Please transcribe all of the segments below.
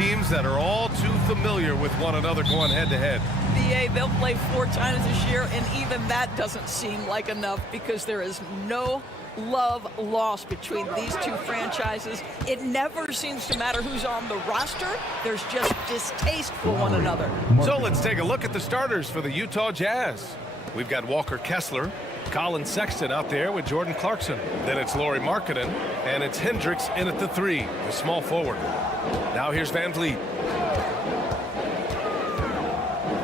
teams that are all too familiar with one another going head-to-head. BA, they'll play 4 times this year, and even that doesn't seem like enough because there is no love lost between these two franchises. It never seems to matter who's on the roster. There's just distaste for one another. So let's take a look at the starters for the Utah Jazz. We've got Walker Kessler, Colin Sexton out there with Jordan Clarkson. Then it's Lauri Markkanen, and it's Hendricks in at the 3, the small forward. Now here's Van Vliet.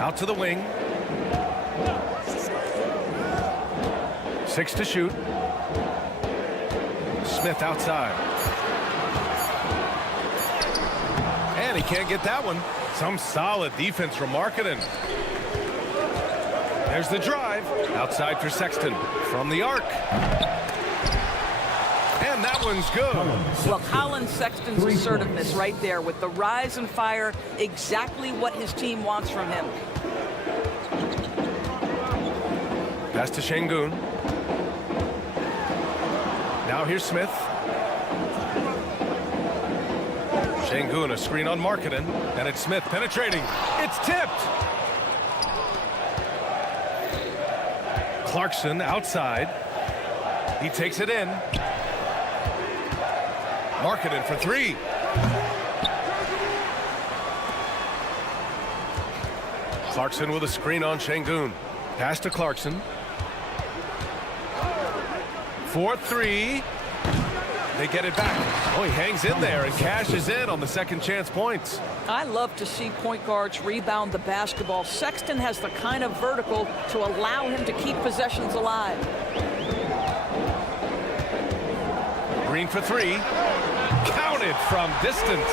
Out to the wing. 6 to shoot. Smith outside. And he can't get that one. Some solid defense from Markkanen. There's the drive. Outside for Sexton. From the arc. And that one's good. Well, Colin Sexton's assertiveness right there with the rise and fire, exactly what his team wants from him. Pass to Şengün. Now here's Smith. Şengün, a screen on Markkanen, and it's Smith penetrating. It's tipped. Clarkson outside. He takes it in. Markkanen for 3. Clarkson with a screen on Şengün. Pass to Clarkson. 4-3. They get it back. Oh, he hangs in there and cashes in on the second chance points. I love to see point guards rebound the basketball. Sexton has the kind of vertical to allow him to keep possessions alive. Green for 3. Counted from distance.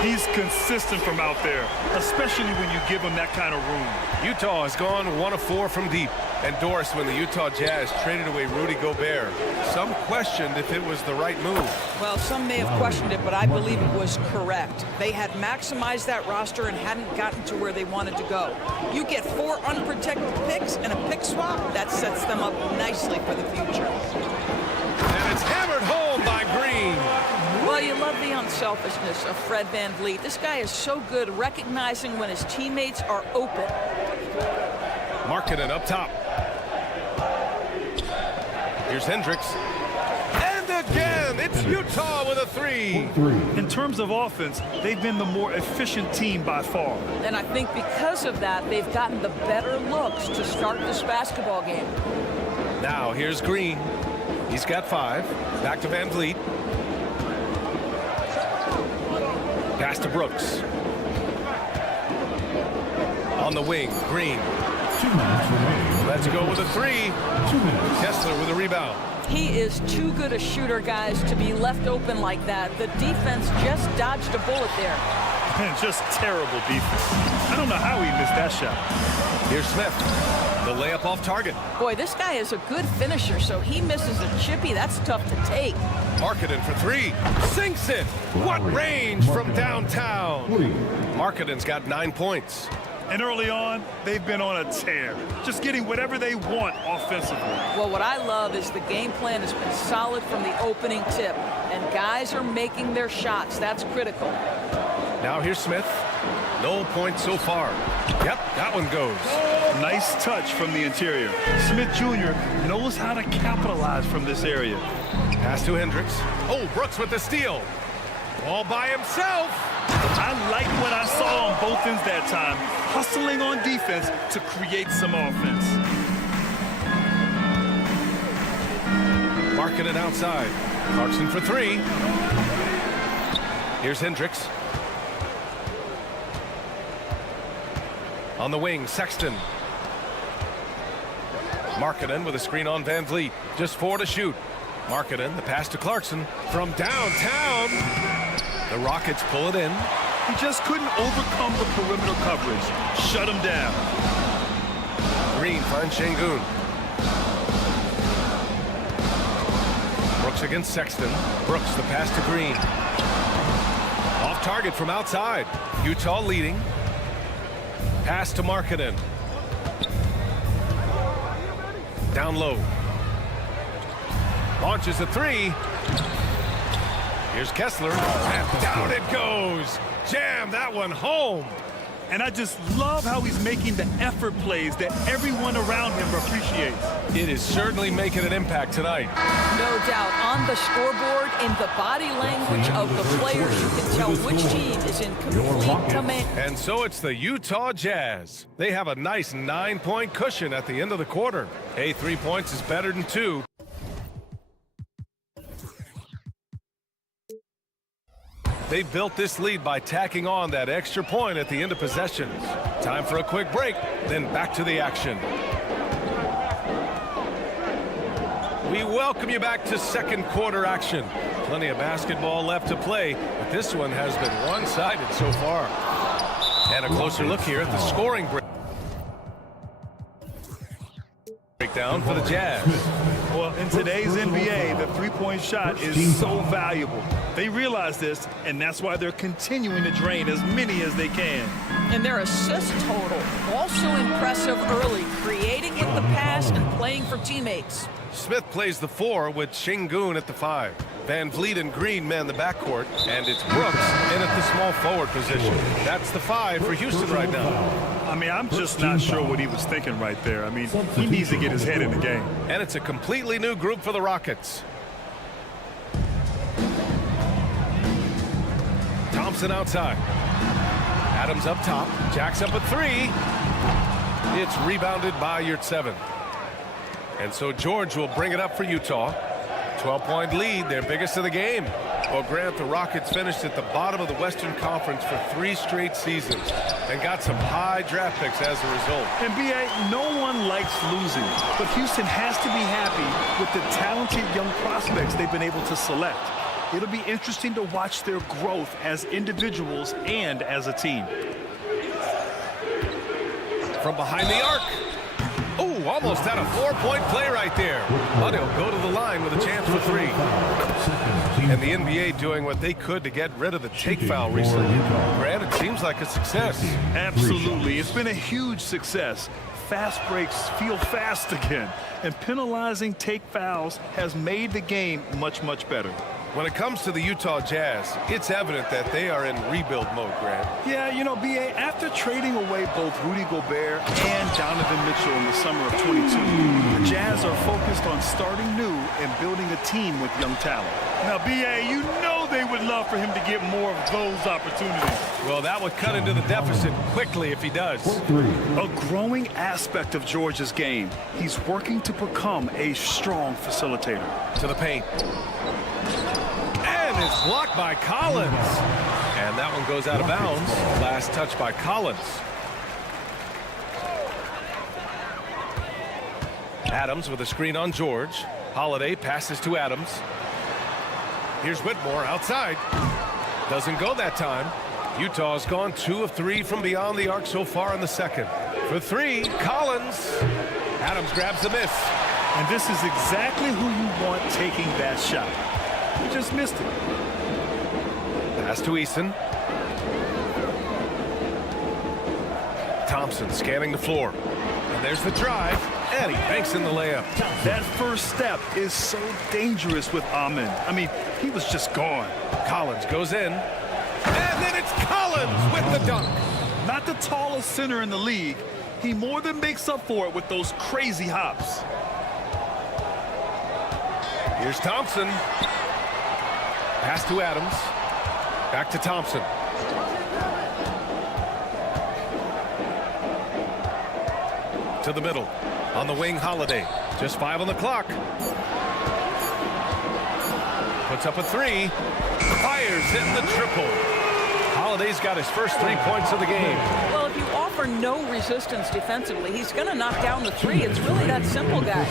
He's consistent from out there, especially when you give him that kind of room. Utah has gone 1 of 4 from deep. And Doris, when the Utah Jazz traded away Rudy Gobert, some questioned if it was the right move. Well, some may have questioned it, but I believe it was correct. They had maximized that roster and hadn't gotten to where they wanted to go. You get 4 unprotected picks and a pick swap, that sets them up nicely for the future. And it's hammered home by Green. Well, you love the unselfishness of Fred Van Vliet. This guy is so good recognizing when his teammates are open. Markkanen up top. Here's Hendricks. And again, it's Utah with a 3. In terms of offense, they've been the more efficient team by far. And I think because of that, they've gotten the better looks to start this basketball game. Now here's Green. He's got 5. Back to Van Vliet. Pass to Brooks. On the wing, Green. 2 minutes remaining. Let's go with a 3. 2 minutes. Kessler with a rebound. He is too good a shooter, guys, to be left open like that. The defense just dodged a bullet there. Just terrible defense. I don't know how he missed that shot. Here's Smith. The layup off target. Boy, this guy is a good finisher, so he misses a chippy. That's tough to take. Markkanen for 3. Sinks it. What range from downtown. Markkanen's got 9 points. And early on, they've been on a tear, just getting whatever they want offensively. Well, what I love is the game plan has been solid from the opening tip, and guys are making their shots. That's critical. Now here's Smith. No points so far. Yep, that one goes. Nice touch from the interior. Smith Jr. knows how to capitalize from this area. Pass to Hendricks. Oh, Brooks with the steal. All by himself. I like what I saw on both ends that time, hustling on defense to create some offense. Markkanen outside. Clarkson for 3. Here's Hendricks. On the wing, Sexton. Markkanen with a screen on Van Vliet. Just 4 to shoot. Markkanen, the pass to Clarkson from downtown. The Rockets pull it in. He just couldn't overcome the perimeter coverage. Shut him down. Green finds Şengün. Brooks against Sexton. Brooks, the pass to Green. Off target from outside. Utah leading. Pass to Markkanen. Down low. Launches a 3. Here's Kessler, and down it goes. Jam that one home. And I just love how he's making the effort plays that everyone around him appreciates. It is certainly making an impact tonight. No doubt. On the scoreboard, in the body language of the players, you can tell which team is in complete command. And so it's the Utah Jazz. They have a nice 9-point cushion at the end of the quarter. Hey, 3 points is better than 2. They built this lead by tacking on that extra point at the end of possessions. Time for a quick break, then back to the action. We welcome you back to second quarter action. Plenty of basketball left to play, but this one has been one-sided so far. And a closer look here at the scoring breakdown for the Jazz. Well, in today's NBA, the three-point shot is so valuable. They realize this, and that's why they're continuing to drain as many as they can. And their assist total, also impressive early, creating with the pass and playing for teammates. Smith plays the 4 with Şengün at the 5. Van Vliet and Green man the backcourt, and it's Brooks in at the small forward position. That's the 5 for Houston right now. I mean, I'm just not sure what he was thinking right there. I mean, he needs to get his head in the game. And it's a completely new group for the Rockets. Thompson outside. Adams up top. Jacks up a 3. It's rebounded by Yurtseven. And so George will bring it up for Utah. 12-point lead, their biggest of the game. Well, Grant, the Rockets finished at the bottom of the Western Conference for 3 straight seasons and got some high draft picks as a result. And B.A., no one likes losing, but Houston has to be happy with the talented young prospects they've been able to select. It'll be interesting to watch their growth as individuals and as a team. From behind the arc. Oh, almost had a 4-point play right there. But he'll go to the line with a chance for 3. And the NBA doing what they could to get rid of the take foul recently. Grant, it seems like a success. Absolutely. It's been a huge success. Fast breaks feel fast again. And penalizing take fouls has made the game much, much better. When it comes to the Utah Jazz, it's evident that they are in rebuild mode, Grant. Yeah, you know, B.A., after trading away both Rudy Gobert and Donovan Mitchell in the summer of 22, the Jazz are focused on starting new and building a team with young talent. Now, B.A., you know they would love for him to get more of those opportunities. Well, that would cut into the deficit quickly if he does. A growing aspect of George's game. He's working to become a strong facilitator. To the paint. And it's blocked by Collins. And that one goes out of bounds. Last touch by Collins. Adams with a screen on George. Holiday passes to Adams. Here's Whitmore outside. Doesn't go that time. Utah's gone 2 of 3 from beyond the arc so far in the second. For 3, Collins. Adams grabs the miss. And this is exactly who you want taking that shot. He just missed it. Pass to Eason. Thompson scanning the floor. And there's the drive. And he banks in the layup. That first step is so dangerous with Amen. I mean, he was just gone. Collins goes in. And then it's Collins with the dunk. Not the tallest center in the league. He more than makes up for it with those crazy hops. Here's Thompson. Pass to Adams. Back to Thompson. To the middle. On the wing, Holiday. Just 5 on the clock. Puts up a 3. Fires in the triple. Holiday's got his first 3 points of the game. Well, if you offer no resistance defensively, he's going to knock down the 3. It's really that simple, guys.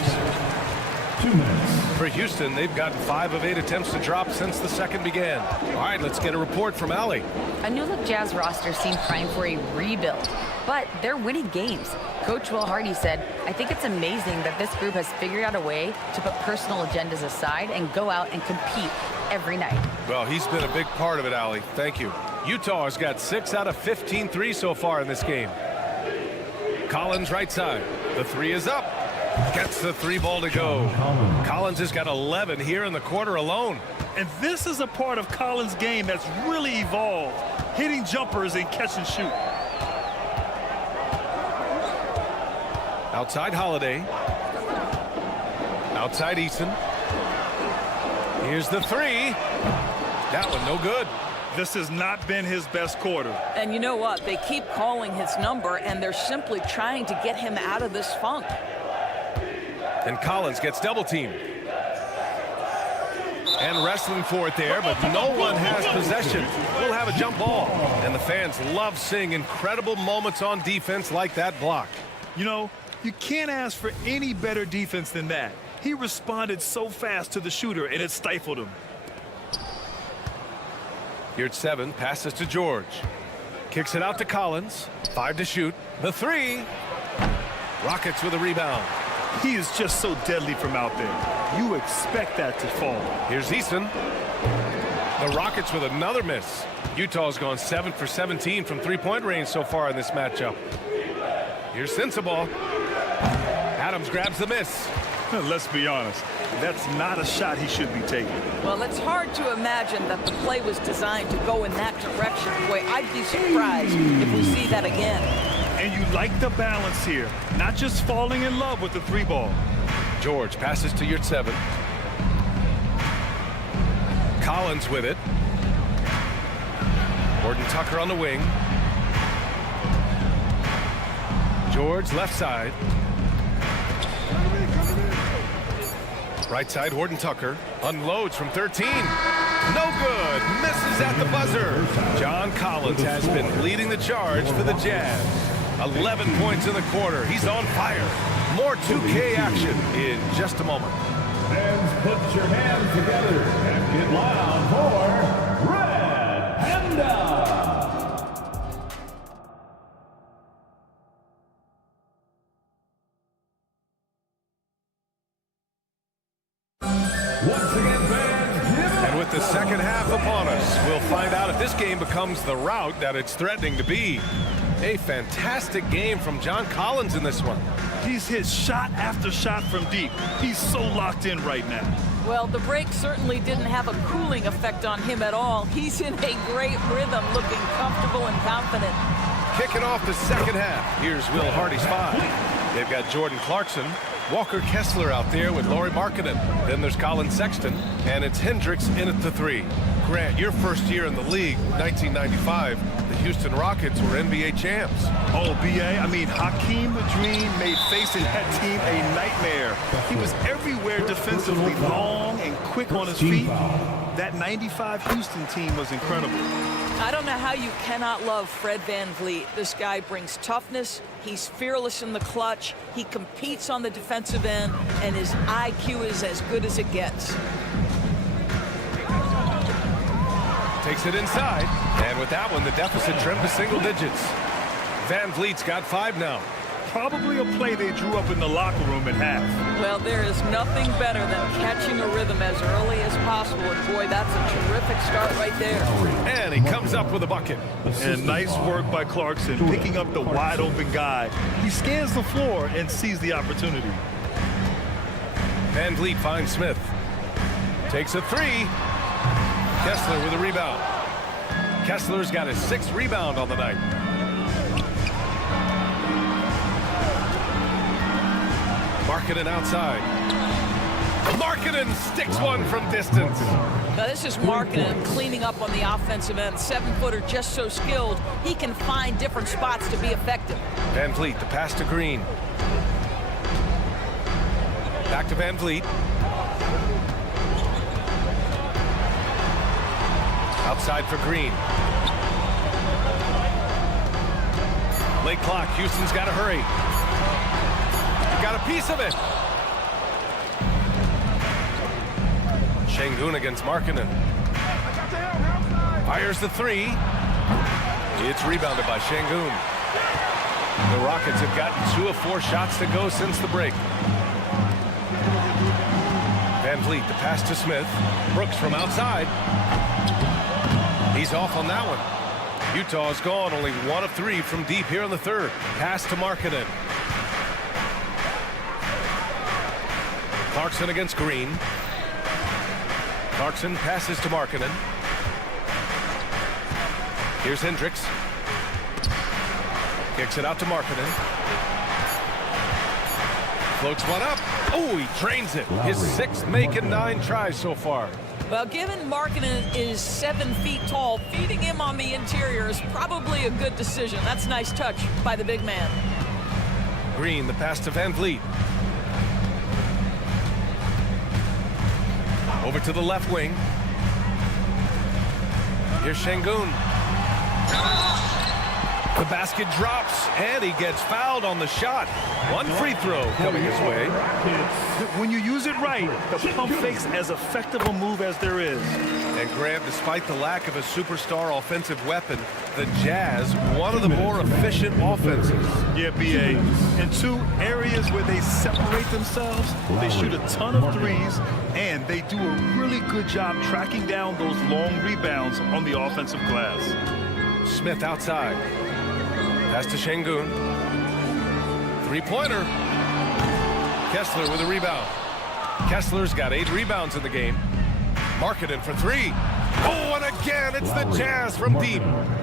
2 minutes. For Houston, they've gotten 5 of 8 attempts to drop since the second began. All right, let's get a report from Allie. A new-look Jazz roster seemed primed for a rebuild, but they're winning games. Coach Will Hardy said, "I think it's amazing that this group has figured out a way to put personal agendas aside and go out and compete every night." Well, he's been a big part of it, Allie. Thank you. Utah has got 6 out of 15 threes so far in this game. Collins right side. The 3 is up. Gets the 3 ball to go. Collins has got 11 here in the quarter alone. And this is a part of Collins' game that's really evolved, hitting jumpers and catch and shoot. Outside Holiday. Outside Eason. Here's the 3. That one no good. This has not been his best quarter. And you know what? They keep calling his number, and they're simply trying to get him out of this funk. And Collins gets double teamed. And wrestling for it there, but no one has possession. We'll have a jump ball. And the fans love seeing incredible moments on defense like that block. You know, you can't ask for any better defense than that. He responded so fast to the shooter, and it stifled him. Here at 7, passes to George. Kicks it out to Collins. 5 to shoot. The 3. Rockets with a rebound. He is just so deadly from out there. You expect that to fall. Here's Eason. The Rockets with another miss. Utah's gone 7 for 17 from 3-point range so far in this matchup. Here's Sensabaugh. Adams grabs the miss. Let's be honest, that's not a shot he should be taking. Well, it's hard to imagine that the play was designed to go in that direction. Boy, I'd be surprised if we see that again. And you like the balance here, not just falling in love with the 3 ball. George passes to Yurt 7. Collins with it. Horton Tucker on the wing. George left side. Right side, Horton Tucker unloads from 13. No good. Misses at the buzzer. John Collins has been leading the charge for the Jazz. 11 points in the quarter. He's on fire. More 2K action in just a moment. Fans, put your hands together and get loud for Red Panda. Once again, fans, give it And with the second half upon us, we'll find out if this game becomes the rout that it's threatening to be. A fantastic game from John Collins in this one. He's hit shot after shot from deep. He's so locked in right now. Well, the break certainly didn't have a cooling effect on him at all. He's in a great rhythm, looking comfortable and confident. Kicking off the second half, here's Will Hardy's 5. They've got Jordan Clarkson, Walker Kessler out there with Lauri Markkanen. Then there's Colin Sexton, and it's Hendricks in at the 3. Grant, your first year in the league, 1995, the Houston Rockets were NBA champs. Oh, B.A., I mean, Hakeem the Dream made facing that team a nightmare. He was everywhere defensively, long and quick on his feet. That 95 Houston team was incredible. I don't know how you cannot love Fred VanVleet. This guy brings toughness. He's fearless in the clutch. He competes on the defensive end, and his IQ is as good as it gets. Takes it inside, and with that one, the deficit trimmed to single digits. VanVleet's got 5 now. Probably a play they drew up in the locker room at half. Well, there is nothing better than catching a rhythm as early as possible, and boy, that's a terrific start right there. And he comes up with a bucket. And nice work by Clarkson, picking up the wide open guy. He scans the floor and sees the opportunity. VanVleet finds Smith. Takes a 3. Kessler with a rebound. Kessler's got his 6th rebound on the night. Markkanen outside. Markkanen sticks one from distance. Now this is Markkanen cleaning up on the offensive end. 7-footer, just so skilled. He can find different spots to be effective. VanVleet, the pass to Green. Back to VanVleet. Outside for Green. Late clock. Houston's got to hurry. He got a piece of it. Şengün against Markkanen. Fires the 3. It's rebounded by Şengün. The Rockets have gotten 2 of 4 shots to go since the break. VanVleet, the pass to Smith. Brooks from outside. He's off on that one. Utah's gone only 1 of 3 from deep here in the 3rd. Pass to Markkanen. Clarkson against Green. Clarkson passes to Markkanen. Here's Hendricks. Kicks it out to Markkanen. Floats one up. Oh, he drains it. His 6th make in 9 tries so far. Well, given Markkanen is 7 feet tall, feeding him on the interior is probably a good decision. That's a nice touch by the big man. Green, the pass to Van Vliet. Over to the left wing. Here's Şengün. The basket drops, and he gets fouled on the shot. 1 free throw coming his way. When you use it right, the pump fake's as effective a move as there is. And Graham, despite the lack of a superstar offensive weapon, the Jazz, one of the more efficient offenses. Yeah, B.A. In 2 areas where they separate themselves, they shoot a ton of threes, and they do a really good job tracking down those long rebounds on the offensive glass. Smith outside. Pass to Şengün. 3-pointer. Kessler with a rebound. Kessler's got 8 rebounds in the game. Markkanen for 3. Oh, and again, it's the Jazz from deep.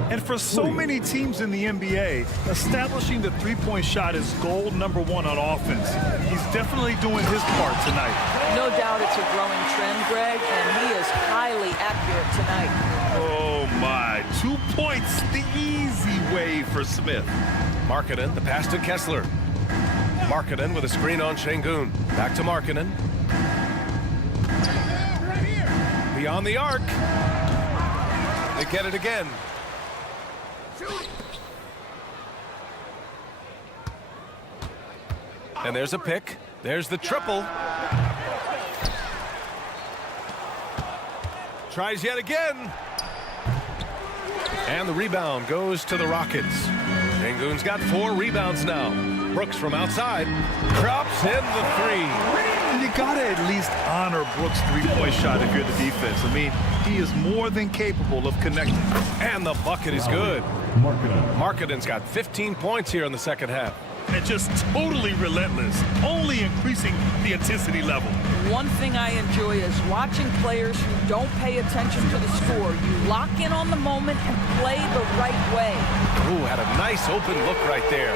And for so many teams in the NBA, establishing the three-point shot is goal number 1 on offense. He's definitely doing his part tonight. No doubt it's a growing trend, Greg, and he is highly accurate tonight. Oh, my. 2 points, the easy way for Smith. Markkanen, the pass to Kessler. Markkanen with a screen on Şengün. Back to Markkanen. Beyond the arc. They get it again. And there's a pick. There's the triple. Tries yet again. And the rebound goes to the Rockets. Şengün's got 4 rebounds now. Brooks from outside. Drops in the 3. You gotta at least honor Brooks' three-point shot if you're the defense. I mean, he is more than capable of connecting. And the bucket is good. Markkanen's got 15 points here in the second half. And just totally relentless, only increasing the intensity level. One thing I enjoy is watching players who don't pay attention to the score. You lock in on the moment and play the right way. Ooh, had a nice open look right there.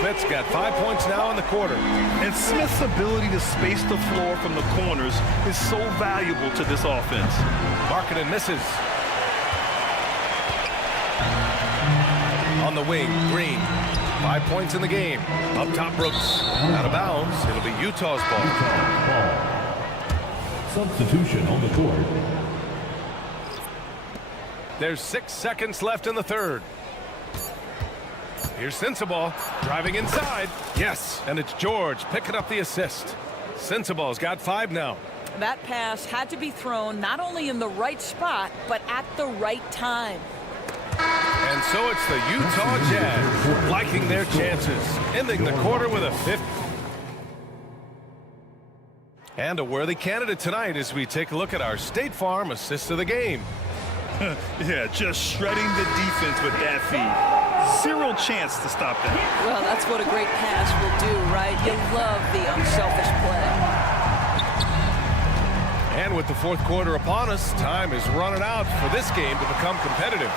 Smith's got 5 points now in the quarter. And Smith's ability to space the floor from the corners is so valuable to this offense. Markkanen misses. On the wing, Green. 5 points in the game. Up top, Brooks. Out of bounds. It'll be Utah's ball. Substitution on the court. There's 6 seconds left in the third. Here's Sensabaugh driving inside. Yes, and it's George picking up the assist. Sensabaugh's got 5 now. That pass had to be thrown not only in the right spot, but at the right time. And so it's the Utah Jazz liking their chances, ending the quarter with a 5th. And a worthy candidate tonight as we take a look at our State Farm assist of the game. Yeah, just shredding the defense with that feed. 0 chance to stop that. Well, that's what a great pass will do, right? You love the unselfish play. And with the 4th quarter upon us, time is running out for this game to become competitive.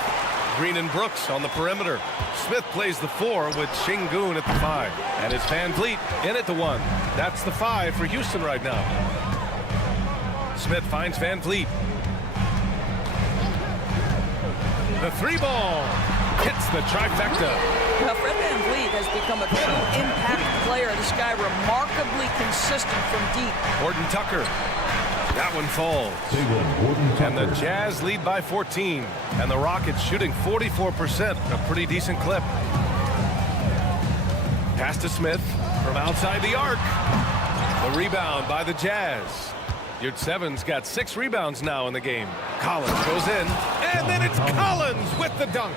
Green and Brooks on the perimeter. Smith plays the 4 with Şengün at the 5. And it's Van Vliet in at the 1. That's the 5 for Houston right now. Smith finds Van Vliet. The 3-ball hits the trifecta. Well, Fred Van Vliet has become a true impact player. This guy remarkably consistent from deep. Horton Tucker. That one falls. And the Jazz lead by 14. And the Rockets shooting 44%, a pretty decent clip. Pass to Smith from outside the arc. The rebound by the Jazz. Yurtseven's got 6 rebounds now in the game. Collins goes in, and then it's Collins with the dunk.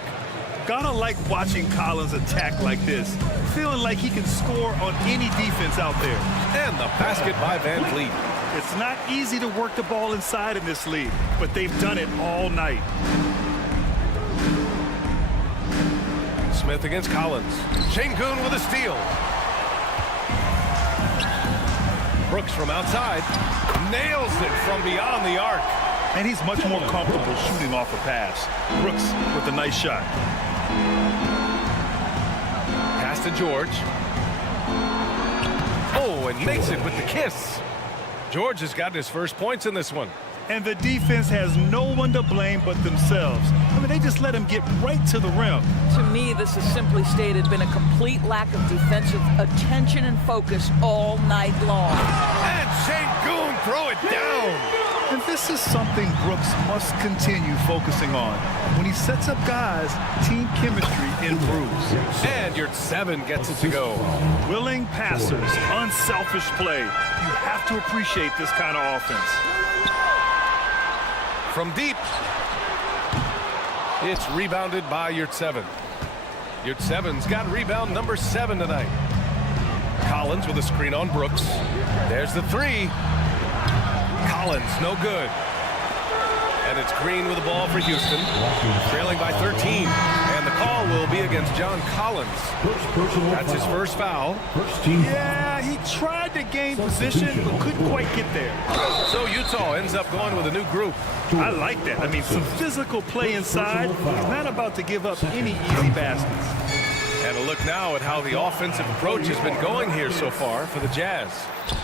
Gotta like watching Collins attack like this, feeling like he can score on any defense out there. And the basket by Van Vliet. It's not easy to work the ball inside in this league, but they've done it all night. Smith against Collins. Şengün with a steal. Brooks from outside. Nails it from beyond the arc. And he's much more comfortable shooting off a pass. Brooks with a nice shot. Pass to George. Oh, and makes it with the kiss. George has gotten his first points in this one. And the defense has no one to blame but themselves. I mean, they just let him get right to the rim. To me, this is simply stated been a complete lack of defensive attention and focus all night long. And Şengün throw it down. And this is something Brooks must continue focusing on. When he sets up guys, team chemistry improves. And your 7 gets it to go. Willing passers, unselfish play. You have to appreciate this kind of offense. From deep. It's rebounded by Yurt 7. Yurt 7's got rebound number 7 tonight. Collins with a screen on Brooks. There's the 3. Collins, no good. And it's Green with the ball for Houston. Trailing by 13. And the call will be against John Collins. That's his first foul. Yeah, he tried to gain position, but couldn't quite get there. So Utah ends up going with a new group. I like that. I mean, some physical play inside. He's not about to give up any easy baskets. And a look now at how the offensive approach has been going here so far for the Jazz.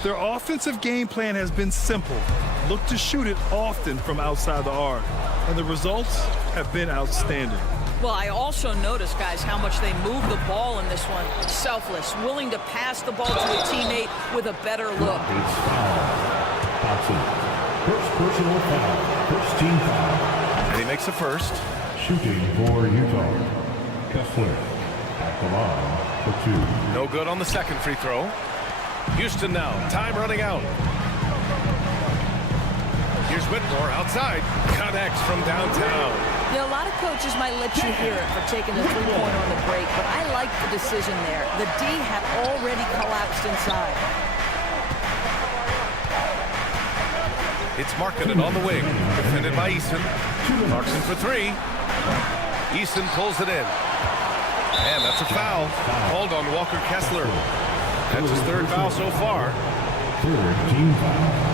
Their offensive game plan has been simple. Look to shoot it often from outside the arc. And the results have been outstanding. Well, I also noticed, guys, how much they move the ball in this one. Selfless, willing to pass the ball to a teammate with a better look. First personal foul. First team foul. And he makes the first. Shooting for Utah. Kessler at the line for 2. No good on the second free throw. Houston now. Time running out. Here's Whitmore outside. Connects from downtown. You know, a lot of coaches might let you hear it for taking the three-pointer on the break, but I like the decision there. The D had already collapsed inside. It's Markkanen on the wing. Defended by Eason. Clarkson for 3. Eason pulls it in. And that's a foul. Called on Walker Kessler. That's his 3rd foul so far. 3rd team foul.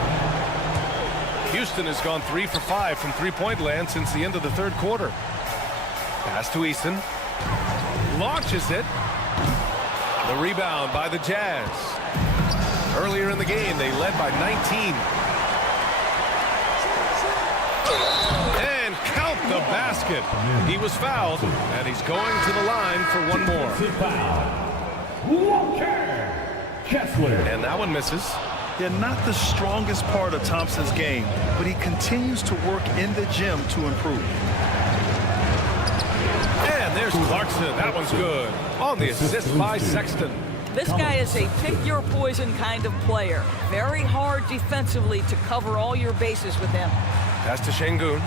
Houston has gone 3 for 5 from three-point land since the end of the 3rd quarter. Pass to Eason. Launches it. The rebound by the Jazz. Earlier in the game, they led by 19. And count the basket. He was fouled, and he's going to the line for one more. Walker Kessler. And that one misses. Yeah, not the strongest part of Thompson's game, but he continues to work in the gym to improve. And there's Clarkson. That one's good. On the assist by Sexton. This guy is a pick-your-poison kind of player. Very hard defensively to cover all your bases with him. Pass to Şengün.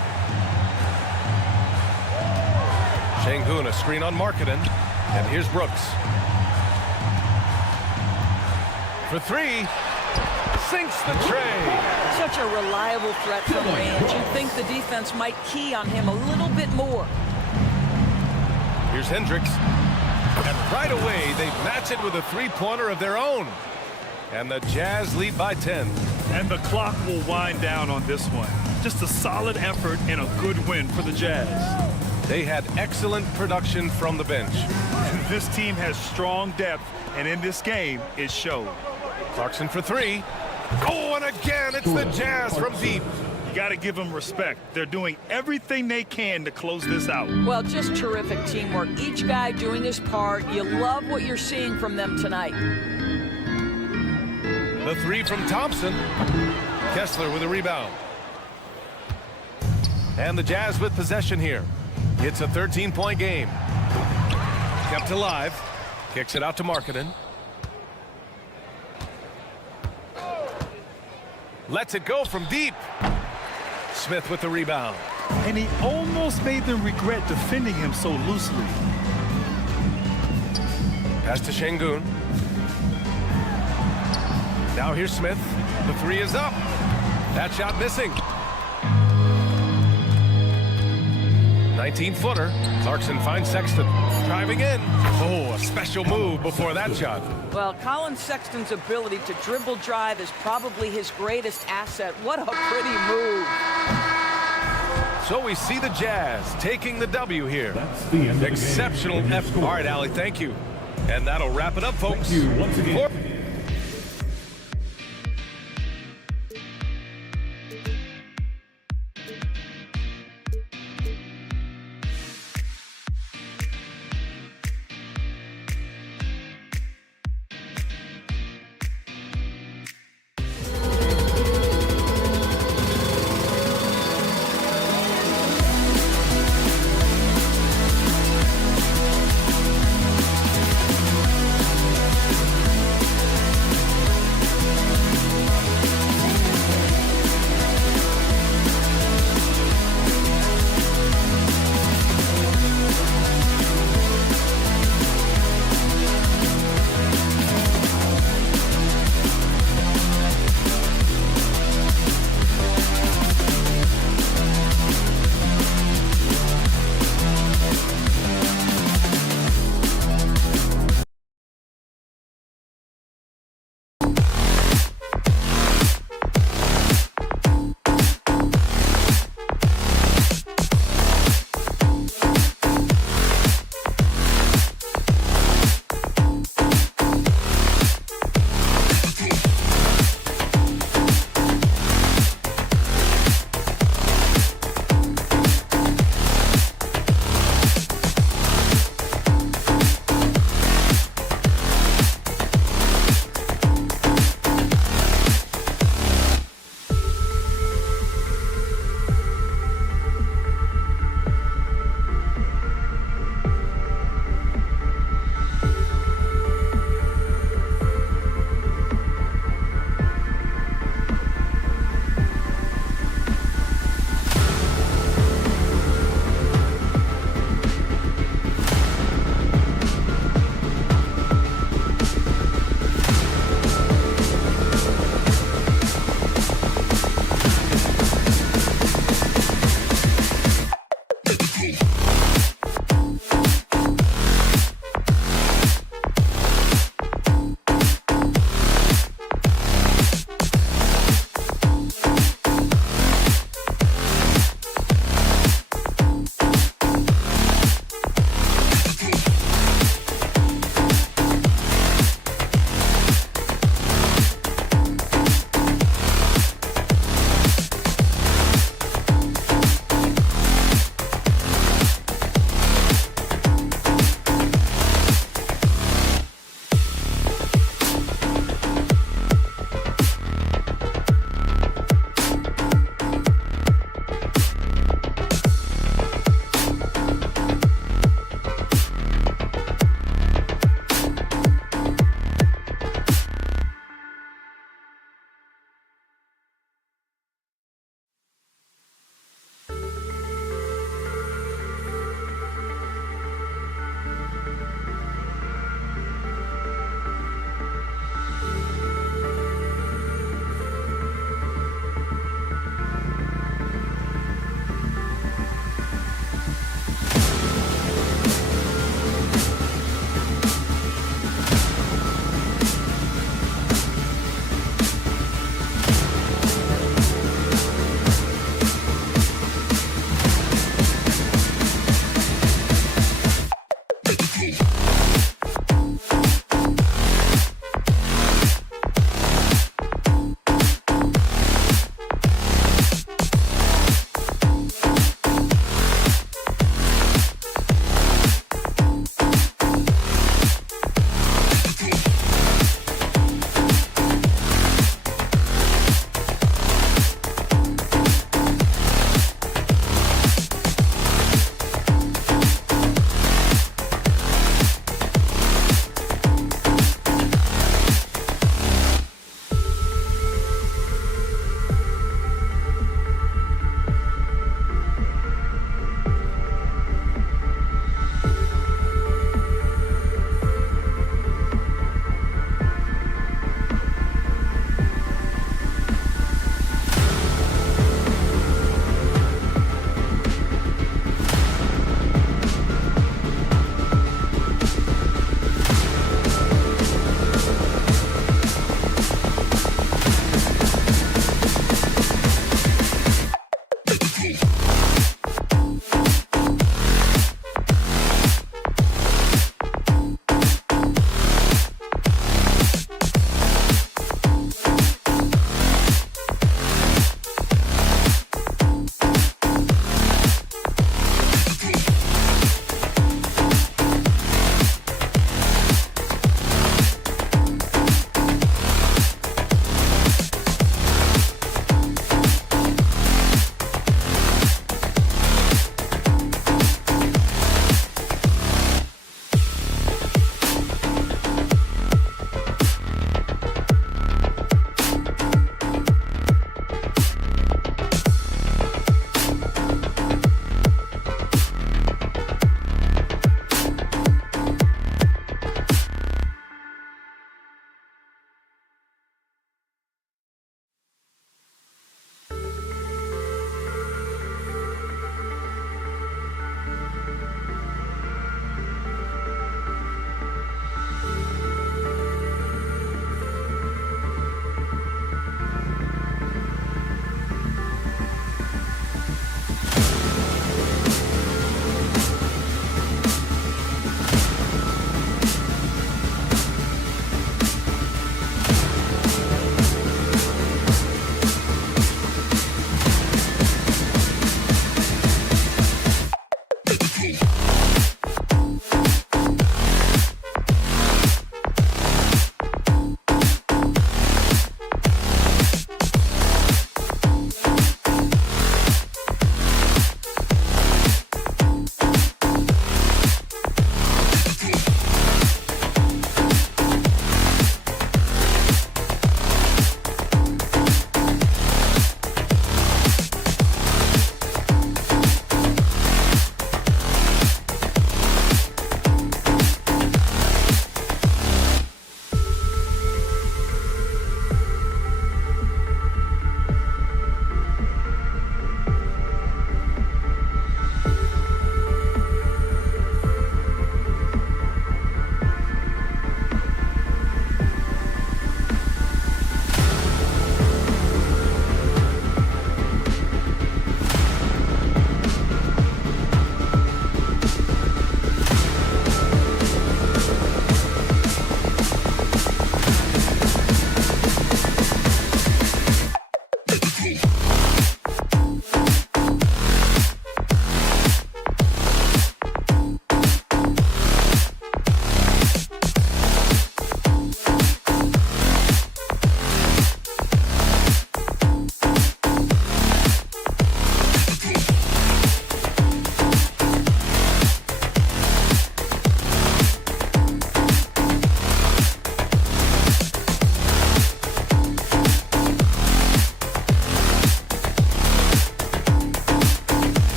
Şengün, a screen on Markkanen. And here's Brooks. For 3. Sinks the tray. Such a reliable threat from range. You'd think the defense might key on him a little bit more. Here's Hendricks. And right away, they match it with a three-pointer of their own. And the Jazz lead by 10. And the clock will wind down on this one. Just a solid effort and a good win for the Jazz. They had excellent production from the bench. This team has strong depth, and in this game, it showed. Clarkson for 3. Oh, and again, it's the Jazz from deep. You got to give them respect. They're doing everything they can to close this out. Well, just terrific teamwork. Each guy doing his part. You love what you're seeing from them tonight. The 3 from Thompson. Kessler with a rebound. And the Jazz with possession here. It's a 13-point game. Kept alive. Kicks it out to Markkanen. Lets it go from deep. Smith with the rebound. And he almost made them regret defending him so loosely. Pass to Şengün. Now here's Smith. The 3 is up. That shot missing. 19-footer. Clarkson finds Sexton. Driving in. Oh, a special move before that shot. Well, Colin Sexton's ability to dribble drive is probably his greatest asset. What a pretty move. So we see the Jazz taking the W here. That's the end of the game. Exceptional effort. All right, Allie, thank you. And that'll wrap it up, folks. Thank you once again.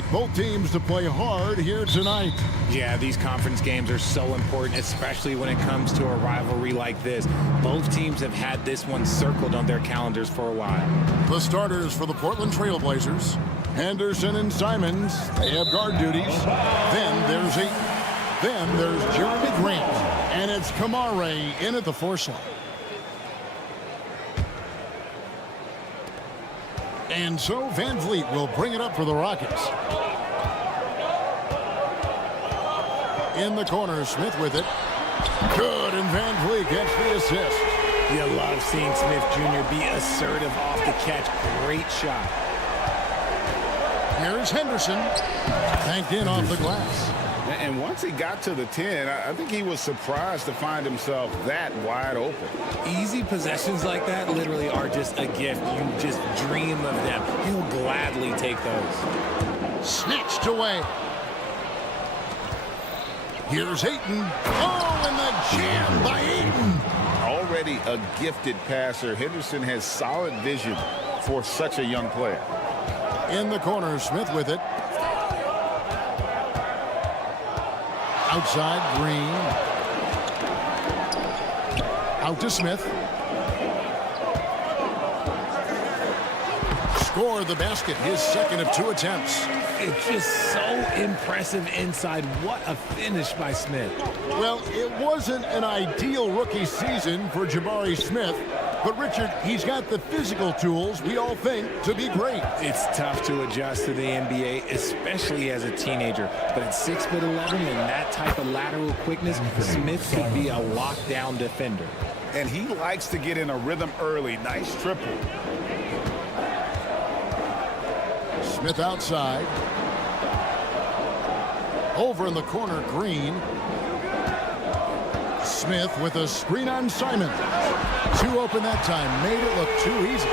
expect both teams to play hard here tonight. Yeah, these conference games are so important, especially when it comes to a rivalry like this. Both teams have had this one circled on their calendars for a while. The starters for the Portland Trail Blazers, Henderson and Simons, they have guard duties. Then there's Ayton. Then there's Jeremy Grant. And it's Kamare in at the 4 slot. And so Van Vliet will bring it up for the Rockets. In the corner, Smith with it. Good, and Van Vliet gets the assist. You love seeing Smith Jr. be assertive off the catch. Great shot. Here's Henderson. Tanked in off the glass. And once he got to the 10, I think he was surprised to find himself that wide open. Easy possessions like that literally are just a gift. You just dream of them. He'll gladly take those. Snatched away. Here's Ayton. Oh, and the jam by Ayton. Already a gifted passer, Henderson has solid vision for such a young player. In the corner, Smith with it. Outside, Green. Out to Smith. Scored the basket, his second of 2 attempts. It's just so impressive inside. What a finish by Smith. Well, it wasn't an ideal rookie season for Jabari Smith, but Richard, he's got the physical tools we all think to be great. It's tough to adjust to the NBA, especially as a teenager. But at 6'11" and that type of lateral quickness, Smith could be a lockdown defender. And he likes to get in a rhythm early. Nice triple. Smith outside. Over in the corner, Green. Smith with a screen on Simon. 2 open that time. Made it look too easy.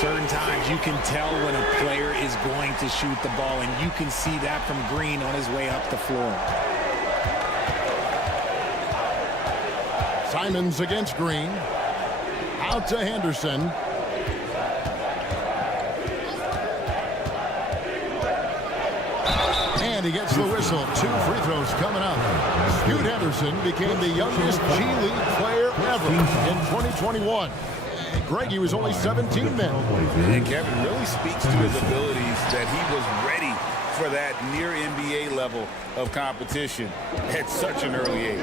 Certain times you can tell when a player is going to shoot the ball, and you can see that from Green on his way up the floor. Simons against Green. Out to Henderson. And he gets the whistle. 2 free throws coming up. Scoot Henderson became the youngest G League player ever in 2021. Greg, he was only 17 then. And Kevin really speaks to his abilities that he was ready for that near NBA level of competition at such an early age.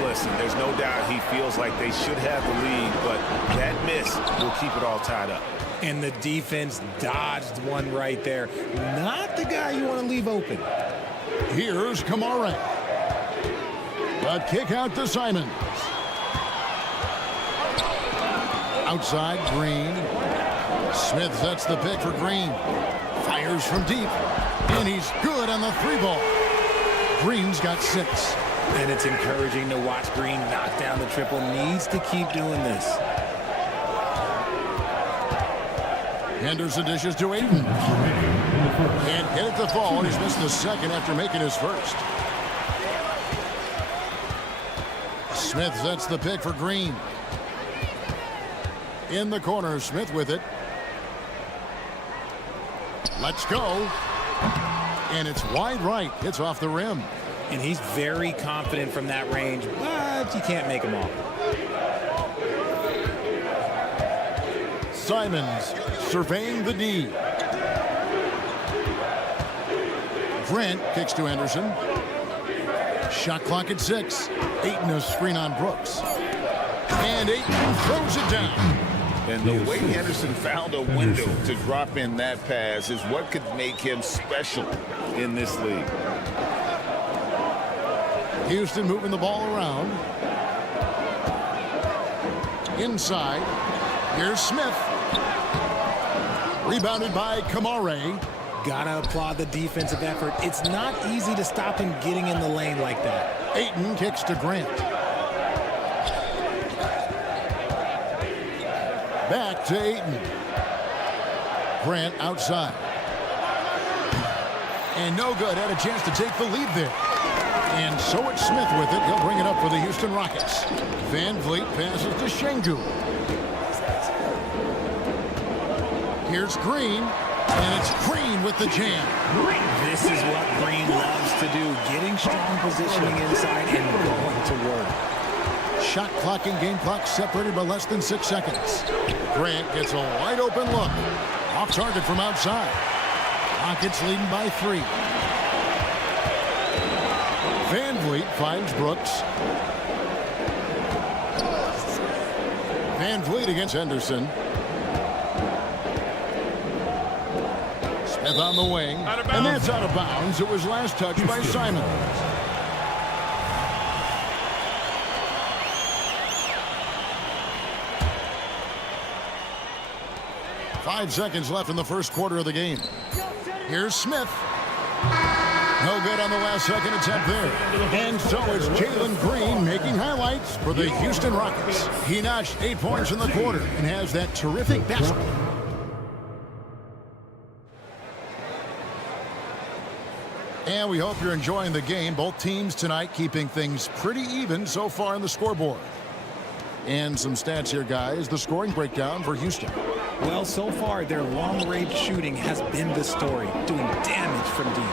Listen, there's no doubt he feels like they should have the lead, but that miss will keep it all tied up. And the defense dodged one right there. Not the guy you want to leave open. Here's Kamare. A kick out to Simons. Outside, Green. Smith sets the pick for Green. Fires from deep. And he's good on the 3 ball. Green's got 6. And it's encouraging to watch Green knock down the triple. Needs to keep doing this. Henderson dishes to Ayton. Can't get it to fall. He's missed the second after making his first. Smith sets the pick for Green. In the corner, Smith with it. Let's go. And it's wide right. Hits off the rim. And he's very confident from that range, but you can't make him all. Simons surveying the D. Grant kicks to Henderson. Shot clock at 6. Ayton a screen on Brooks. And Ayton throws it down. And the way Henderson found a window to drop in that pass is what could make him special in this league. Houston moving the ball around. Inside. Here's Smith. Rebounded by Kamare. Gotta applaud the defensive effort. It's not easy to stop him getting in the lane like that. Ayton kicks to Grant. Back to Ayton. Grant outside. And no good. Had a chance to take the lead there. And so it's Smith with it. He'll bring it up for the Houston Rockets. Van Vliet passes to Şengün. Here's Green. And it's Green with the jam. This is what Green loves to do, getting strong positioning inside and going to work. Shot clock and game clock separated by less than 6 seconds. Grant gets a wide open look. Off target from outside. Rockets leading by 3. Van Vliet finds Brooks. Van Vliet against Henderson. Smith on the wing. And that's out of bounds. It was last touched by Simon. Five seconds left in the first quarter of the game. Here's Smith. No good on the last second attempt there. And so it's Jalen Green making highlights for the Houston Rockets. He notched 8 points in the quarter and has that terrific basket. And we hope you're enjoying the game. Both teams tonight keeping things pretty even so far on the scoreboard. And some stats here, guys. The scoring breakdown for Houston. Well, so far, their long-range shooting has been the story, doing damage from deep.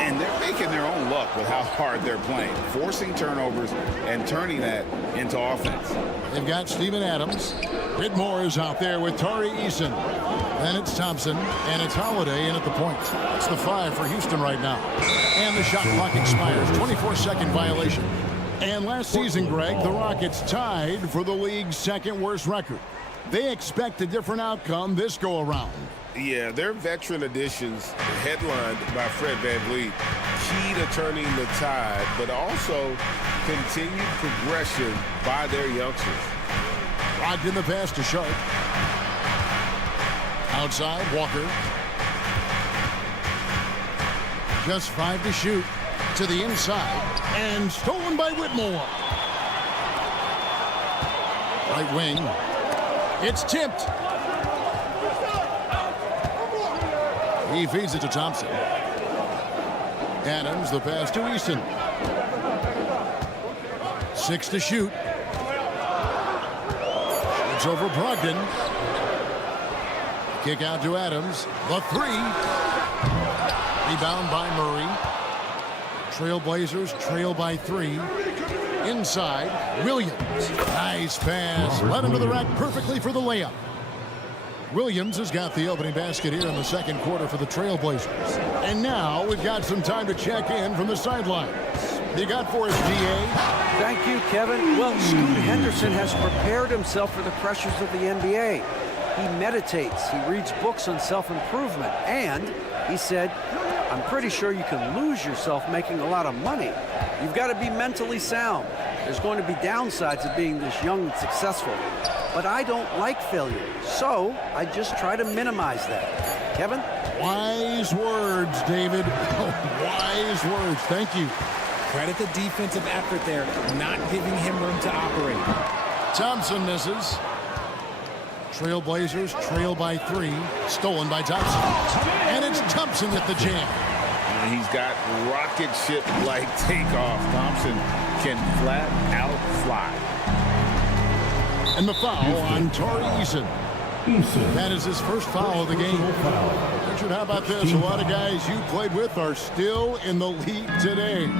And they're making their own luck with how hard they're playing, forcing turnovers and turning that into offense. They've got Steven Adams. Whitmore is out there with Tari Eason. Then it's Thompson, and it's Holiday in at the point. It's the 5 for Houston right now. And the shot clock expires. 24-second violation. And last season, Greg, the Rockets tied for the league's second worst record. They expect a different outcome this go-around. Yeah, their veteran additions, headlined by Fred VanVleet, key to turning the tide, but also continued progression by their youngsters. Rocked in the pass to Sharp. Outside, Walker. Just 5 to shoot. To the inside. And stolen by Whitmore. Right wing. It's tipped. He feeds it to Thompson. Adams, the pass to Eason. 6 to shoot. It's over Brogdon. Kick out to Adams. The 3. Rebound by Murray. Trailblazers trail by 3. Inside, Williams. Nice pass. Led him to the rack perfectly for the layup. Williams has got the opening basket here in the second quarter for the Trailblazers. And now we've got some time to check in from the sidelines. You got for us, DA? Thank you, Kevin. Well, Scoot Henderson has prepared himself for the pressures of the NBA. He meditates. He reads books on self-improvement. And he said, I'm pretty sure you can lose yourself making a lot of money. You've got to be mentally sound. There's going to be downsides of being this young and successful. But I don't like failure, so I just try to minimize that. Kevin? Wise words, David. Oh, wise words. Thank you. Credit the defensive effort there, not giving him room to operate. Thompson misses. Trailblazers trail by 3. Stolen by Thompson. And it's Thompson with the jam. And he's got rocket ship-like takeoff. Thompson can flat out fly. And the foul on Tari Eason. That is his first foul of the game. Richard, how about this? A lot of guys you played with are still in the league today.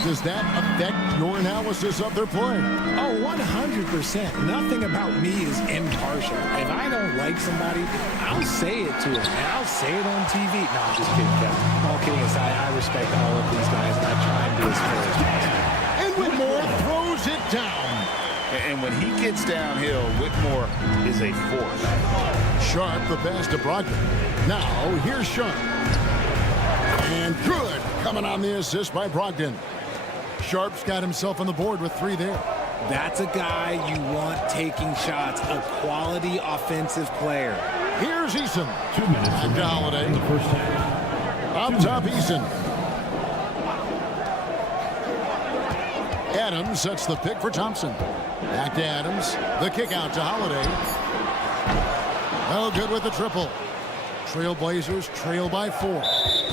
Does that affect your analysis of their play? Oh, 100%. Nothing about me is impartial. If I don't like somebody, I'll say it to them. And I'll say it on TV. No, I'm just kidding, Kevin. All kidding aside, I respect all of these guys, and I try and be as fair as possible. And Whitmore throws it down. And when he gets downhill, Whitmore is a force. Sharp, the pass to Brogdon. Now, here's Sharp. And good. Coming on the assist by Brogdon. Sharp's got himself on the board with 3 there. That's a guy you want taking shots, a quality offensive player. Here's Eason. 2 minutes Back to Holiday. in the first half. Up top, Eason. Adams sets the pick for Thompson. Back to Adams. The kick out to Holiday. Oh, good with the triple. Trailblazers trail by 4.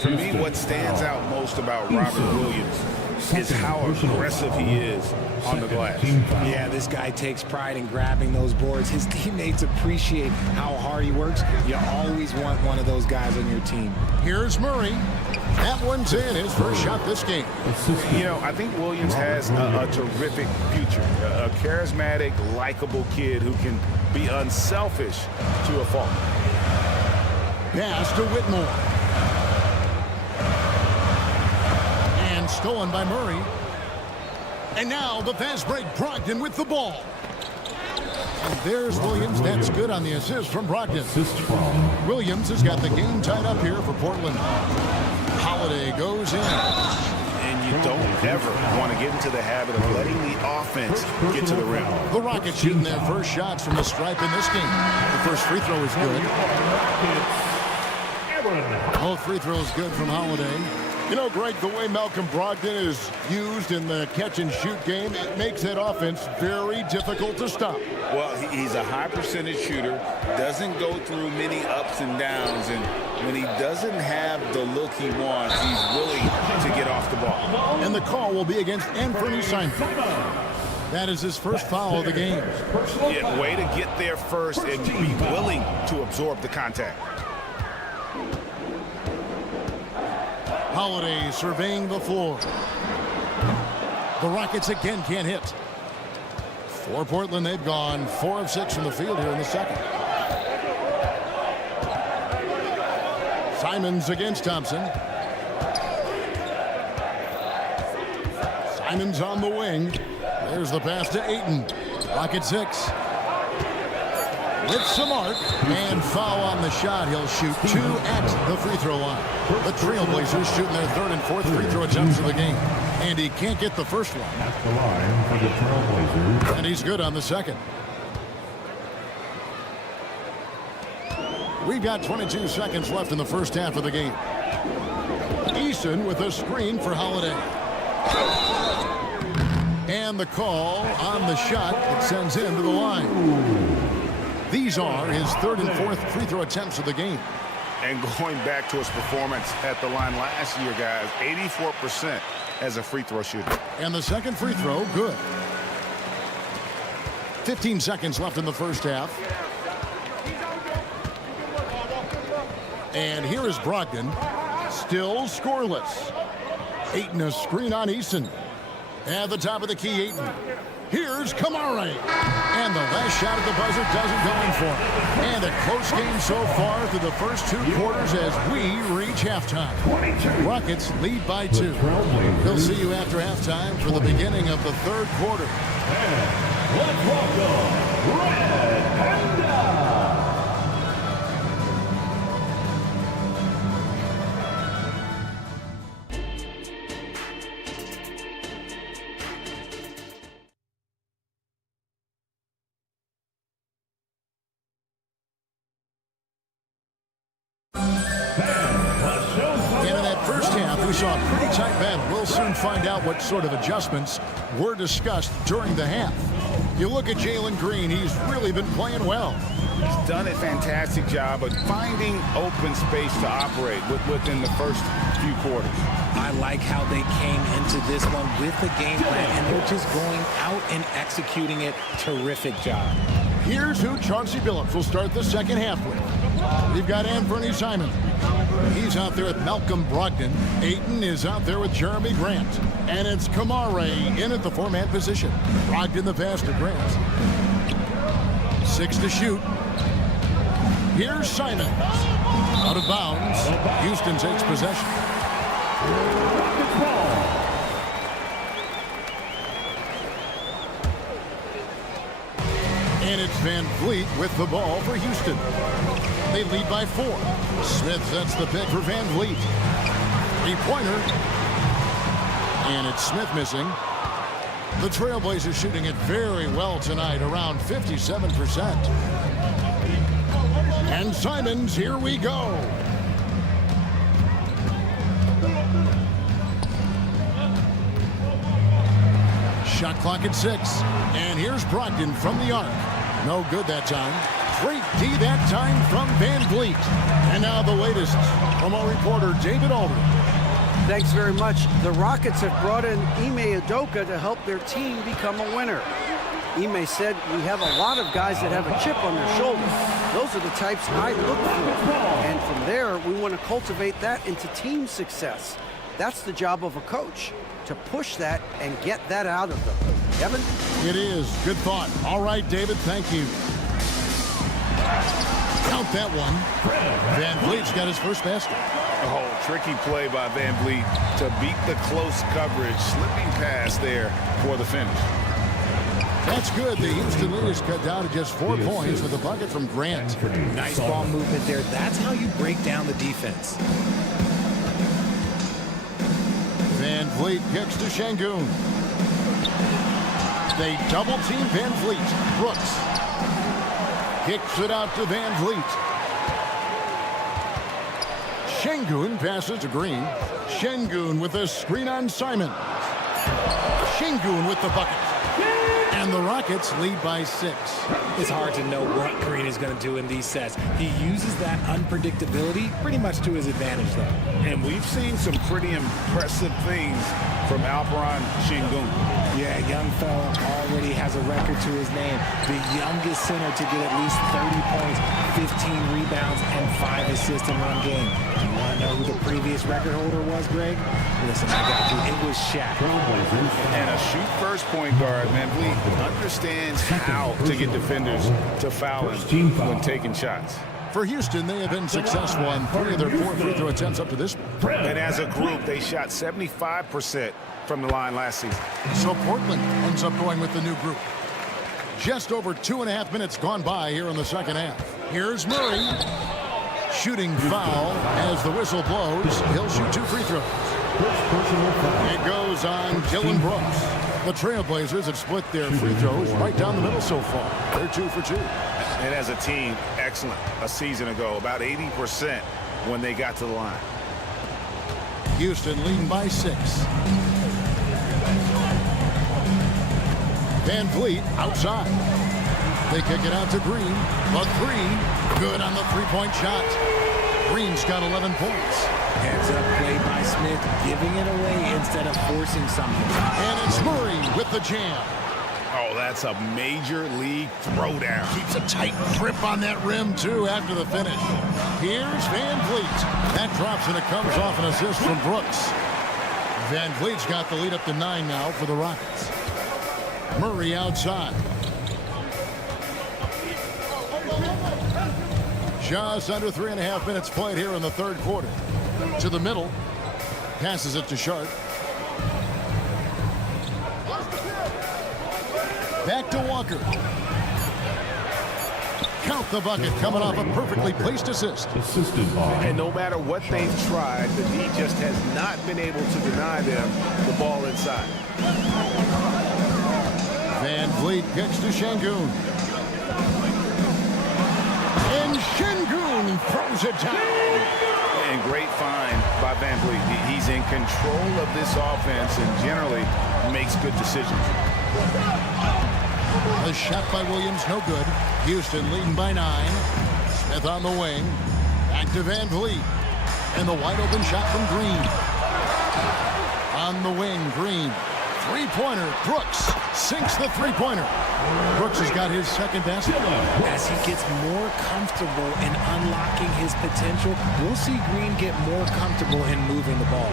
For me, what stands out most about Robert Williams is how aggressive he is on the glass. Yeah, this guy takes pride in grabbing those boards. His teammates appreciate how hard he works. You always want one of those guys on your team. Here's Murray. That one's in, his first shot this game. You know, I think Williams has a terrific future. A charismatic, likable kid who can be unselfish to a fault. Pass to Whitmore. And stolen by Murray. And now the fast break, Brogdon with the ball. And there's Williams. That's good on the assist from Brogdon. Williams has got the game tied up here for Portland. Holiday goes in. And you don't ever want to get into the habit of letting the offense get to the rim. The Rockets shooting their first shots from the stripe in this game. The first free throw is good. Both free throws good from Holiday. You know, Greg, the way Malcolm Brogdon is used in the catch-and-shoot game, it makes that offense very difficult to stop. Well, he's a high-percentage shooter, doesn't go through many ups and downs, and when he doesn't have the look he wants, he's willing to get off the ball. And the call will be against Anthony Simons. That is his first foul of the game. Yeah, way to get there first and be willing to absorb the contact. Holiday surveying the floor. The Rockets again can't hit. For Portland, they've gone 4 of 6 from the field here in the second. Simons against Thompson. Simons on the wing. There's the pass to Ayton. Rocket 6. With some arc and foul on the shot. He'll shoot 2 at the free throw line. The Trailblazers shooting their 3rd and 4th free throw attempts of the game. And he can't get the first one. At the line for the Trailblazers. And he's good on the second. We've got 22 seconds left in the first half of the game. Eason with a screen for Holiday. And the call on the shot that sends him to the line. These are his 3rd and 4th free throw attempts of the game. And going back to his performance at the line last year, guys, 84% as a free throw shooter. And the second free throw, good. 15 seconds left in the first half. And here is Brogdon, still scoreless. Ayton a screen on Eason. At the top of the key, Ayton. Here's Kamare. And the last shot at the buzzer doesn't go in for him. And a close game so far through the first 2 quarters as we reach halftime. Rockets lead by 2. We'll see you after halftime for the beginning of the 3rd quarter. Let's welcome Red Panda. We saw a pretty tight battle. We'll soon find out what sort of adjustments were discussed during the half. You look at Jalen Green, he's really been playing well. He's done a fantastic job of finding open space to operate within the first few quarters. I like how they came into this one with the game plan, and they're just going out and executing it. Terrific job. Here's who Chauncey Billups will start the second half with. We've got Anthony Simons. He's out there with Malcolm Brogdon. Ayton is out there with Jeremy Grant. And it's Kamare in at the 4-man position. Brogdon the pass to Grant. 6 to shoot. Here's Simons. Out of bounds. Houston takes possession. And it's Van Vliet with the ball for Houston. They lead by 4. Smith sets the pick for Van Vliet. 3-pointer. And it's Smith missing. The Trailblazers shooting it very well tonight, around 57%. And Simons, here we go. Shot clock at 6. And here's Brogdon from the arc. No good that time. Great D that time from Van Vliet. And now the latest from our reporter, David Aldridge. Thanks very much. The Rockets have brought in Ime Udoka to help their team become a winner. Ime said, we have a lot of guys that have a chip on their shoulder. Those are the types I look for. And from there, we want to cultivate that into team success. That's the job of a coach, to push that and get that out of them. Kevin? It is. Good thought. All right, David, thank you. Count that one. Van Vliet's got his first basket. Oh, tricky play by Van Vliet to beat the close coverage. Slipping pass there for the finish. That's good. The Houston lead is cut down to just 4 points with a bucket from Grant. Nice ball movement there. That's how you break down the defense. Van Vliet kicks to Şengün. They double team Van Vliet. Brooks kicks it out to Van Vliet. Şengün passes to Green. Şengün with a screen on Simon. Şengün with the bucket. And the Rockets lead by 6. It's hard to know what Green is going to do in these sets. He uses that unpredictability pretty much to his advantage, though. And we've seen some pretty impressive things from Alperen Şengün. Yeah, young fella already has a record to his name. The youngest center to get at least 30 points, 15 rebounds, and 5 assists in one game. Do you want to know who the previous record holder was, Greg? Listen, I got you. It was Shaq. And a shoot-first point guard, Van Vliet, understands how to get defenders to foul him when taking shots. For Houston, they have been successful on 3 of their 4 free throw attempts up to this point. And as a group, they shot 75% from the line last season. So Portland ends up going with the new group. Just over 2.5 minutes gone by here in the second half. Here's Murray. Shooting foul as the whistle blows. He'll shoot 2 free throws. It goes on Dylan Brooks. The Trailblazers have split their free throws right down the middle so far. They're 2 for 2. And as a team, excellent a season ago, about 80% when they got to the line. Houston leading by 6. Van Vliet outside. They kick it out to Green. The 3, good on the 3-point shot. Green's got 11 points. Heads up play by Smith, giving it away instead of forcing something. And it's Murray with the jam. Oh, that's a major league throwdown. Keeps a tight grip on that rim, too, after the finish. Here's Van Vliet. That drops and it comes off an assist from Brooks. Van Vliet's got the lead up to 9 now for the Rockets. Murray outside. Just under 3.5 minutes played here in the third quarter. To the middle. Passes it to Sharp. Back to Walker. Count the bucket coming off a perfectly placed assist. And no matter what they've tried, the D just has not been able to deny them the ball inside. Van Vliet kicks to Şengün. And Şengün throws it down. And great find by Van Vliet. He's in control of this offense and generally makes good decisions. The shot by Williams, no good. Houston leading by 9. Smith on the wing. Back to Van Vliet. And the wide open shot from Green. On the wing, Green. 3-pointer. Brooks sinks the 3-pointer. Brooks has got his second basket. As he gets more comfortable in unlocking his potential, we'll see Green get more comfortable in moving the ball.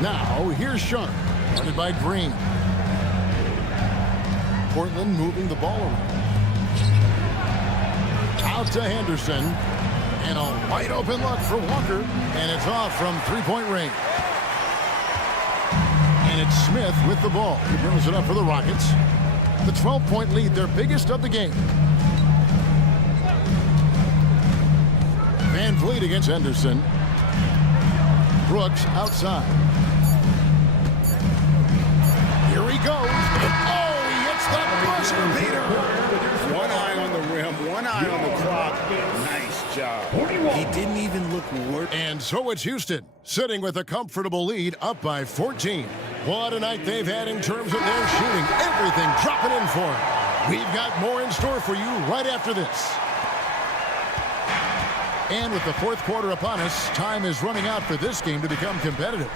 Now, here's Sharp. Guarded by Green. Portland moving the ball around. Out to Henderson. And a wide open look for Walker. And it's off from 3-point range. And it's Smith with the ball. He brings it up for the Rockets. The 12-point lead, their biggest of the game. Van Vliet against Henderson. Brooks outside. Here he goes. Oh, he hits the buzzer beater. One eye on the rim, one eye on the clock. Nice job. He didn't even look worried. And so it's Houston, sitting with a comfortable lead, up by 14. What a night they've had in terms of their shooting. Everything dropping in for them. We've got more in store for you right after this. And with the fourth quarter upon us, time is running out for this game to become competitive.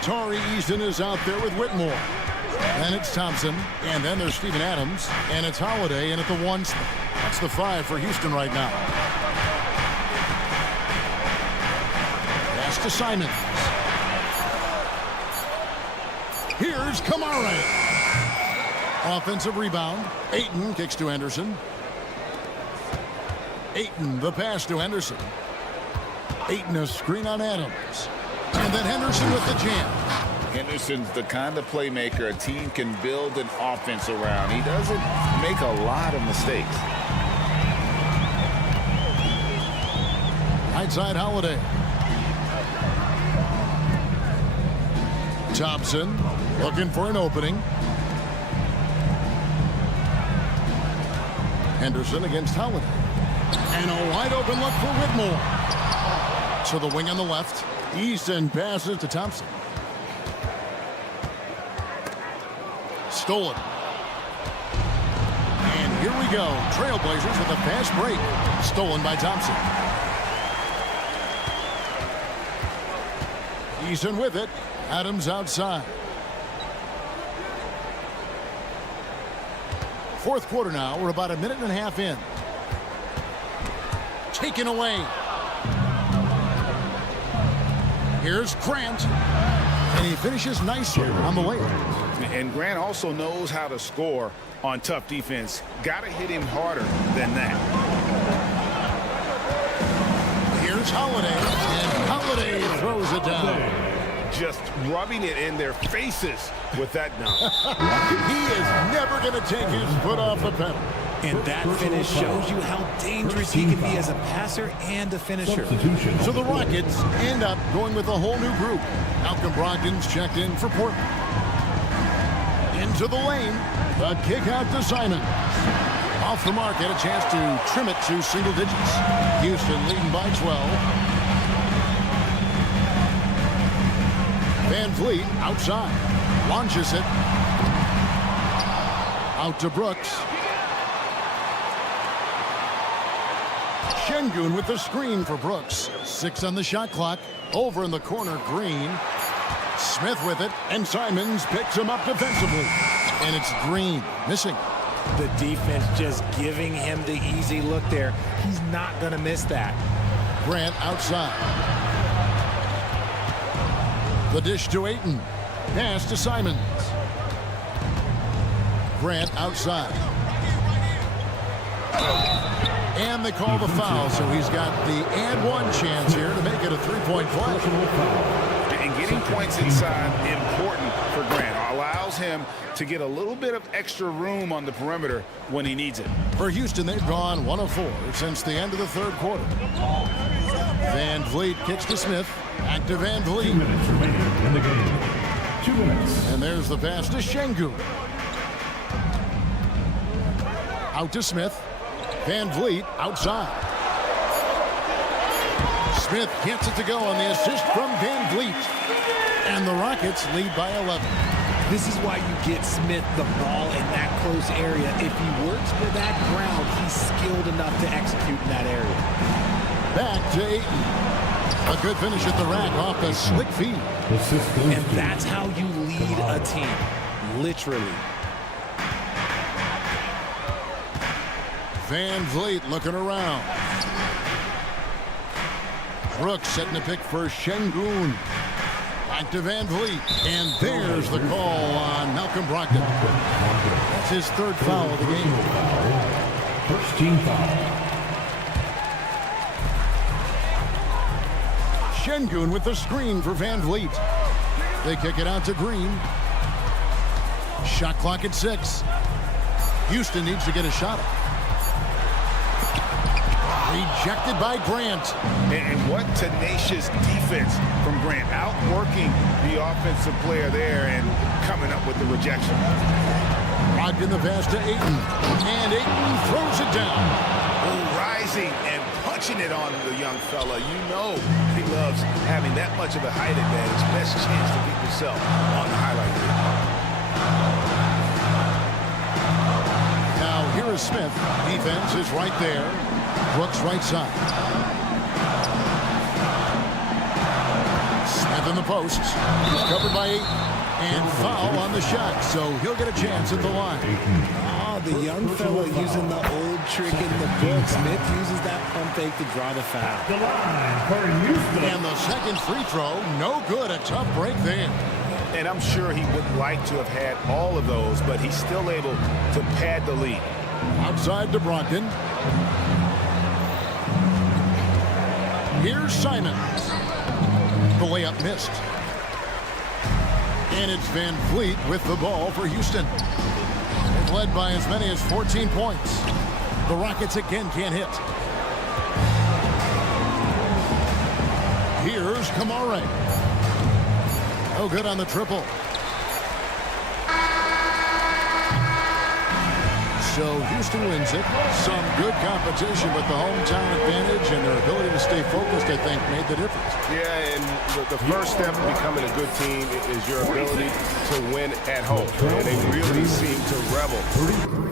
Torrey Easton is out there with Whitmore. Then it's Thompson, and then there's Steven Adams, and it's Holiday in at the 1 spot. That's the 5 for Houston right now. Pass to Simons. Here's Kamara. Offensive rebound. Ayton kicks to Henderson. Ayton, the pass to Henderson. Ayton, a screen on Adams. And then Henderson with the jam. Henderson's the kind of playmaker a team can build an offense around. He doesn't make a lot of mistakes. Right side Holiday. Thompson looking for an opening. Henderson against Holiday. And a wide open look for Whitmore. To the wing on the left. Easton passes to Thompson. Stolen. And here we go. Trailblazers with a fast break. Stolen by Thompson. Easton with it. Adams outside. Fourth quarter now. We're about a minute and a half in. Taken away. Here's Grant. And he finishes nicely on the layup. And Grant also knows how to score on tough defense. Got to hit him harder than that. Here's Holiday. And Holiday throws it down. Just rubbing it in their faces with that dunk. He is never going to take his foot off the pedal. And that finish shows you how dangerous he can be as a passer and a finisher. So the Rockets end up going with a whole new group. Malcolm Brogdon's checked in for Portland. Into the lane. The kick out to Simons. Off the mark, had a chance to trim it to single digits. Houston leading by 12. Van Vliet outside. Launches it. Out to Brooks. Şengün with the screen for Brooks. 6 on the shot clock. Over in the corner, Green. Smith with it, and Simons picks him up defensively. And it's Green missing. The defense just giving him the easy look there. He's not going to miss that. Grant outside. The dish to Ayton. Pass to Simons. Grant outside. And they call the foul, so he's got the and one chance here to make it a three-point play. And getting points inside important for Grant. Allows him to get a little bit of extra room on the perimeter when he needs it. For Houston, they've gone 1 of 4 since the end of the third quarter. Van Vliet kicks to Smith. Back to Van Vliet. 2 minutes remaining in the game. 2 minutes. And there's the pass to Şengün. Out to Smith. Van Vliet outside. Smith gets it to go on the assist from Van Vliet. And the Rockets lead by 11. This is why you get Smith the ball in that close area. If he works for that ground, he's skilled enough to execute in that area. Back to Ayton. A good finish at the rack off the slick feed. And that's how you lead a team. Literally. Van Vliet looking around. Brooks setting the pick for Şengün. Back to Van Vliet. And there's the call on Malcolm Brogdon. That's his third foul of the game. First team foul. Şengün with the screen for Van Vliet. They kick it out to Green. Shot clock at 6. Houston needs to get a shot up. Rejected by Grant. And what tenacious defense from Grant. Outworking the offensive player there and coming up with the rejection. Brogdon the pass to Ayton. And Ayton throws it down. Oh, rising and punching it on the young fella. You know he loves having that much of a height advantage. Best chance to get yourself on the highlight reel. Now is Smith. Defense is right there. Brooks right side. Smith in the post. He's covered by 8. And foul on the shot, so he'll get a chance at the line. Oh, the young fella using the old trick in the book. Smith uses that pump fake to draw the foul. The line for Houston. And the second free throw, no good. A tough break there. And I'm sure he would like to have had all of those, but he's still able to pad the lead. Outside to Brogdon. Here's Simon. The layup missed. And it's Van Fleet with the ball for Houston. They've led by as many as 14 points. The Rockets again can't hit. Here's Kamare. No good on the triple. So Houston wins it. Some good competition, but the hometown advantage and their ability to stay focused, I think, made the difference. Yeah, and the first step in becoming a good team is your ability to win at home. And they really seem to revel.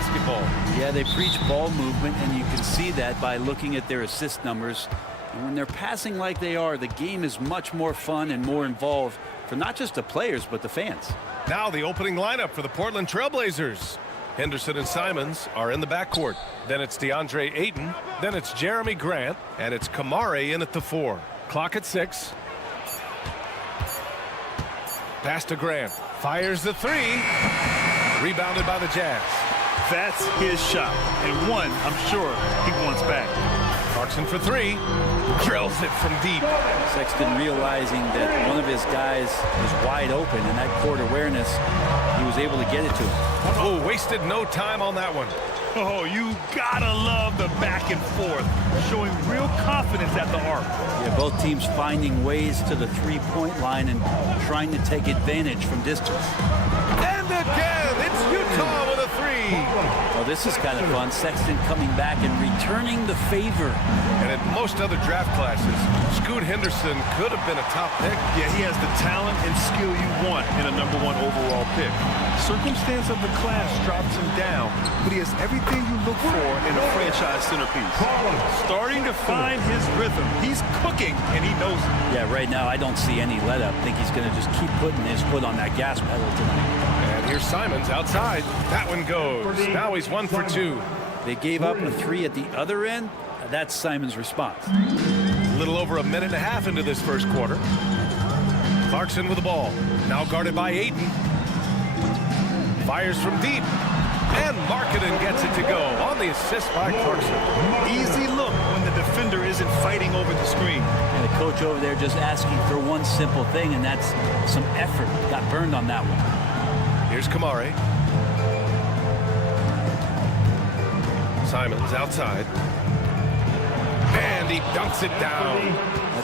basketball. Yeah, they preach ball movement, and you can see that by looking at their assist numbers. And when they're passing like they are, the game is much more fun and more involved for not just the players, but the fans. Now the opening lineup for the Portland Trailblazers. Henderson and Simons are in the backcourt. Then it's DeAndre Ayton. Then it's Jeremy Grant. And it's Kamare in at the 4. Clock at 6. Pass to Grant. Fires the 3. Rebounded by the Jazz. That's his shot. And one, I'm sure, he wants back. Clarkson for 3. Drills it from deep. Sexton realizing that one of his guys was wide open, and that court awareness, he was able to get it to him. Oh, wasted no time on that one. Oh, you gotta love the back and forth, showing real confidence at the arc. Yeah, both teams finding ways to the three-point line and trying to take advantage from distance. And again, it's Utah with a 3. Well, this is kind of fun. Sexton coming back and returning the favor. And in most other draft classes, Scoot Henderson could have been a top pick. Yeah, he has the talent and skill you want in a #1 overall pick. circumstance of the clash drops him down, but he has everything you look for in a franchise centerpiece. Starting to find his rhythm. He's cooking, and he knows it. Yeah, right now I don't see any let-up. I think he's going to just keep putting his foot on that gas pedal tonight. And here's Simons outside. That one goes. Now he's 1 for 2. They gave up a 3 at the other end. That's Simons' response. A little over a minute and a half into this first quarter. Clarkson with the ball. Now guarded by Ayton. Fires from deep. And Markkanen gets it to go on the assist by Clarkson. Easy look when the defender isn't fighting over the screen. And the coach over there just asking for one simple thing, and that's some effort. Got burned on that one. Here's Kamari. Simons outside. And he dunks it down.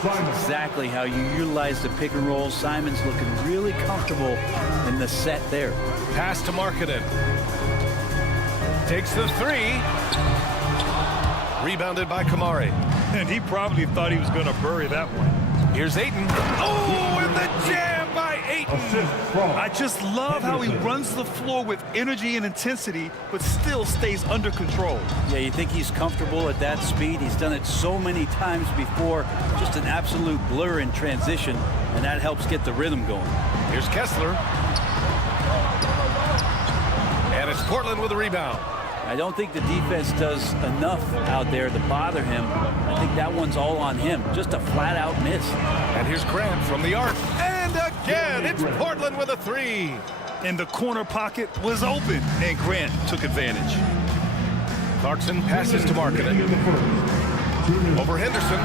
That's exactly how you utilize the pick and roll. Simons looking really comfortable in the set there. Pass to Markkanen. Takes the 3. Rebounded by Kamari. And he probably thought he was going to bury that one. Here's Ayton. Oh, and the jam by Ayton. I just love how he runs the floor with energy and intensity, but still stays under control. Yeah, you think he's comfortable at that speed. He's done it so many times before. Just an absolute blur in transition, and that helps get the rhythm going. Here's Kessler. And it's Portland with a rebound. I don't think the defense does enough out there to bother him. I think that one's all on him. Just a flat-out miss. And here's Grant from the arc. And again, it's Portland with a 3. And the corner pocket was open, and Grant took advantage. Clarkson passes to Markkanen. Over Henderson.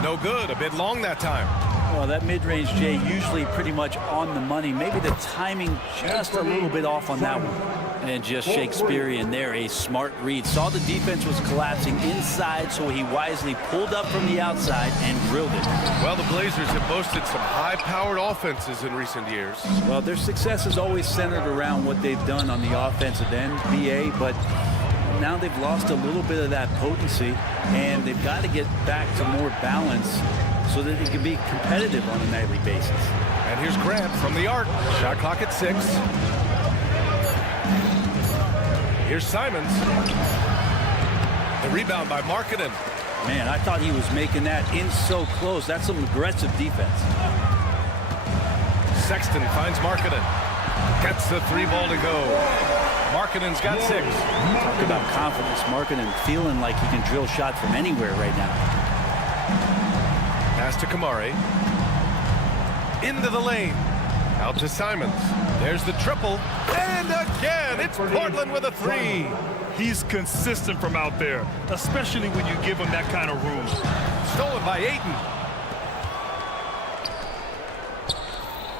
No good. A bit long that time. Well, that mid-range, Jay, usually pretty much on the money. Maybe the timing just a little bit off on that one. And just Shakespearean there, a smart read. Saw the defense was collapsing inside, so he wisely pulled up from the outside and drilled it. Well, the Blazers have boasted some high-powered offenses in recent years. Well, their success is always centered around what they've done on the offensive end, BA, but now they've lost a little bit of that potency, and they've got to get back to more balance so that they can be competitive on a nightly basis. And here's Grant from the arc. Shot clock at 6. Here's Simons. The rebound by Markkanen. Man, I thought he was making that in so close. That's some aggressive defense. Sexton finds Markkanen. Gets the 3 ball to go. Markkanen's got 6. Talk about confidence. Markkanen feeling like he can drill shots from anywhere right now. Pass to Kamari. Into the lane. Out to Simons. There's the triple. And again, it's Portland with a 3. He's consistent from out there, especially when you give him that kind of room. Stolen by Ayton.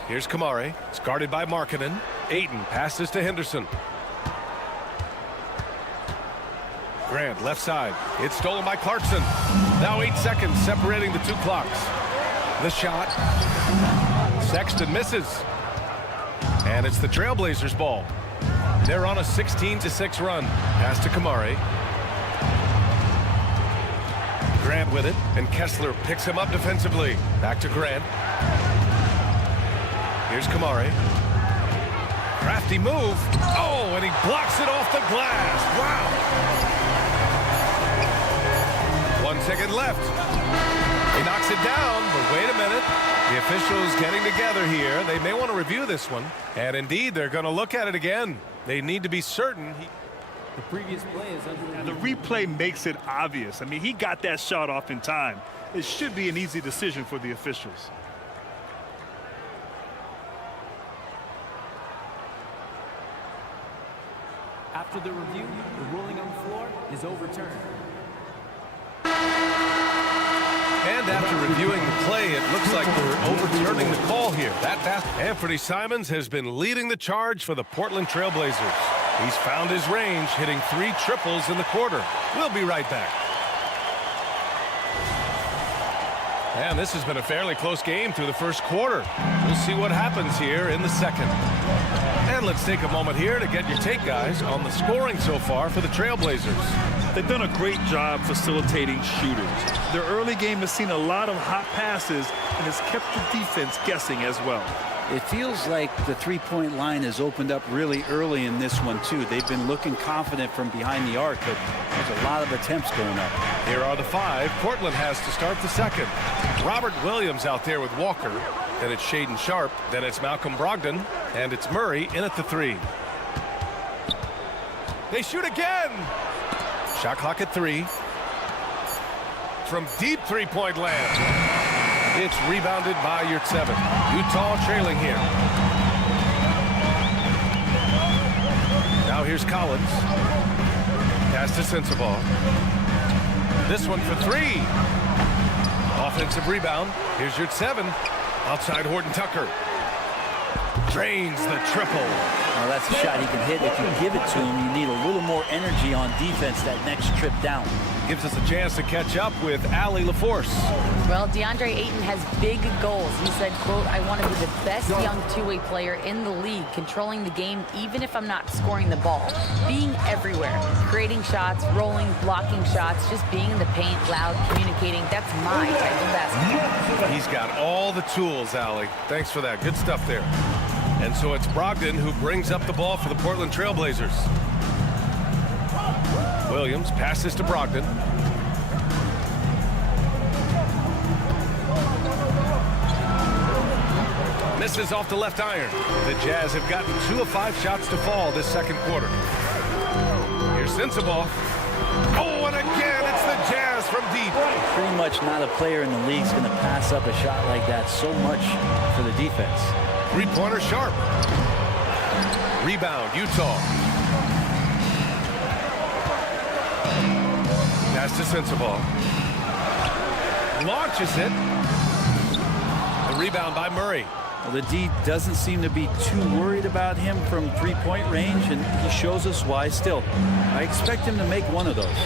Here's Kamari. It's guarded by Markkanen. Ayton passes to Henderson. Grant, left side. It's stolen by Clarkson. Now 8 seconds separating the 2 clocks. The shot. Sexton misses. And it's the Trailblazers' ball. They're on a 16-6 run. Pass to Kamari. Grant with it, and Kessler picks him up defensively. Back to Grant. Here's Kamari. Crafty move. Oh, and he blocks it off the glass. Wow. 1 second left. He knocks it down, but wait a minute. The officials getting together here. They may want to review this one. And indeed, they're going to look at it again. They need to be certain. The previous play is under. The replay makes it obvious. I mean, he got that shot off in time. It should be an easy decision for the officials. After the review, the ruling on the floor is overturned. And after reviewing the play, it looks like they're overturning the call here. Anthony Simons has been leading the charge for the Portland Trailblazers. He's found his range, hitting 3 triples in the quarter. We'll be right back. And this has been a fairly close game through the first quarter. We'll see what happens here in the second. And let's take a moment here to get your take, guys, on the scoring so far for the Trailblazers. They've done a great job facilitating shooters. Their early game has seen a lot of hot passes and has kept the defense guessing as well. It feels like the three-point line has opened up really early in this one, too. They've been looking confident from behind the arc, but there's a lot of attempts going up. Here are the 5. Portland has to start the second. Robert Williams out there with Walker. Then it's Shaden Sharp. Then it's Malcolm Brogdon. And it's Murray in at the 3. They shoot again. Shot clock at 3. From deep three-point land. It's rebounded by Yurtseven. Utah trailing here. Now here's Collins. Pass to Sensabaugh. This one for 3. Offensive rebound. Here's Yurtseven. Outside Horton Tucker. Drains the triple. Well, that's a shot he can hit. If you give it to him, you need a little more energy on defense that next trip down. Gives us a chance to catch up with Allie LaForce. Well, DeAndre Ayton has big goals. He said, quote, "I want to be the best young two-way player in the league, controlling the game even if I'm not scoring the ball. Being everywhere, creating shots, rolling, blocking shots, just being in the paint, loud, communicating. That's my type of basketball." He's got all the tools, Allie. Thanks for that. Good stuff there. And so it's Brogdon who brings up the ball for the Portland Trailblazers. Williams passes to Brogdon. Misses off the left iron. The Jazz have gotten 2 of 5 shots to fall this second quarter. Here's Sensabaugh. Oh, and again, it's the Jazz from deep. Pretty much not a player in the league is going to pass up a shot like that so much for the defense. Three-pointer Sharp. Rebound, Utah. Pass to Sensabaugh. Launches it. The rebound by Murray. Well, the D doesn't seem to be too worried about him from three-point range, and he shows us why still. I expect him to make one of those.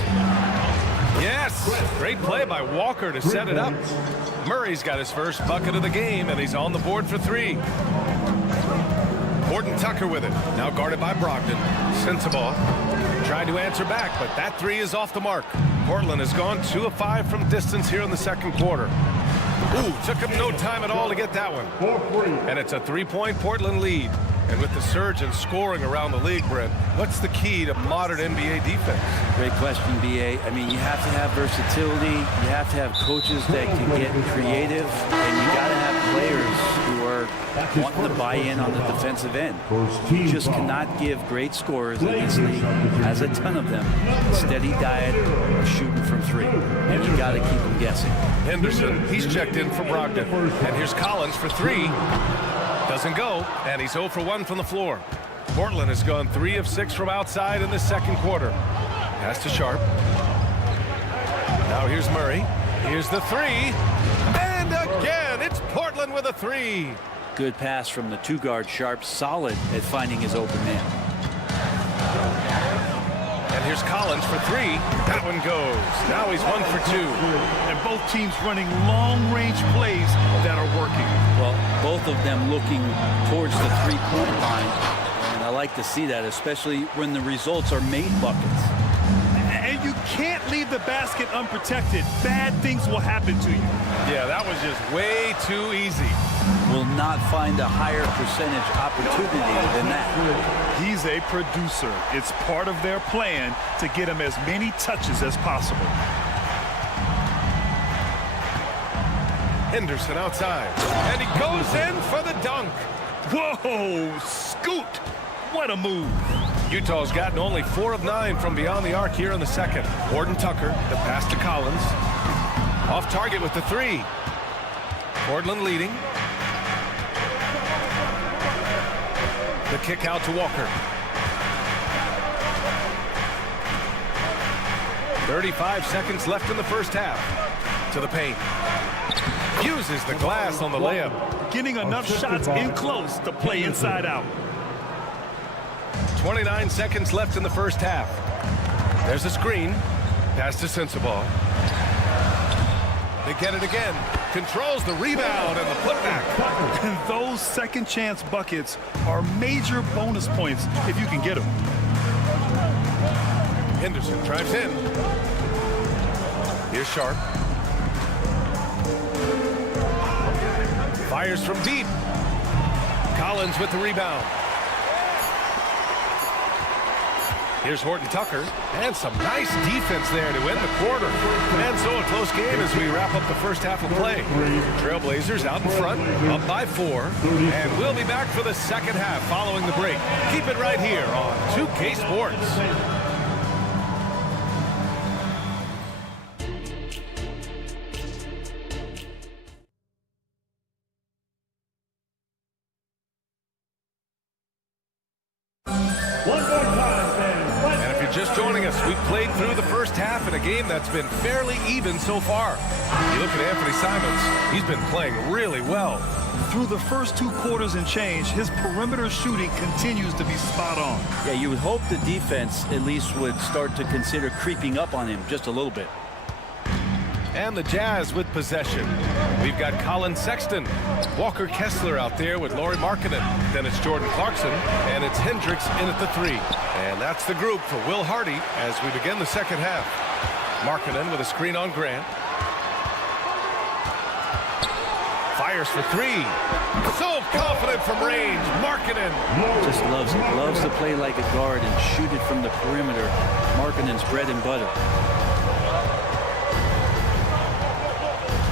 Yes! Great play by Walker to set it up. Murray's got his first bucket of the game, and he's on the board for 3. Horton Tucker with it. Now guarded by Brogdon. Sensabaugh tried to answer back, but that 3 is off the mark. Portland has gone 2 of 5 from distance here in the second quarter. Ooh, took him no time at all to get that one. And it's a 3-point Portland lead. And with the surge in scoring around the league, Brent, what's the key to modern NBA defense? Great question, B.A. I mean, you have to have versatility. You have to have coaches that can get creative. And you got to have players who are wanting to buy in on the defensive end. You just cannot give great scorers in this league, has a ton of them, a steady diet of shooting from 3. And you got to keep them guessing. Henderson, he's checked in for Brogdon. And here's Collins for 3. Doesn't go, and he's 0 for 1 from the floor. Portland has gone 3 of 6 from outside in the second quarter. Pass to Sharp. Now here's Murray. Here's the 3. And again, it's Portland with a 3. Good pass from the 2-guard Sharp, solid at finding his open man. And here's Collins for 3. That one goes. Now he's 1 for 2. And both teams running long-range plays that are working. Well, both of them looking towards the three-point line. And I like to see that, especially when the results are made buckets. And you can't leave the basket unprotected. Bad things will happen to you. Yeah, that was just way too easy. Will not find a higher percentage opportunity than that. He's a producer. It's part of their plan to get him as many touches as possible. Henderson outside. And he goes in for the dunk. Whoa, scoot. What a move. Utah's gotten only 4 of 9 from beyond the arc here in the second. Horton Tucker, the pass to Collins. Off target with the 3. Portland leading. The kick out to Walker. 35 seconds left in the first half. To the paint. Uses the glass on the layup. Getting enough shots in close to play inside out. 29 seconds left in the first half. There's a screen. Pass to Sensabaugh. They get it again. Controls the rebound and the putback. And those second chance buckets are major bonus points if you can get them. Henderson drives in. Here's Sharp. Fires from deep. Collins with the rebound. Here's Horton Tucker, and some nice defense there to end the quarter. And so a close game as we wrap up the first half of play. Trailblazers out in front, up by 4. And we'll be back for the second half following the break. Keep it right here on 2K Sports. Just joining us, we've played through the first half in a game that's been fairly even so far. You look at Anthony Simons, he's been playing really well. Through the first 2 quarters and change, his perimeter shooting continues to be spot on. Yeah, you would hope the defense at least would start to consider creeping up on him just a little bit. And the Jazz with possession. We've got Colin Sexton, Walker Kessler out there with Lauri Markkanen. Then it's Jordan Clarkson, and it's Hendricks in at the 3. And that's the group for Will Hardy as we begin the second half. Markkanen with a screen on Grant. Fires for 3. So confident from range. Markkanen. Just loves to play like a guard and shoot it from the perimeter. Markkanen's bread and butter.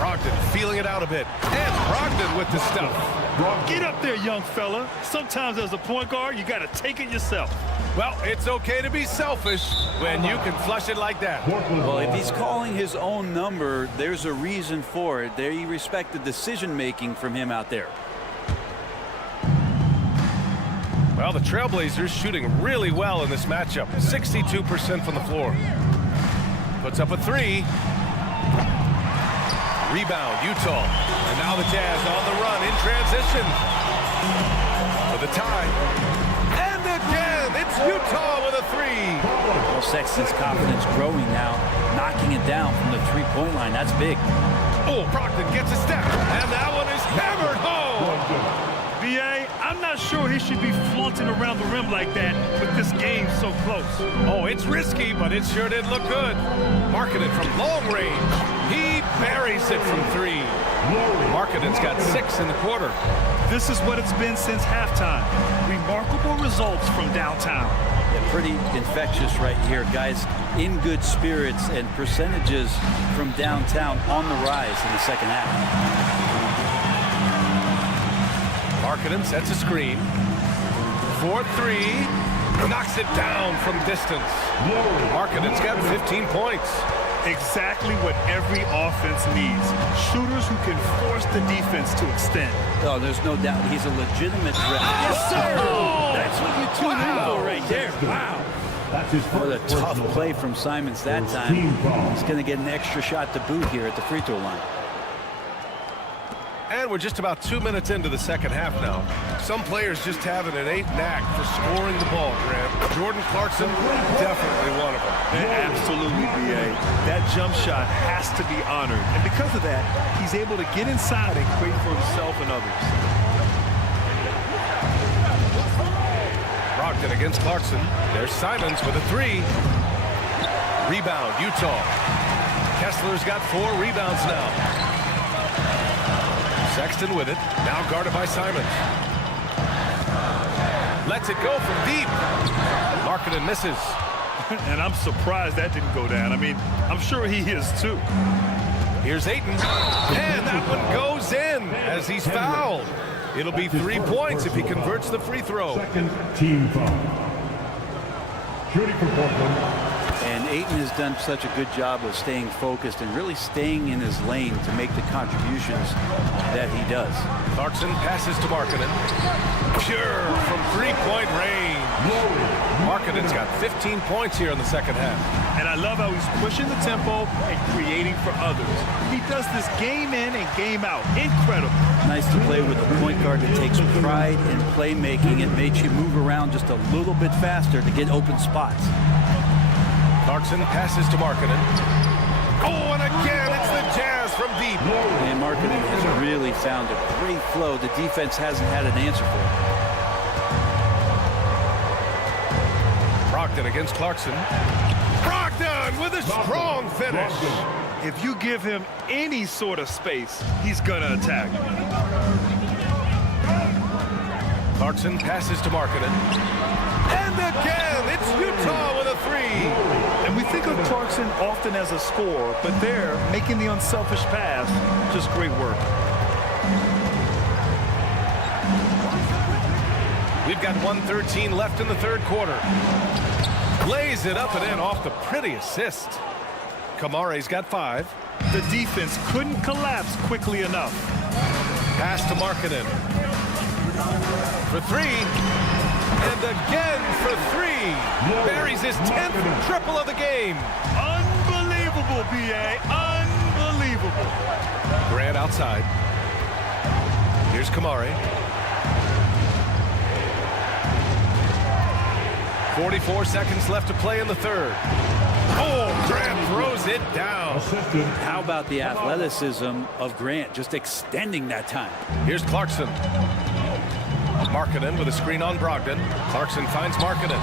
Brogdon feeling it out a bit. And Brogdon with the stuff. Get up there, young fella. Sometimes as a point guard, you got to take it yourself. Well, it's okay to be selfish when you can flush it like that. Well, if he's calling his own number, there's a reason for it. They respect the decision-making from him out there. Well, the Trailblazers shooting really well in this matchup. 62% from the floor. Puts up a 3. Rebound, Utah. And now the Jazz on the run in transition. For the tie. And again, it's Utah with a 3. Well, Sexton's confidence growing now, knocking it down from the three-point line. That's big. Oh, Brogdon gets a step. And that one is hammered home. B.A., I'm not sure he should be flaunting around the rim like that with this game so close. Oh, it's risky, but it sure did look good. Markkanen from long range. He buries it from 3. Markkanen's got 6 in the quarter. This is what it's been since halftime. Remarkable results from downtown. Yeah, pretty infectious right here, guys. In good spirits and percentages from downtown on the rise in the second half. Markkanen sets a screen. 4-3. Knocks it down from distance. Markkanen's got 15 points. Exactly what every offense needs. Shooters who can force the defense to extend. Oh, there's no doubt he's a legitimate threat. Yes, sir! That's what you tune in for right there. Wow. What a tough play from Simons that time. He's going to get an extra shot to boot here at the free throw line. And we're just about 2 minutes into the second half now. Some players just have an innate knack for scoring the ball, Grant. Jordan Clarkson, definitely one of them. Absolutely, B.A. That jump shot has to be honored. And because of that, he's able to get inside and create for himself and others. Brogdon against Clarkson. There's Simons with a 3. Rebound, Utah. Kessler's got 4 rebounds now. Sexton with it, now guarded by Simons. Lets it go from deep. Markkanen misses. And I'm surprised that didn't go down. I mean, I'm sure he is too. Here's Ayton. And that one goes in as he's fouled. It'll be 3 points if he converts the free throw. Second team foul. Shooting for Portland. And Ayton has done such a good job of staying focused and really staying in his lane to make the contributions that he does. Clarkson passes to Markkanen. Pure from 3-point range. Markkanen's got 15 points here in the second half. And I love how he's pushing the tempo and creating for others. He does this game in and game out. Incredible. Nice to play with a point guard that takes pride in playmaking and makes you move around just a little bit faster to get open spots. Clarkson passes to Markkanen. Oh, and again, it's the Jazz from deep. And Markkanen has really found a great flow. The defense hasn't had an answer for it. Brogdon against Clarkson. Brogdon with a strong finish. If you give him any sort of space, he's going to attack. Clarkson passes to Markkanen. And again, it's Utah with a 3. And we think of Clarkson often as a scorer, but there, making the unselfish pass, just great work. We've got 1:13 left in the third quarter. Lays it up and in off the pretty assist. Kamare's got 5. The defense couldn't collapse quickly enough. Pass to Markkanen. For 3. And again for 3. Buries his 10th triple of the game. Unbelievable, B.A. Unbelievable. Grant outside. Here's Kamare. 44 seconds left to play in the third. Oh, Grant throws it down. How about the athleticism of Grant, just extending that time? Here's Clarkson. Markkanen with a screen on Brogdon. Clarkson finds Markkanen.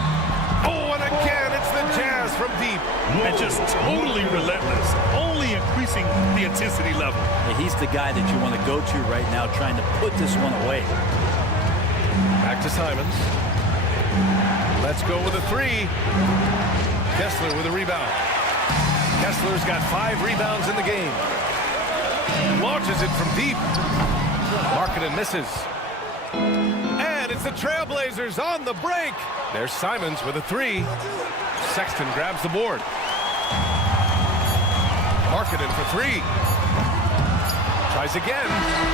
Oh, and again, it's the Jazz from deep. And just totally relentless, only increasing the intensity level. Yeah, he's the guy that you want to go to right now, trying to put this one away. Back to Simons. Let's go with a 3. Kessler with a rebound. Kessler's got 5 rebounds in the game. Launches it from deep. Markkanen misses. And it's the Trailblazers on the break. There's Simons with a 3. Sexton grabs the board. Markkanen for 3. Tries again.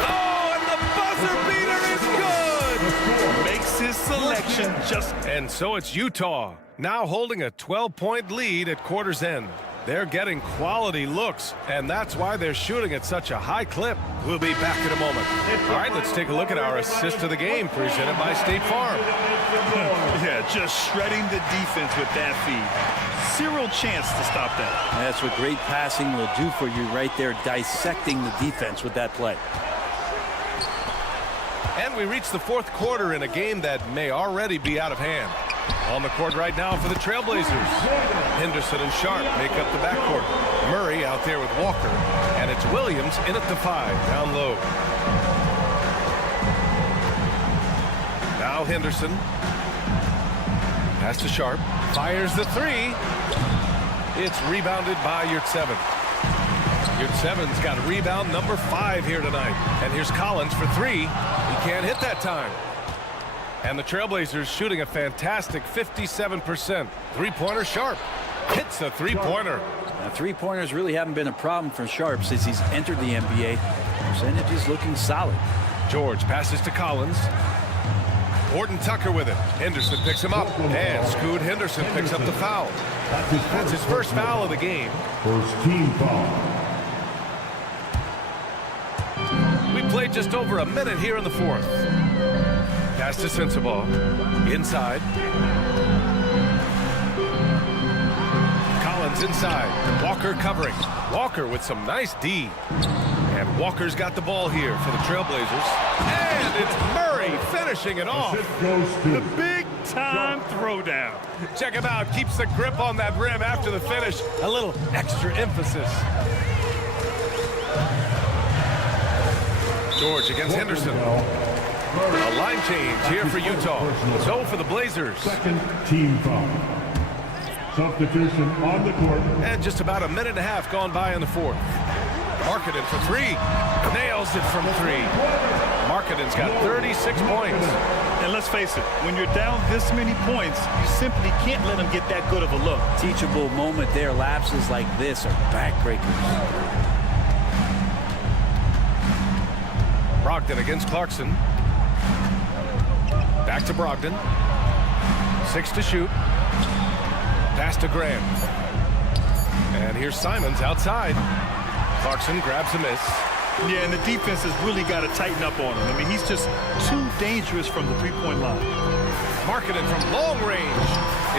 Oh, and the buzzer beater is good. Makes his selection just... And so it's Utah, now holding a 12-point lead at quarter's end. They're getting quality looks, and that's why they're shooting at such a high clip. We'll be back in a moment. All right, let's take a look at our assist of the game presented by State Farm. Yeah, just shredding the defense with that feed. Zero chance to stop that. That's what great passing will do for you right there, dissecting the defense with that play. And we reach the fourth quarter in a game that may already be out of hand. On the court right now for the Trailblazers. Henderson and Sharp make up the backcourt. Murray out there with Walker. And it's Williams in at the 5, down low. Now Henderson. Pass to Sharp. Fires the 3. It's rebounded by Yurtseven. Yurtseven's got rebound number 5 here tonight. And here's Collins for 3. He can't hit that time. And the Trailblazers shooting a fantastic 57%. Three-pointer Sharp hits a three-pointer. Now, three-pointers really haven't been a problem for Sharp since he's entered the NBA. Percentage is looking solid. George passes to Collins. Horton Tucker with it. Henderson picks him up. And Scoot Henderson picks up the foul. That's his first foul of the game. First team foul. We played just over a minute here in the fourth. Pass to Sensabaugh. Inside. Collins inside. Walker covering. Walker with some nice D. And Walker's got the ball here for the Trailblazers. And it's Murray finishing it off. The big-time throwdown. Check him out. Keeps the grip on that rim after the finish. A little extra emphasis. George against Henderson. A line change here for Utah. So for the Blazers. Second team foul. Substitution on the court. And just about a minute and a half gone by in the fourth. Markkanen for 3. Nails it from 3. Markkanen's got 36 points. And let's face it, when you're down this many points, you simply can't let them get that good of a look. Teachable moment there. Lapses like this are backbreakers. Brogdon against Clarkson. Back to Brogdon. 6 to shoot. Pass to Grant. And here's Simons outside. Clarkson grabs a miss. Yeah, and the defense has really got to tighten up on him. I mean, he's just too dangerous from the three-point line. Markkanen from long range.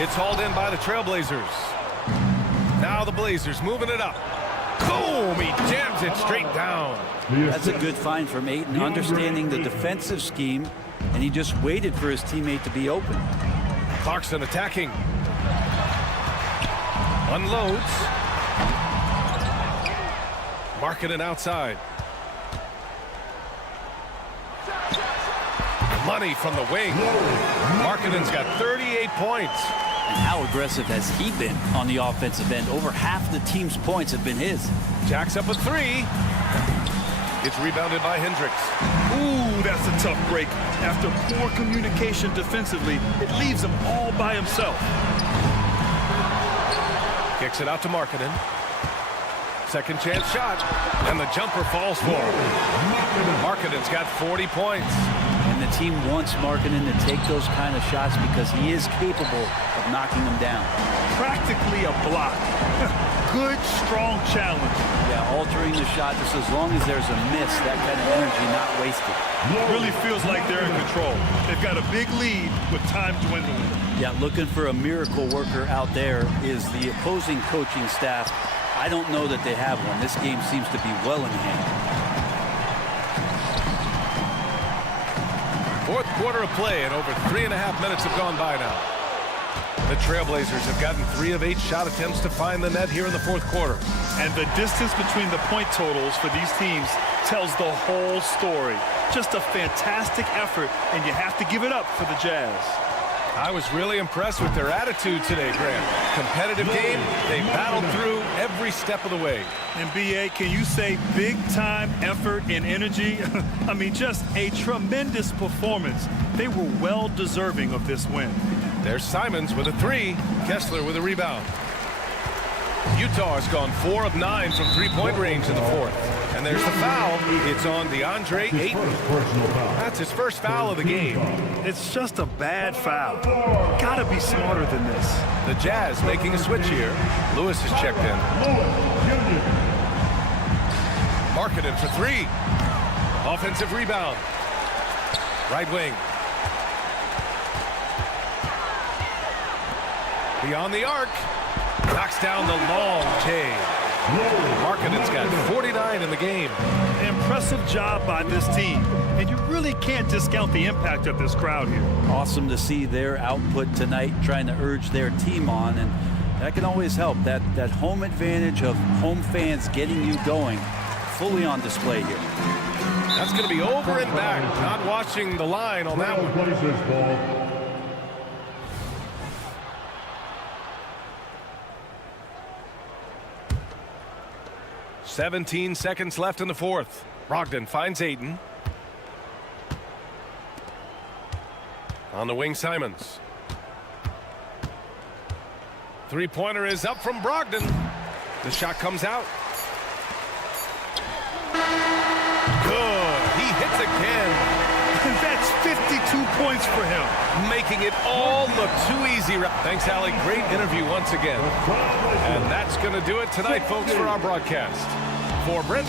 It's hauled in by the Trailblazers. Now the Blazers moving it up. Boom! He jams it straight down. That's a good find from Ayton, understanding the defensive scheme, and he just waited for his teammate to be open. Clarkson attacking. Unloads. Markkanen outside. Money from the wing. Markkanen's got 38 points. And how aggressive has he been on the offensive end? Over half the team's points have been his. Jacks up a three. It's rebounded by Hendricks. Ooh, that's a tough break. After poor communication defensively, it leaves him all by himself. Kicks it out to Markkanen. Second chance shot. And the jumper falls for him. Markkanen's got 40 points. And the team wants Markkanen to take those kind of shots because he is capable of knocking them down. Practically a block. Good, strong challenge. Yeah, altering the shot just as long as there's a miss, that kind of energy not wasted. It really feels like they're in control. They've got a big lead with time dwindling. Yeah, looking for a miracle worker out there is the opposing coaching staff. I don't know that they have one. This game seems to be well in hand. Fourth quarter of play, and over 3.5 minutes have gone by now. The Trailblazers have gotten 3 of 8 shot attempts to find the net here in the fourth quarter. And the distance between the point totals for these teams tells the whole story. Just a fantastic effort, and you have to give it up for the Jazz. I was really impressed with their attitude today, Grant. Competitive game, they battled through every step of the way. And BA, can you say big time effort and energy? I mean, just a tremendous performance. They were well deserving of this win. There's Simons with a 3, Kessler with a rebound. Utah has gone 4 of 9 from three-point range in the fourth. And there's the foul. It's on DeAndre Ayton. That's his first foul of the game. It's just a bad foul. Gotta be smarter than this. The Jazz making a switch here. Lewis has checked in. Markkanen for 3. Offensive rebound. Right wing. Beyond the arc. Knocks down the long J. Markkanen's got 49 in the game. Impressive job by this team. And you really can't discount the impact of this crowd here. Awesome to see their output tonight, trying to urge their team on, and that can always help. That home advantage of home fans getting you going, fully on display here. That's going to be over and back. Not watching the line on that one. 17 seconds left in the fourth. Brogdon finds Ayton. On the wing, Simons. Three-pointer is up from Brogdon. The shot comes out. Good. He hits again. That's 52 points for him. Making it all look too easy. Thanks, Allie. Great interview once again. And that's going to do it tonight, folks, for our broadcast. For Brent.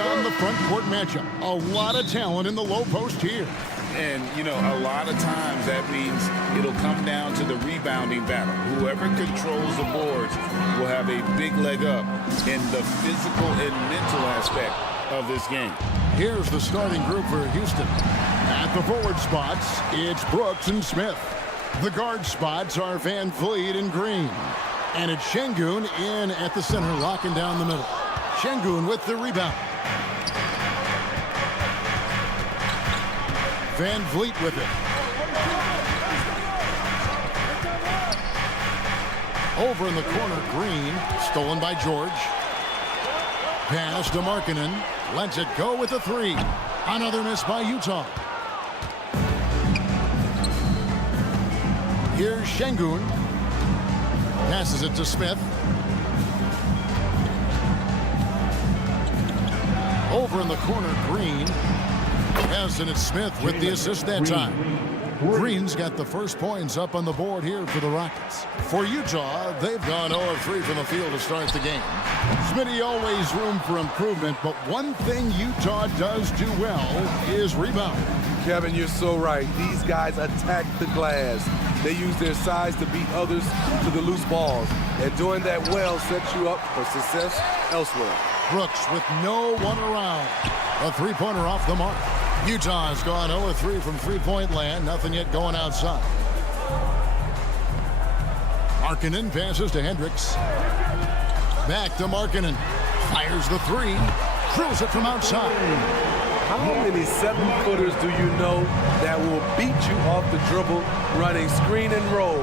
on the front court matchup. A lot of talent in the low post here. And, you know, a lot of times that means it'll come down to the rebounding battle. Whoever controls the boards will have a big leg up in the physical and mental aspect of this game. Here's the starting group for Houston. At the forward spots, it's Brooks and Smith. The guard spots are Van Vliet and Green. And it's Şengün in at the center, locking down the middle. Şengün with the rebound. Van Vliet with it. Over in the corner, Green. Stolen by George. Pass to Markkanen. Lets it go with a three. Another miss by Utah. Here's Şengün. Passes it to Smith. Over in the corner, Green. Yes, and it's Smith with the assist that time. Green's got the first points up on the board here for the Rockets. For Utah, they've gone 0 of 3 from the field to start the game. Smitty, always room for improvement, but one thing Utah does do well is rebound. Kevin, you're so right. These guys attack the glass. They use their size to beat others to the loose balls. And doing that well sets you up for success elsewhere. Brooks with no one around. A three-pointer off the mark. Utah has gone 0 of 3 from three-point land. Nothing yet going outside. Markkanen passes to Hendricks. Back to Markkanen. Fires the three. Drills it from outside. How many 7-footers do you know that will beat you off the dribble running screen and roll?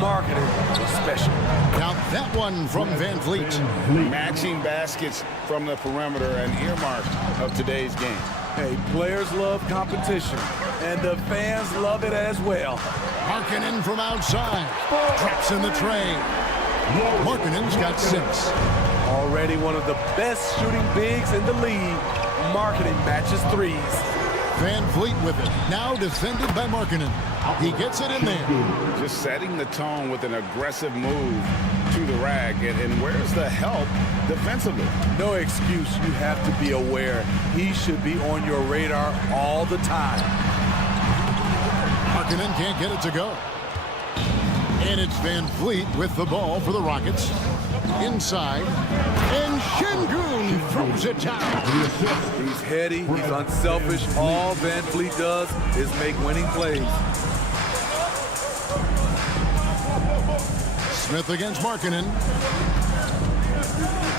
Markkanen is special. Now that one from Van Vliet. Matching baskets from the perimeter, an earmark of today's game. Hey, players love competition, and the fans love it as well. Markkanen from outside. Traps in the tray. Markkanen's got 6. Already one of the best shooting bigs in the league. Markkanen matches threes. Van Vliet with it. Now defended by Markkanen. He gets it in there. Just setting the tone with an aggressive move to the rack. And where's the help defensively? No excuse. You have to be aware. He should be on your radar all the time. Markkanen can't get it to go. And it's Van Vliet with the ball for the Rockets. Inside. And Şengün throws it down. He's heady. He's unselfish. All Van Vliet does is make winning plays. Smith against Markkanen.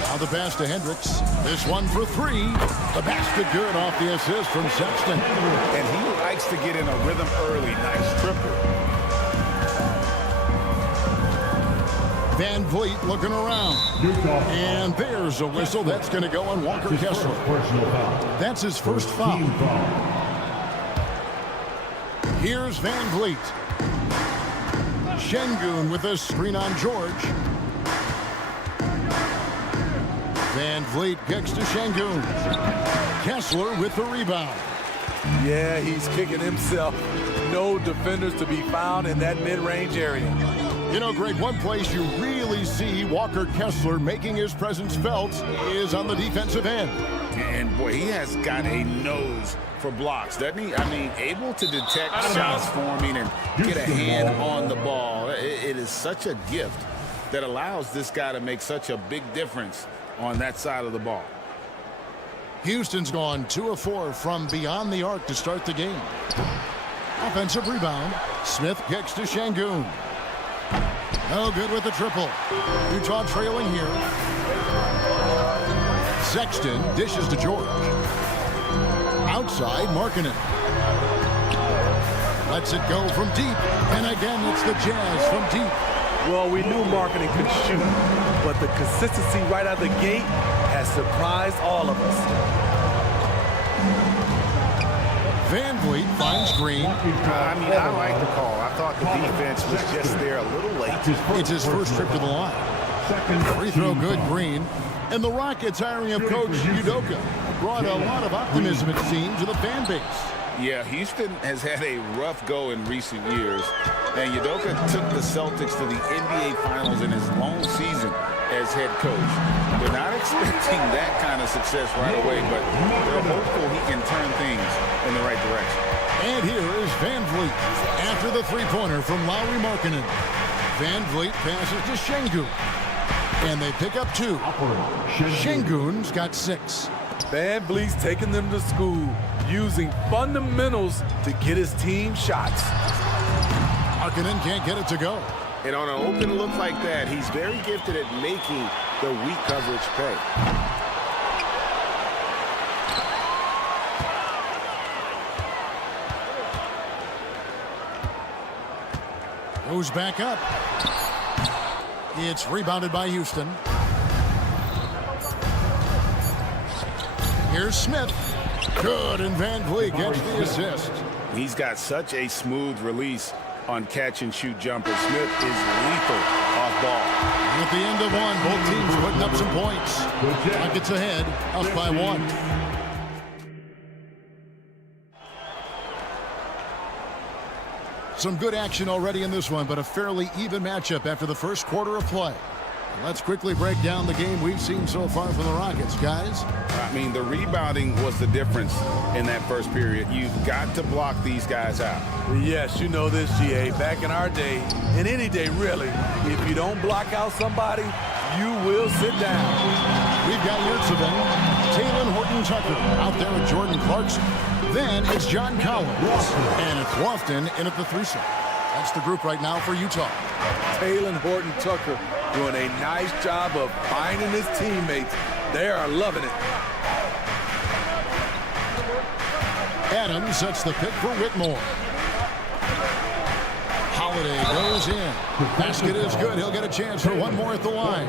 Now the pass to Hendricks. This one for 3. The basket good off the assist from Sexton. And he likes to get in a rhythm early. Nice triple. Van Vliet looking around. And there's a whistle. That's going to go on Walker Kessler. That's his first foul. Here's Van Vliet. Şengün with a screen on George. Van Vliet kicks to Şengün. Kessler with the rebound. Yeah, he's kicking himself. No defenders to be found in that mid-range area. You know, Greg, one place you really see Walker Kessler making his presence felt is on the defensive end. And, boy, he has got a nose for blocks, doesn't he? I mean, able to detect shots forming and get a hand on the ball. It is such a gift that allows this guy to make such a big difference on that side of the ball. Houston's gone 2 of 4 from beyond the arc to start the game. Offensive rebound. Smith kicks to Şengün. No good with the triple. Utah trailing here. Sexton dishes to George. Outside, Markkanen. Lets it go from deep. And again, it's the Jazz from deep. Well, we knew Markkanen could shoot, but the consistency right out of the gate has surprised all of us. Van Vliet finds Green. I mean, I like the call. I thought the defense was just there a little late. It's his first trip to the line. Free throw good, Green. And the Rockets hiring of Coach Udoka brought a lot of optimism, it seems, to the fan base. Yeah, Houston has had a rough go in recent years, and Udoka took the Celtics to the NBA Finals in his lone season as head coach. They're not expecting that kind of success right away, but they're hopeful he can turn things in the right direction. And here is Van Vliet after the three-pointer from Lauri Markkanen. Van Vliet passes to Şengün. And they pick up 2. Şengün's got 6. Van Vliet's taking them to school, using fundamentals to get his team shots. Markkanen can't get it to go. And on an open look like that, he's very gifted at making the weak coverage pay. Goes back up. It's rebounded by Houston. Here's Smith. Good, and Van Vliet gets the assist. He's got such a smooth release on catch-and-shoot jumpers. Smith is lethal off ball. At the end of one, both teams putting up some points. Nuggets ahead, up by 1. Some good action already in this one, but a fairly even matchup after the first quarter of play. Let's quickly break down the game we've seen so far from the Rockets, guys. I mean, the rebounding was the difference in that first period. You've got to block these guys out. Yes, you know this, GA. Back in our day, and any day really, if you don't block out somebody, you will sit down. We've got Yurtseven, Taylor Horton-Tucker out there with Jordan Clarkson. Then it's John Collins. And it's Lofton in at the 3 slot. That's the group right now for Utah. Taylor Horton-Tucker doing a nice job of finding his teammates. They are loving it. Adams sets the pick for Whitmore. Holiday goes in. Basket is good. He'll get a chance for one more at the line.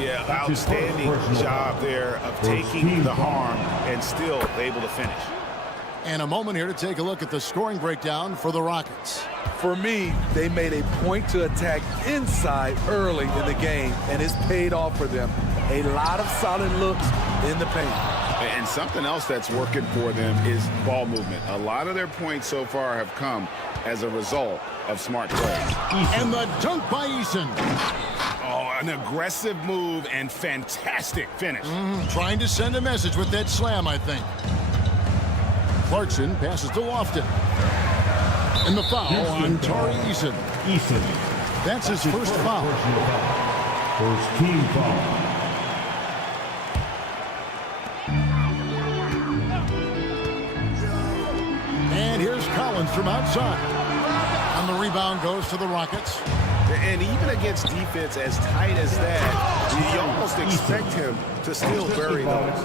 Yeah, outstanding job there of taking the harm and still able to finish. And a moment here to take a look at the scoring breakdown for the Rockets. For me, they made a point to attack inside early in the game, and it's paid off for them. A lot of solid looks in the paint. And something else that's working for them is ball movement. A lot of their points so far have come as a result of smart play. And the dunk by Eason. Oh, an aggressive move and fantastic finish. Trying to send a message with that slam, I think. Clarkson passes to Lofton. And the foul on Tari Eason. That's his first foul. First team foul. And here's Collins from outside. And the rebound goes to the Rockets. And even against defense as tight as that, you almost expect him to still bury those.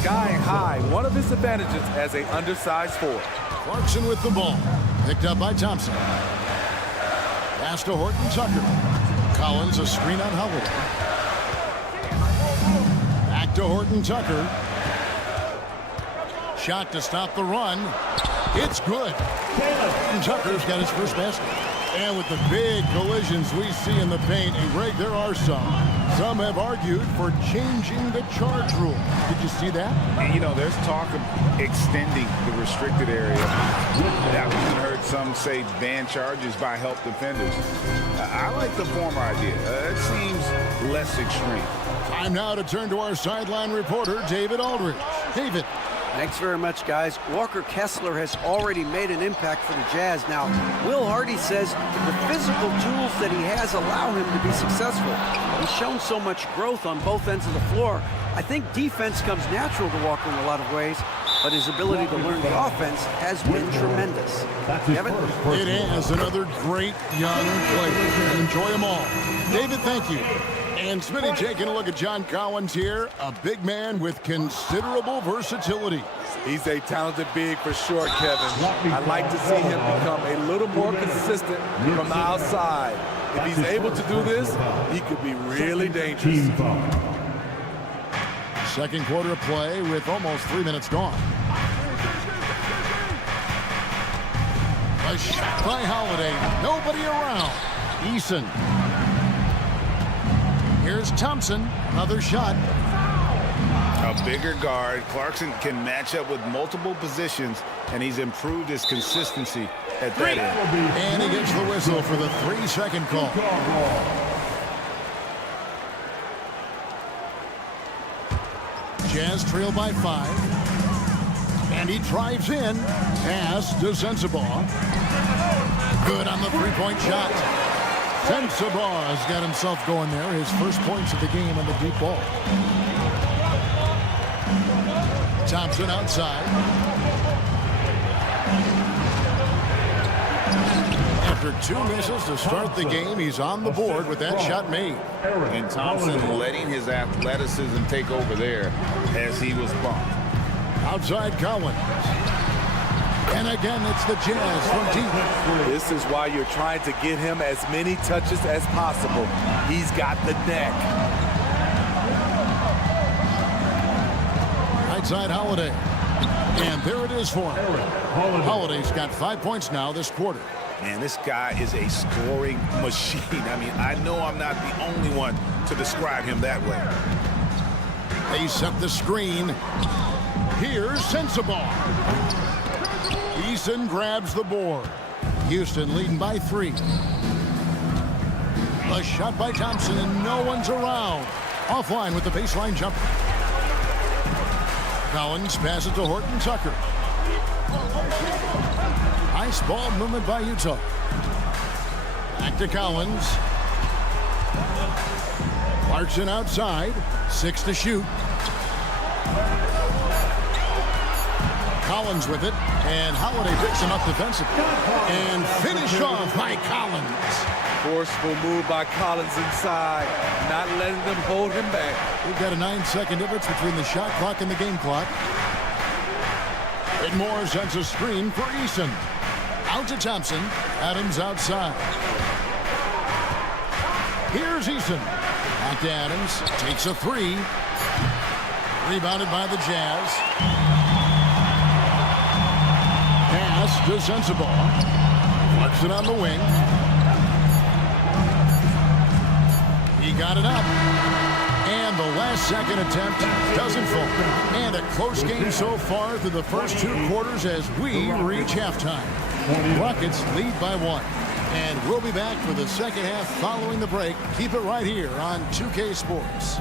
Sky high, one of his advantages as an undersized forward. Clarkson with the ball. Picked up by Thompson. Pass to Horton-Tucker. Collins a screen on Holiday. Back to Horton-Tucker. Shot to stop the run. It's good. Horton-Tucker's got his first basket. And with the big collisions we see in the paint, and Greg, there are some. Some have argued for changing the charge rule. Did you see that? And, you know, there's talk of extending the restricted area. That one heard some say ban charges by help defenders. I like the former idea. It seems less extreme. Time now to turn to our sideline reporter, David Aldridge. David. Thanks very much, guys. Walker Kessler has already made an impact for the Jazz. Now, Will Hardy says the physical tools that he has allow him to be successful. He's shown so much growth on both ends of the floor. I think defense comes natural to Walker in a lot of ways, but his ability to learn the offense has been tremendous. Kevin? It is another great young player. Enjoy them all. David, thank you. And Smitty taking a look at John Collins here, a big man with considerable versatility. He's a talented big for sure, Kevin. I'd like to see him become a little more consistent from the outside. If he's able to do this, he could be really dangerous. Second quarter of play with almost 3 minutes gone. A shot by Holiday. Nobody around. Eason. Here's Thompson. Another shot. A bigger guard. Clarkson can match up with multiple positions, and he's improved his consistency at that end. And he gets the whistle for the 3-second call. Jazz trail by 5. And he drives in. Pass to Sensabaugh. Good on the three-point shot. Sensabaugh has got himself going there. His first points of the game on the deep ball. Thompson outside. After 2 misses to start the game, he's on the board with that shot made. And Thompson letting his athleticism take over there as he was bumped. Outside Collins. And again, it's the Jazz from deep. This is why you're trying to get him as many touches as possible. He's got the neck. Right side Holiday. And there it is for him. Holiday's got 5 points now this quarter. Man, this guy is a scoring machine. I mean, I know I'm not the only one to describe him that way. They set the screen. Here's Sensabaugh. Eason grabs the board. Houston leading by 3. A shot by Thompson, and no one's around. Offline with the baseline jumper. Collins passes to Horton Tucker. Nice ball movement by Utah. Back to Collins. Clarkson outside. 6 to shoot. Collins with it, and Holiday picks him up defensively. And finished off by Collins. Forceful move by Collins inside, not letting them hold him back. We've got a 9-second difference between the shot clock and the game clock. Moore sends a screen for Eason. Out to Thompson. Adams outside. Here's Eason. Back to Adams. Takes a 3. Rebounded by the Jazz. Pass to Sensabaugh. Clarkson on the wing. He got it up. And the last second attempt doesn't fall. And a close game so far through the first 2 quarters as we reach halftime. Rockets lead by 1. And we'll be back for the second half following the break. Keep it right here on 2K Sports.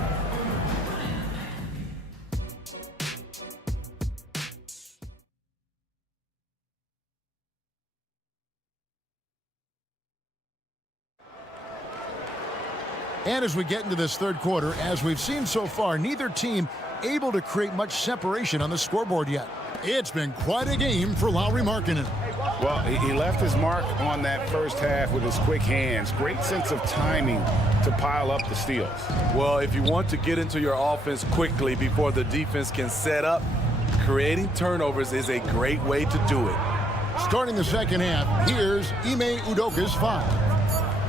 And as we get into this third quarter, as we've seen so far, neither team able to create much separation on the scoreboard yet. It's been quite a game for Lauri Markkanen. Well, he left his mark on that first half with his quick hands. Great sense of timing to pile up the steals. Well, if you want to get into your offense quickly before the defense can set up, creating turnovers is a great way to do it. Starting the second half, here's Ime Udoka's 5.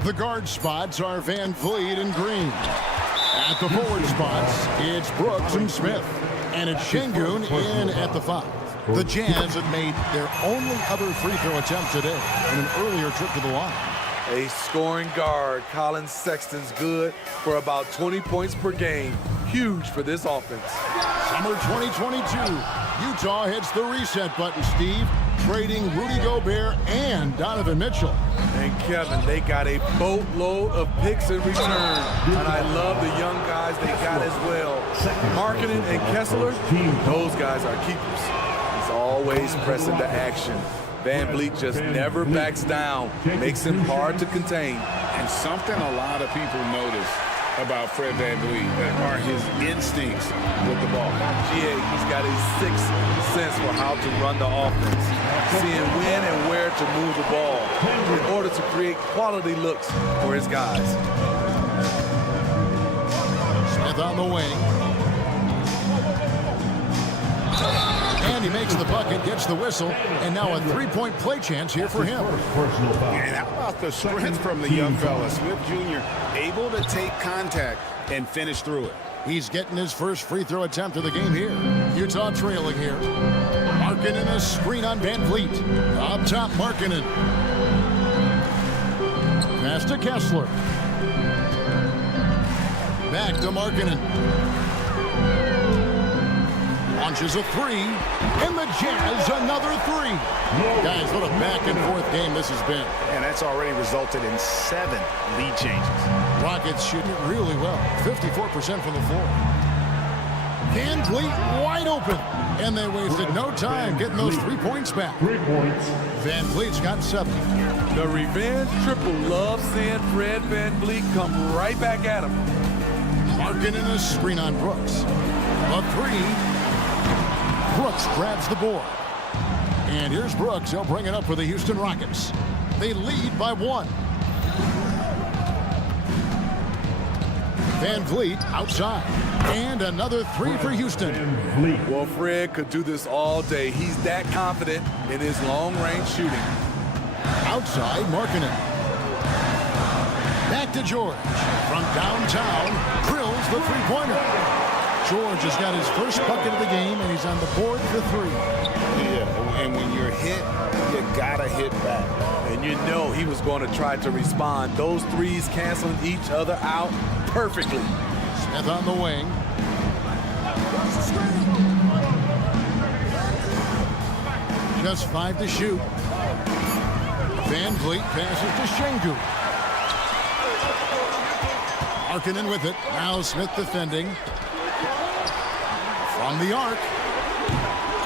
The guard spots are Van Vliet and Green. At the forward spots, it's Brooks and Smith. And it's Şengün in at the 5. The Jazz have made their only other free throw attempt today in an earlier trip to the line. A scoring guard, Colin Sexton's good for about 20 points per game. Huge for this offense. Summer 2022, Utah hits the reset button, Steve, trading Rudy Gobert and Donovan Mitchell. And Kevin, they got a boatload of picks in return. And I love the young guys they got as well. Markkanen and Kessler, those guys are keepers. He's always pressing the action. Van Vliet just never backs down, makes him hard to contain. And something a lot of people notice about Fred Van Vliet are his instincts with the ball. He's got a sixth sense for how to run the offense, seeing when and where to move the ball in order to create quality looks for his guys. Smith on the wing. And he makes the bucket, gets the whistle, and now a three-point play chance here for him. And how about the strength from the young fella? Smith Jr. able to take contact and finish through it. He's getting his first free throw attempt of the game here. Utah trailing here. Markkanen a screen on Van Vliet. Up top, Markkanen. Pass to Kessler. Back to Markkanen. Launches a 3, and the Jazz another 3. Guys, what a back-and-forth game this has been. And that's already resulted in 7 lead changes. Rockets shooting it really well, 54% from the floor. Van Vliet wide open. And they wasted no time getting those 3 points back. 3 points. Van Vliet's got 7. The revenge triple loves seeing Fred Van Vliet come right back at him. Markkanen a screen on Brooks. A 3. Brooks grabs the board. And here's Brooks. He'll bring it up for the Houston Rockets. They lead by 1. Van Vliet outside. And another 3 for Houston. Well, Fred could do this all day. He's that confident in his long-range shooting. Outside, Markkanen. Back to George. From downtown, drills the three-pointer. George has got his first bucket of the game, and he's on the board for 3. Yeah, and when you're hit, you gotta hit back. And you know he was going to try to respond. Those threes canceling each other out perfectly. Smith on the wing. Just 5 to shoot. Van Vliet passes to Şengün. Markkanen with it. Now Smith defending. From the arc.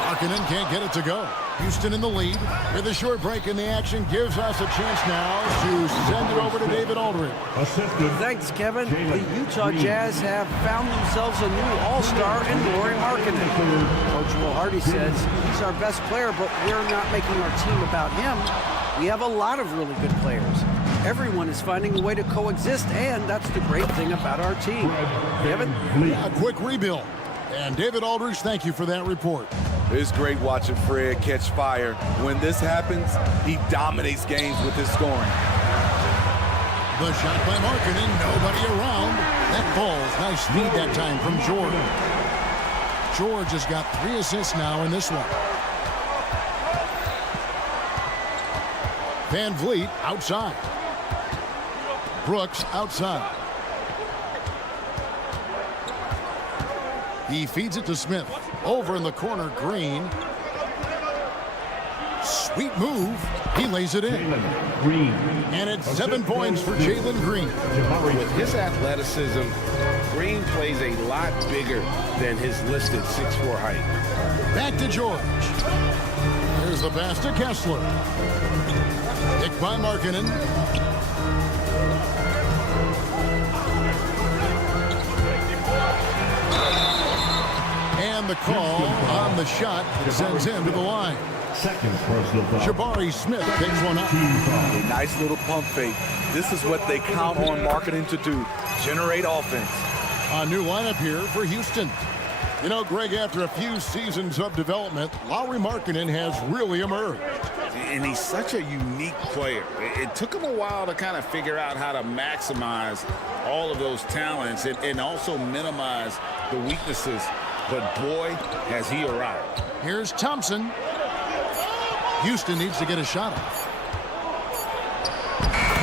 Markkanen can't get it to go. Houston in the lead. With a short break in the action gives us a chance now to send it over to David Aldridge. Thanks, Kevin. The Utah Jazz have found themselves a new all-star in Lauri Markkanen. Coach Will Hardy says he's our best player, but we're not making our team about him. We have a lot of really good players. Everyone is finding a way to coexist, and that's the great thing about our team. Kevin? A quick rebuild. And David Aldridge, thank you for that report. It's great watching Fred catch fire. When this happens, he dominates games with his scoring. The shot by Markkanen, nobody around. That falls. Nice feed that time from George. George has got 3 assists now in this one. Van Vliet outside. Brooks outside. He feeds it to Smith. Over in the corner, Green. Sweet move. He lays it in. And it's 7 points for Jalen Green. With his athleticism, Green plays a lot bigger than his listed 6'4" height. Back to George. Here's the pass to Kessler. Picked by Markkanen. And the call on the shot sends him to the line. Jabari Smith picks one up. A nice little pump fake. This is what they count on Markkanen to do. Generate offense. A new lineup here for Houston. You know, Greg, after a few seasons of development, Lauri Markkanen has really emerged. And he's such a unique player. It took him a while to kind of figure out how to maximize all of those talents and also minimize the weaknesses. But boy, has he arrived. Here's Thompson. Houston needs to get a shot off.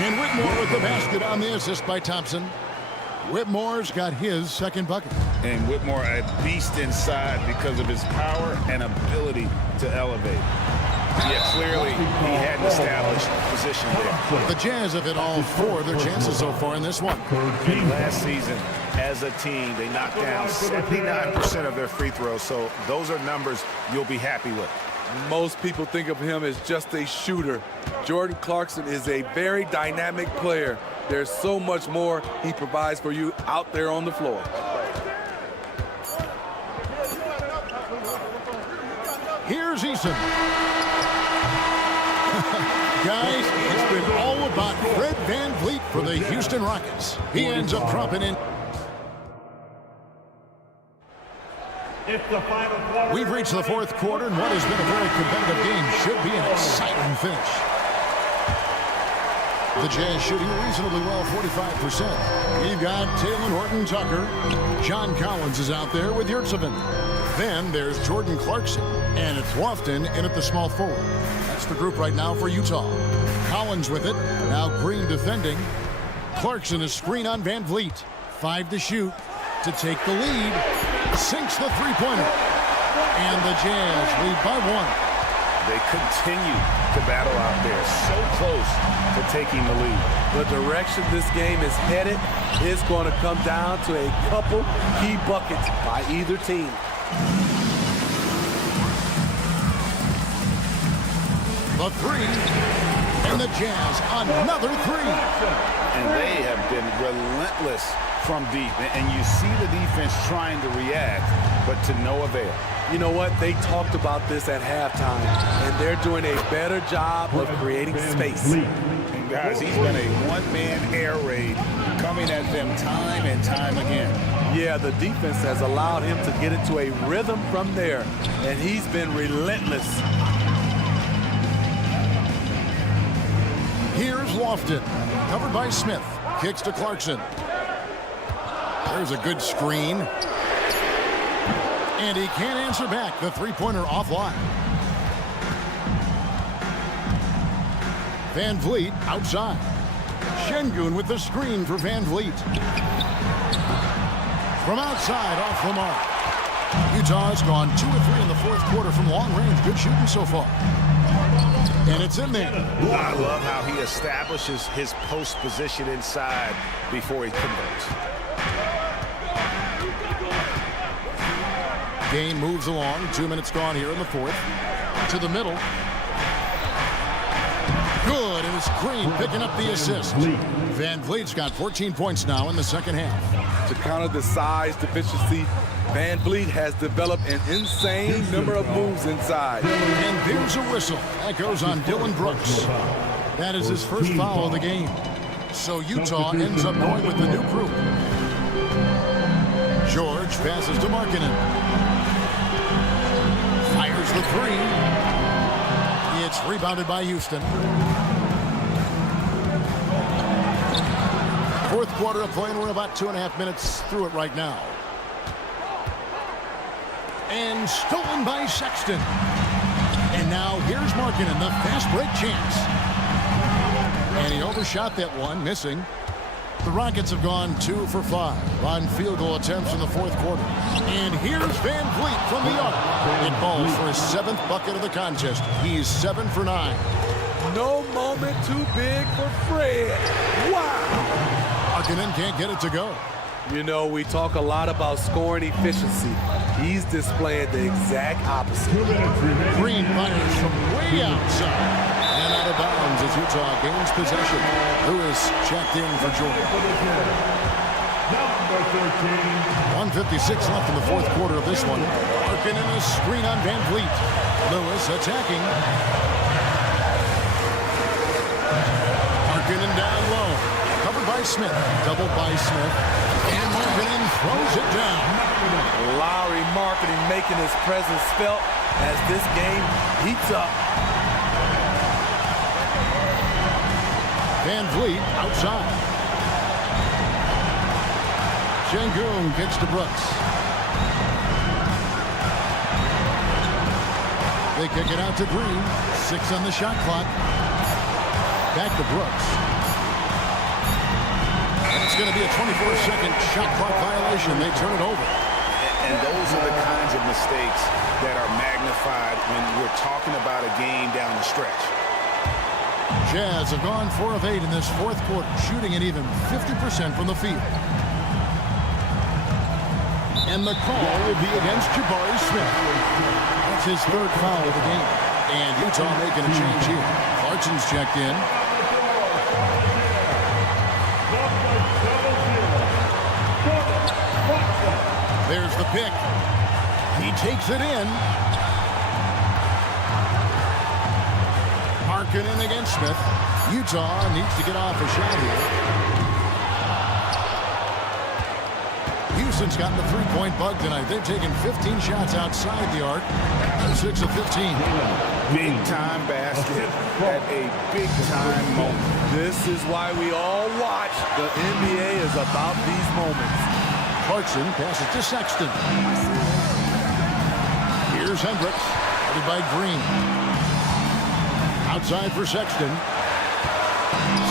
And Whitmore with the basket on the assist by Thompson. Whitmore's got his second bucket. And Whitmore a beast inside because of his power and ability to elevate. Yeah, clearly he had an established position there. The Jazz have hit all 4 of their chances so far in this one. And last season, as a team, they knocked down 79% of their free throws, so those are numbers you'll be happy with. Most people think of him as just a shooter. Jordan Clarkson is a very dynamic player. There's so much more he provides for you out there on the floor. Here's Eason. Guys, it's been all about Fred Van Vliet for the Houston Rockets. He ends up dropping in. We've reached the 4th quarter, and what has been a very competitive game should be an exciting finish. The Jazz shooting reasonably well, 45%. We've got Taylor Horton-Tucker. John Collins is out there with Yurtseven. Then there's Jordan Clarkson, and it's Lofton in at the small forward. That's the group right now for Utah. Collins with it. Now Green defending. Clarkson is screen on Van Vliet. 5 to shoot to take the lead. Sinks the three-pointer. And the Jazz lead by 1. They continue to battle out there, so close to taking the lead. The direction this game is headed is going to come down to a couple key buckets by either team. The three, and the Jazz another three. And they have been relentless from deep. And you see the defense trying to react, but to no avail. You know what? They talked about this at halftime, and they're doing a better job of creating space. And guys, he's been a one-man air raid coming at them time and time again. Yeah, the defense has allowed him to get into a rhythm from there, and he's been relentless. Here's Lofton, covered by Smith. Kicks to Clarkson. There's a good screen. And he can't answer back. The three-pointer offline. Van Vliet outside. Şengün with the screen for Van Vliet. From outside, off the mark. Utah's gone 2 of 3 in the fourth quarter from long range. Good shooting so far. And it's in there. I love how he establishes his post position inside before he converts. Game moves along. 2 minutes gone here in the fourth. To the middle. Good, and it's Green picking up the assist. Van Vliet's got 14 points now in the second half. To counter the size deficiency, Van Vliet has developed an insane number of moves inside. And there's a whistle. That goes on Dylan Brooks. That is his first foul of the game. So Utah ends up going with the new group. George passes to Markkanen. Fires the three. It's rebounded by Houston. Fourth quarter of play, and we're about 2.5 minutes through it right now. And stolen by Sexton. And now here's Markkanen, the fast break chance. And he overshot that one, missing. The Rockets have gone 2 for 5 on field goal attempts in the fourth quarter. And here's Van Vliet from the arc. It falls for his 7th bucket of the contest. He's 7 for 9. No moment too big for Fred. Wow! Markkanen can't get it to go. You know, we talk a lot about scoring efficiency. He's displaying the exact opposite. Green fires from way outside. And out of bounds as Utah gains possession. Lewis checked in for Jordan. 1:56 left in the fourth quarter of this one. Markkanen a screen on Van Vliet. Lewis attacking. Markkanen down low. Covered by Smith. Doubled by Smith. And Markkanen throws it down. Lowry Markkanen making his presence felt as this game heats up. Van Vliet outside. Şengün kicks to Brooks. They kick it out to Green. 6 on the shot clock. Back to Brooks. And it's going to be a 24-second shot clock violation. They turn it over. And those are the kinds of mistakes that are magnified when we're talking about a game down the stretch. Jazz have gone 4 of 8 in this fourth quarter, shooting at even 50% from the field. And the call will be against Jabari Smith. That's his 3rd foul of the game. And Utah making a change here. Clarkson's checked in. There's the pick. He takes it in. Markkanen against Smith. Utah needs to get off a shot here. Houston's gotten the 3-point bug tonight. They've taken 15 shots outside the arc. 6 of 15. Big time basket at a big time moment. This is why we all watch. The NBA is about these moments. Clarkson passes to Sexton. Here's Hendricks, headed by Green. Outside for Sexton.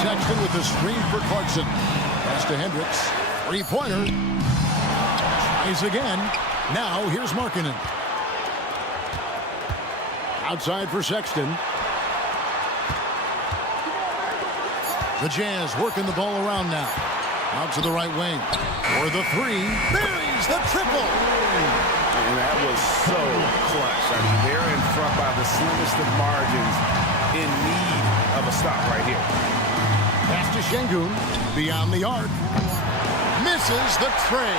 Sexton with the screen for Clarkson. Pass to Hendricks. 3-pointer. Tries again. Now here's Markkanen. Outside for Sexton. The Jazz working the ball around now. Out to the right wing. For the three. Buries the triple. And that was so clutch. I mean, they're in front by the slimmest of margins, in need of a stop right here. Pass to Şengün. Beyond the arc. Misses the tray.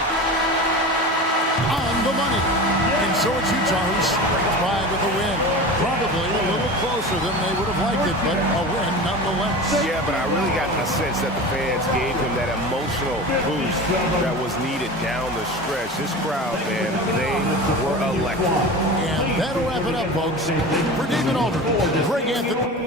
On the money. And so it's Utah who scrapes by with a win. Probably a little closer than they would have liked it, but a win nonetheless. Yeah, but I really got the sense that the fans gave him that emotional boost that was needed down the stretch. This crowd, man, they were electric. And that'll wrap it up, folks. For David Aldridge, Greg Anthony.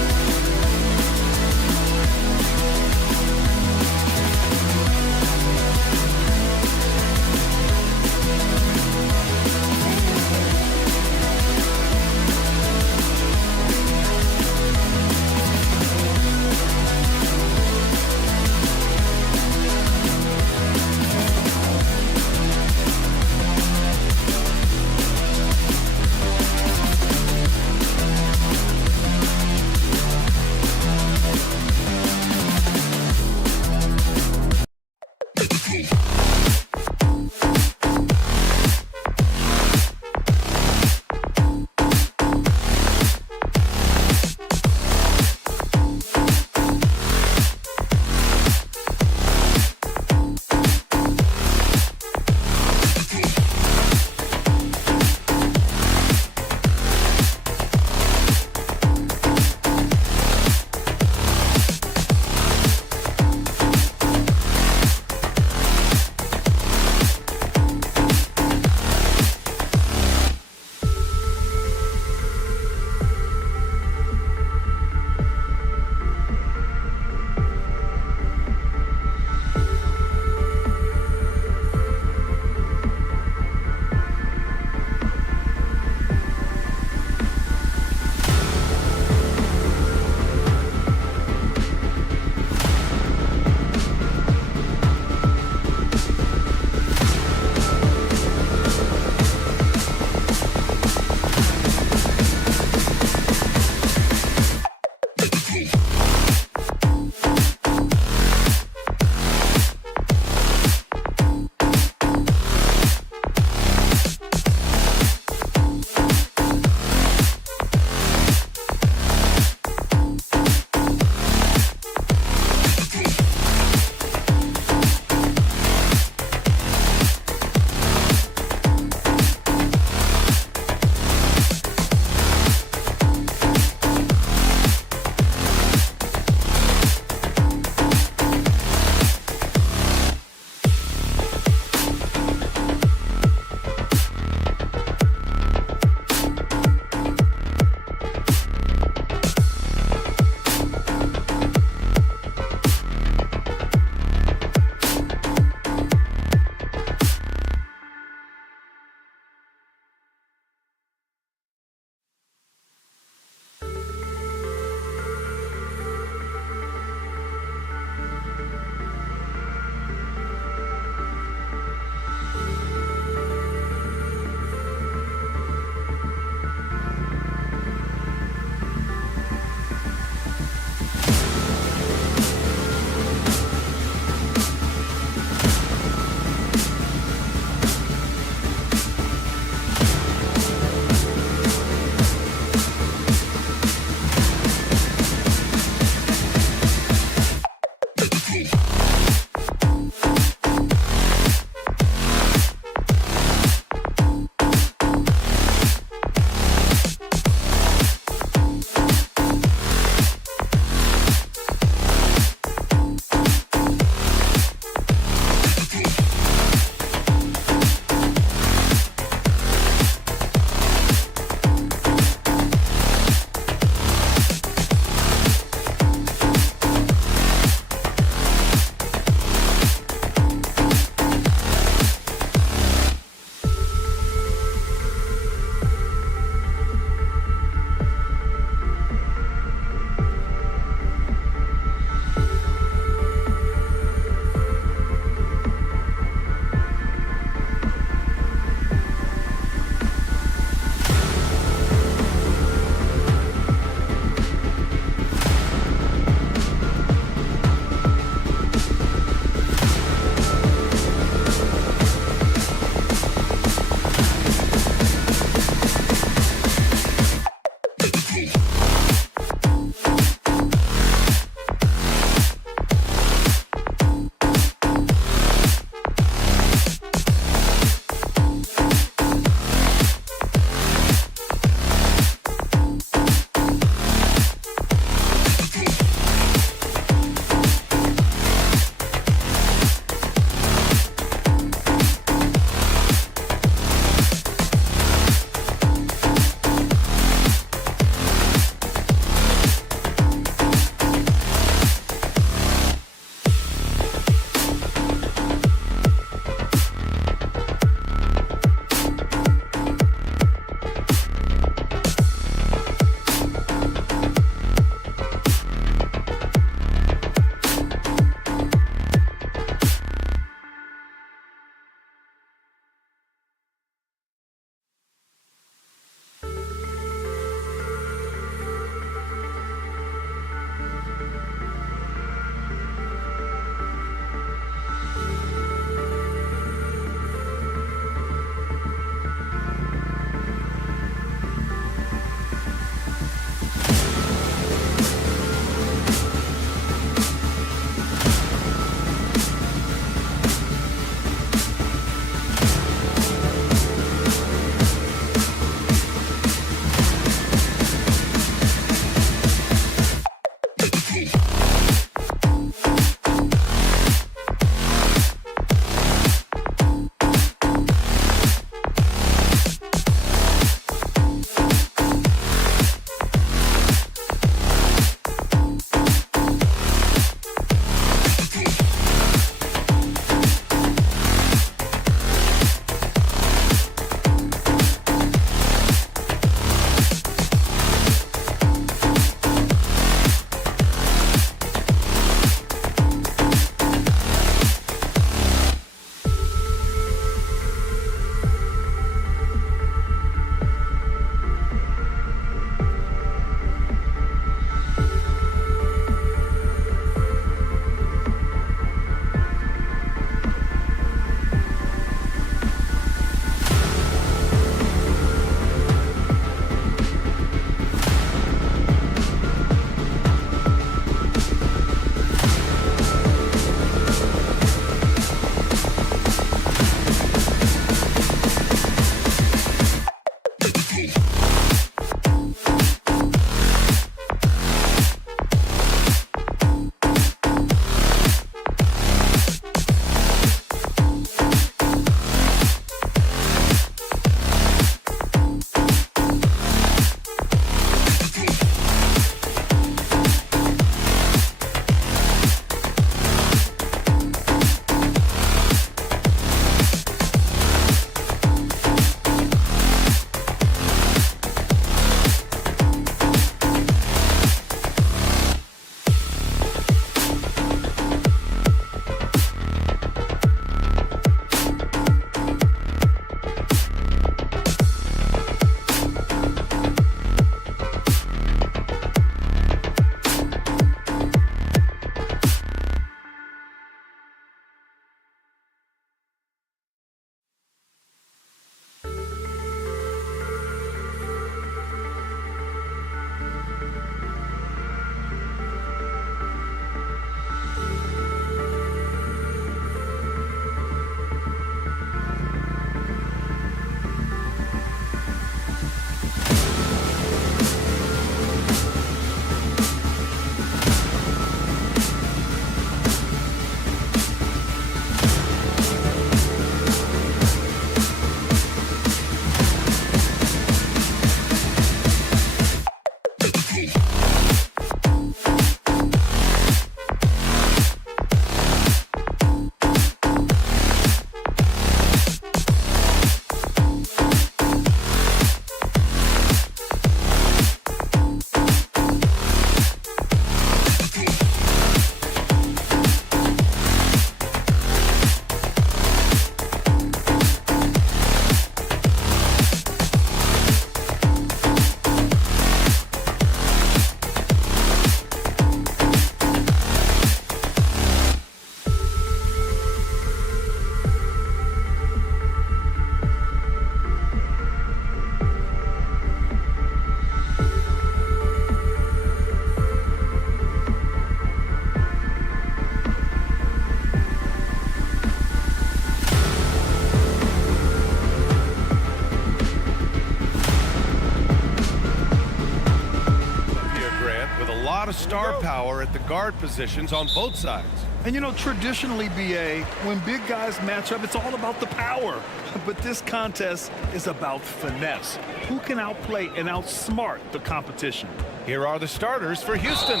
star power at the guard positions on both sides. And you know, traditionally, BA, when big guys match up, it's all about the power. But this contest is about finesse. Who can outplay and outsmart the competition? Here are the starters for Houston.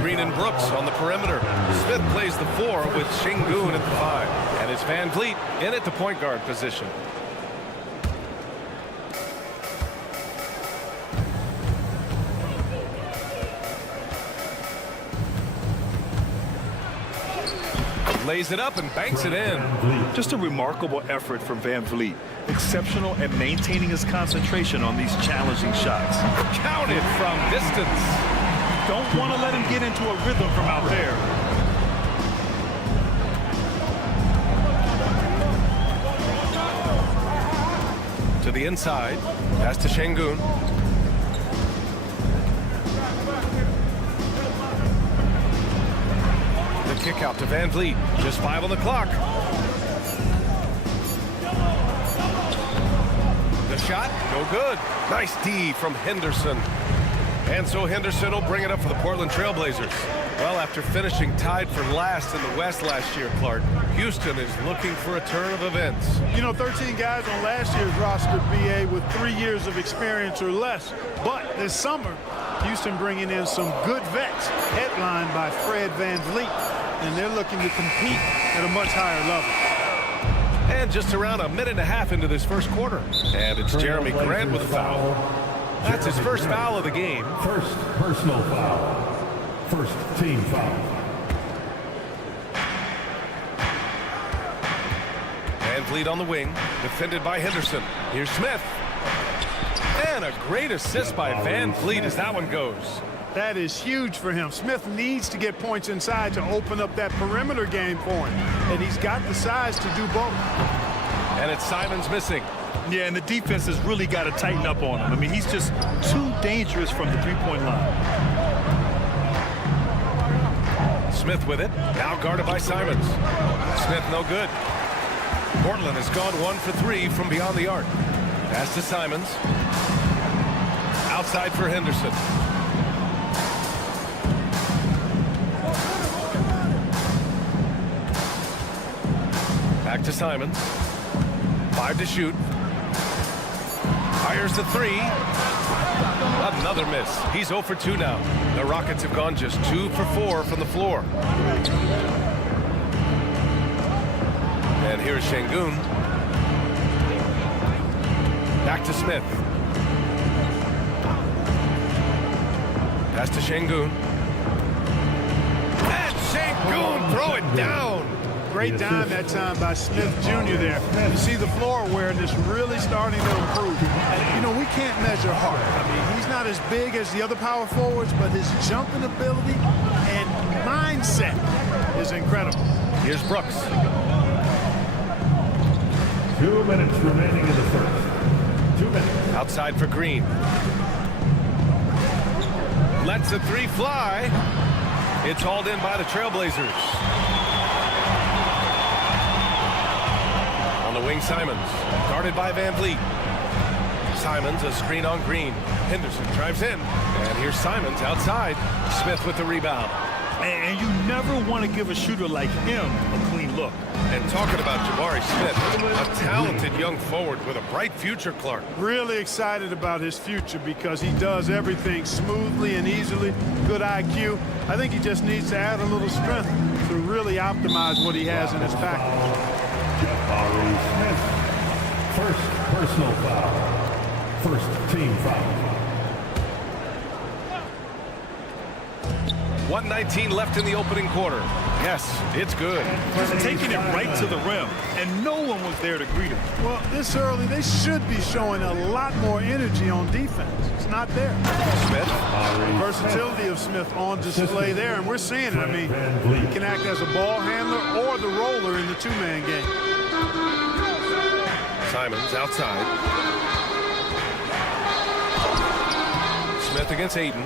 Green and Brooks on the perimeter. Smith plays the 4 with Şengün at the 5. And it's Van Vliet in at the point guard position. Lays it up and banks it in. Just a remarkable effort from Van Vliet. Exceptional at maintaining his concentration on these challenging shots. Counted from distance. Don't want to let him get into a rhythm from out there. To the inside. Pass to Şengün. Kick out to Van Vliet. Just 5 on the clock. The shot, no good. Nice D from Henderson. And so Henderson will bring it up for the Portland Trailblazers. Well, after finishing tied for last in the West last year, Clark, Houston is looking for a turn of events. You know, 13 guys on last year's roster, BA, with 3 years of experience or less. But this summer, Houston bringing in some good vets, headlined by Fred Van Vliet. And they're looking to compete at a much higher level. And just around a minute and a half into this first quarter. And it's Jeremy Grant with a foul. That's his first foul of the game. First personal foul. First team foul. Van Vliet on the wing, defended by Henderson. Here's Smith. And a great assist by Van Vliet as that one goes. That is huge for him. Smith needs to get points inside to open up that perimeter game for him. And he's got the size to do both. And it's Simons missing. Yeah, and the defense has really got to tighten up on him. I mean, he's just too dangerous from the three-point line. Smith with it. Now guarded by Simons. Smith no good. Portland has gone 1 for 3 from beyond the arc. Pass to Simons. Outside for Henderson. Back to Simons. 5 to shoot. Fires the 3. Another miss. He's 0 for 2 now. The Rockets have gone just 2 for 4 from the floor. And here's Şengün. Back to Smith. Pass to Şengün. And Şengün throw it down. Great dime that time by Smith Jr. there. You see the floor awareness really starting to improve. And, you know, we can't measure Hart. I mean, he's not as big as the other power forwards, but his jumping ability and mindset is incredible. Here's Brooks. 2 minutes remaining in the first. 2 minutes. Outside for Green. Lets the 3 fly. It's hauled in by the Trailblazers. On the wing, Simons. Guarded by Van Vliet. Simons, a screen on Green. Henderson drives in. And here's Simons outside. Smith with the rebound. And you never want to give a shooter like him a clean look. And talking about Jabari Smith, a talented young forward with a bright future, Clark. Really excited about his future because he does everything smoothly and easily. Good IQ. I think he just needs to add a little strength to really optimize what he has in his package. Jabari Smith. First personal foul. First team foul. 1:19 left in the opening quarter. Yes, it's good. Just taking it right to the rim, and no one was there to greet him. Well, this early, they should be showing a lot more energy on defense. It's not there. Smith. The versatility of Smith on display there, and we're seeing it. I mean, he can act as a ball handler or the roller in the two-man game. Simons outside. Smith against Aiden.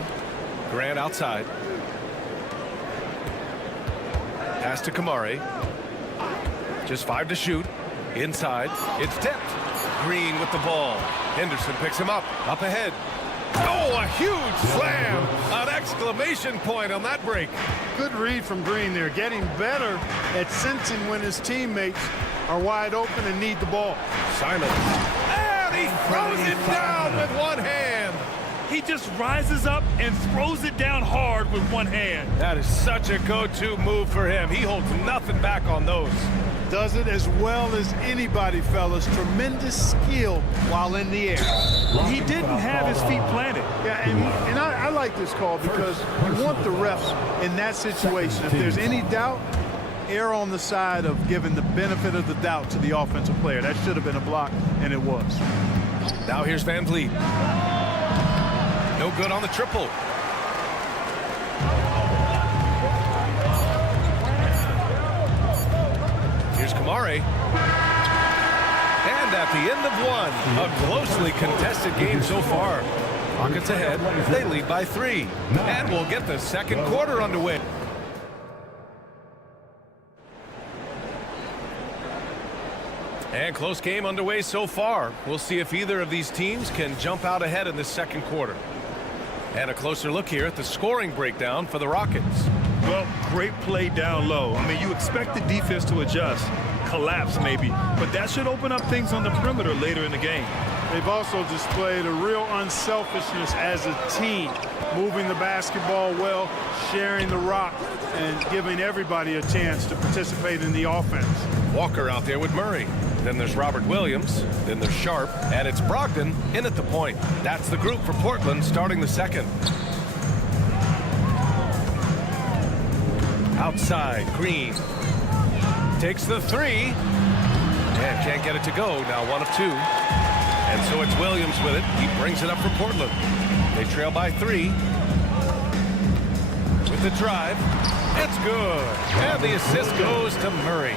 Grant outside. Pass to Kamari. Just 5 to shoot. Inside. It's tipped. Green with the ball. Henderson picks him up. Up ahead. Oh, a huge slam. An exclamation point on that break. Good read from Green there, getting better at sensing when his teammates are wide open and need the ball. Simons, and he throws it down with one hand. He just rises up and throws it down hard with one hand. That is such a go-to move for him. He holds nothing back on those. Does it as well as anybody, fellas. Tremendous skill while in the air. He didn't have his feet planted. Yeah, and I like this call because you want the refs in that situation. If there's any doubt, err on the side of giving the benefit of the doubt to the offensive player. That should have been a block, and it was. Now here's Van Vliet. No good on the triple. Here's Kamare. And at the end of one, a closely contested game so far. Rockets ahead. They lead by 3. And we'll get the second quarter underway. And close game underway so far. We'll see if either of these teams can jump out ahead in this second quarter. And a closer look here at the scoring breakdown for the Rockets. Well, great play down low. I mean, you expect the defense to adjust, collapse maybe, but that should open up things on the perimeter later in the game. They've also displayed a real unselfishness as a team, moving the basketball well, sharing the rock, and giving everybody a chance to participate in the offense. Walker out there with Murray. Then there's Robert Williams. Then there's Sharp. And it's Brogdon in at the point. That's the group for Portland starting the second. Outside, Green. Takes the 3. And can't get it to go. Now 1 of 2. And so it's Williams with it. He brings it up for Portland. They trail by 3. With the drive. It's good. And the assist goes to Murray.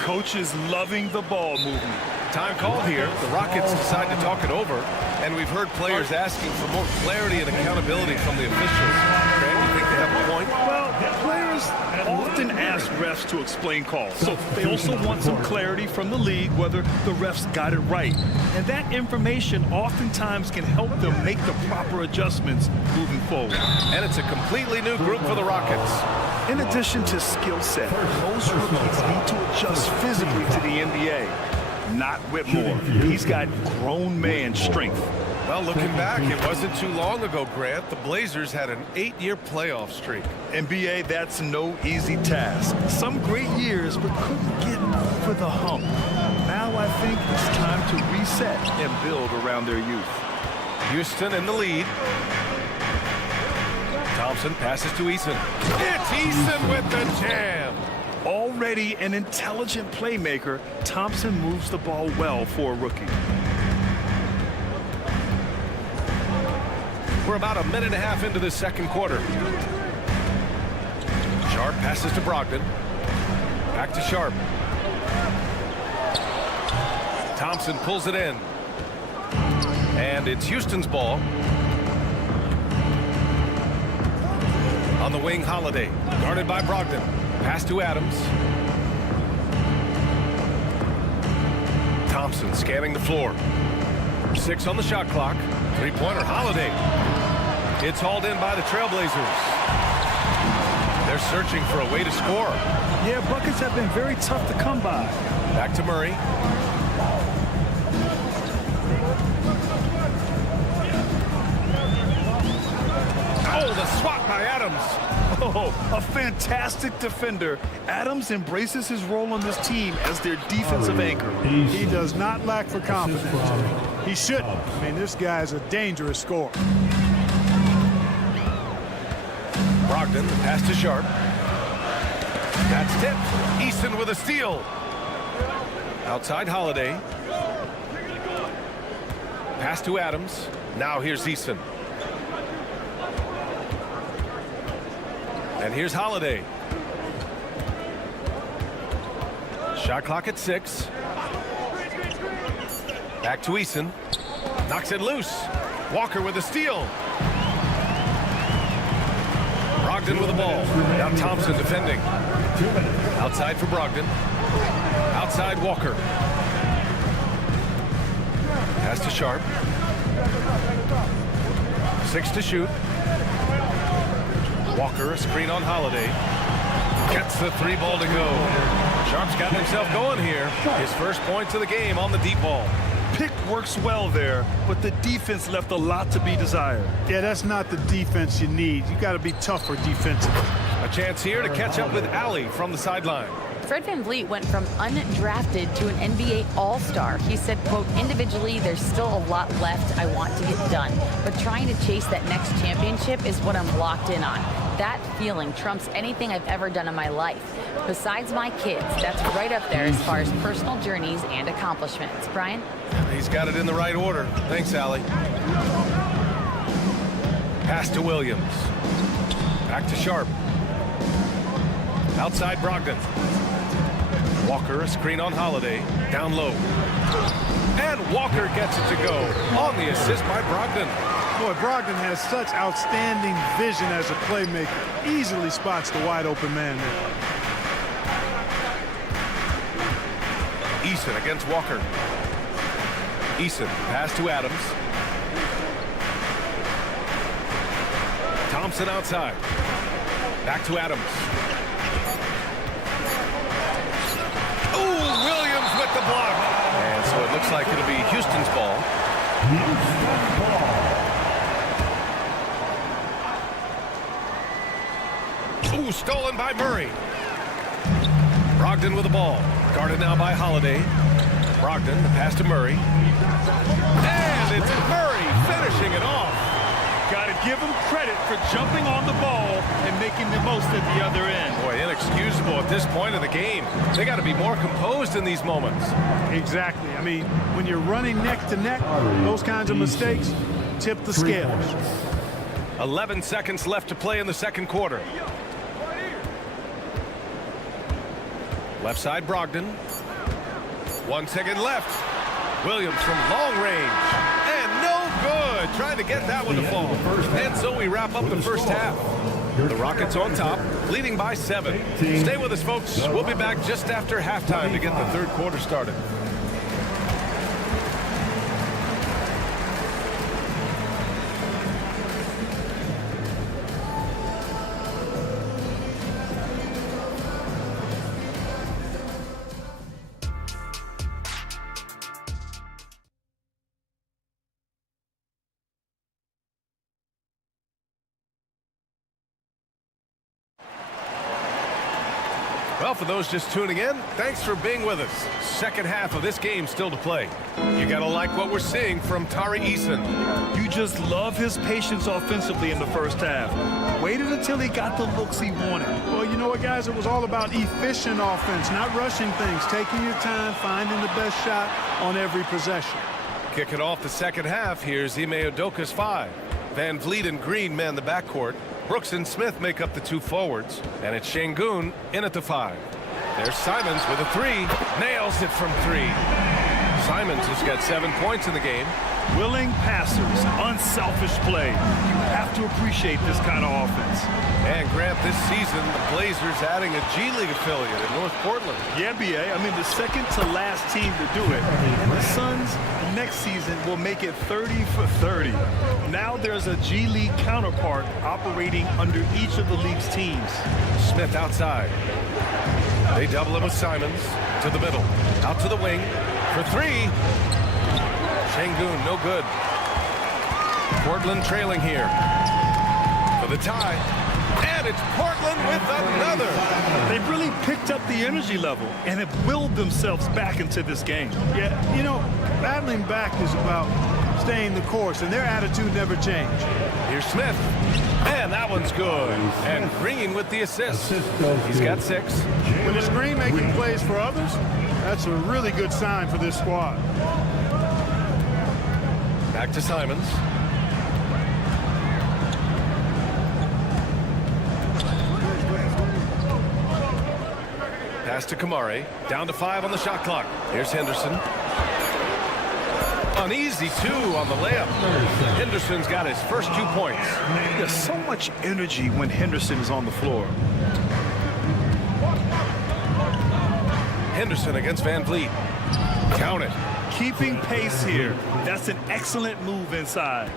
Coach is loving the ball movement. Time called here. The Rockets decide to talk it over. And we've heard players asking for more clarity and accountability from the officials. Grant, you think they have a point? Well, players often ask refs to explain calls. So they also want some clarity from the league whether the refs got it right. And that information oftentimes can help them make the proper adjustments moving forward. And it's a completely new group for the Rockets. In addition to skill set, most rookies need to adjust physically to the NBA. Not Whitmore. He's got grown man strength. Well, looking back, it wasn't too long ago, Grant. The Blazers had an 8-year playoff streak. NBA, that's no easy task. Some great years, but couldn't get over the hump. Now I think it's time to reset and build around their youth. Houston in the lead. Thompson passes to Eason. It's Eason with the jam. Already an intelligent playmaker, Thompson moves the ball well for a rookie. We're about a minute and a half into the second quarter. Sharp passes to Brogdon. Back to Sharp. Thompson pulls it in. And it's Houston's ball. On the wing, Holiday. Guarded by Brogdon. Pass to Adams. Thompson scanning the floor. 6 on the shot clock. Three-pointer, Holiday. It's hauled in by the Trailblazers. They're searching for a way to score. Yeah, buckets have been very tough to come by. Back to Murray. Oh, the swat by Adams. Oh, a fantastic defender. Adams embraces his role on this team as their defensive anchor. He does not lack for confidence. He shouldn't. I mean, this guy's a dangerous scorer. Brogdon, the pass to Sharp. That's tipped. Easton with a steal. Outside Holiday. Pass to Adams. Now here's Easton. And here's Holiday. Shot clock at 6. Back to Eason. Knocks it loose. Walker with a steal. Brogdon with the ball. Now Thompson defending. Outside for Brogdon. Outside Walker. Pass to Sharp. 6 to shoot. Walker, a screen on Holiday. Gets the 3-ball to go. Sharp's got himself going here. His first points of the game on the deep ball. Pick works well there, but the defense left a lot to be desired. Yeah, that's not the defense you need. You got to be tougher defensively. A chance here to catch up with Allie from the sideline. Fred VanVleet went from undrafted to an NBA All-Star. He said, quote, individually, there's still a lot left I want to get done, but trying to chase that next championship is what I'm locked in on. That feeling trumps anything I've ever done in my life. Besides my kids, that's right up there as far as personal journeys and accomplishments. Brian? He's got it in the right order. Thanks, Allie. Pass to Williams. Back to Sharp. Outside Brogdon. Walker, a screen on Holiday. Down low. And Walker gets it to go on the assist by Brogdon. Boy, Brogdon has such outstanding vision as a playmaker. Easily spots the wide open man there. Eason against Walker. Eason, pass to Adams. Thompson outside. Back to Adams. Ooh, Williams with the block. And so it looks like it'll be Houston's ball. Ooh, stolen by Murray. Brogdon with the ball. Guarded now by Holiday. Brogdon, the pass to Murray. And it's Murray finishing it off. Got to give him credit for jumping on the ball and making the most at the other end. Boy, inexcusable at this point of the game. They got to be more composed in these moments. Exactly. I mean, when you're running neck to neck, those kinds of mistakes tip the scales. 11 seconds left to play in the second quarter. Left side, Brogdon. 1 second left. Williams from long range. And no good. Trying to get that one to fall. And so we wrap up the first half. The Rockets on top, leading by 7. Stay with us, folks. We'll be back just after halftime to get the third quarter started. Well, for those just tuning in, thanks for being with us. Second half of this game still to play. You got to like what we're seeing from Tari Eason. You just love his patience offensively in the first half. Waited until he got the looks he wanted. Well, you know what, guys? It was all about efficient offense, not rushing things, taking your time, finding the best shot on every possession. Kicking off the second half, here's Ime Udoka's 5. VanVleet and Green man the backcourt. Brooks and Smith make up the 2 forwards, and it's Şengün in at the 5. There's Simons with a 3. Nails it from 3. Simons has got 7 points in the game. Willing passers, unselfish play. You have to appreciate this kind of offense. And Grant, this season, the Blazers adding a G League affiliate in North Portland. Yeah, BA. I mean, the second to last team to do it. And the Suns next season will make it 30 for 30. Now there's a G League counterpart operating under each of the league's teams. Smith outside. They double him with Simons to the middle. Out to the wing for 3. Şengün, no good. Portland trailing here for the tie. And it's Portland with another. They've really picked up the energy level and have willed themselves back into this game. Yeah, you know, battling back is about staying the course, and their attitude never changed. Here's Smith. And that one's good. And Green with the assist. He's got 6. When it's Green making plays for others, that's a really good sign for this squad. Back to Simons. Pass to Kamari. Down to 5 on the shot clock. Here's Henderson. An easy 2 on the layup. Henderson's got his first 2 points. There's so much energy when Henderson is on the floor. Henderson against VanVleet. Count it. Keeping pace here. That's an excellent move inside.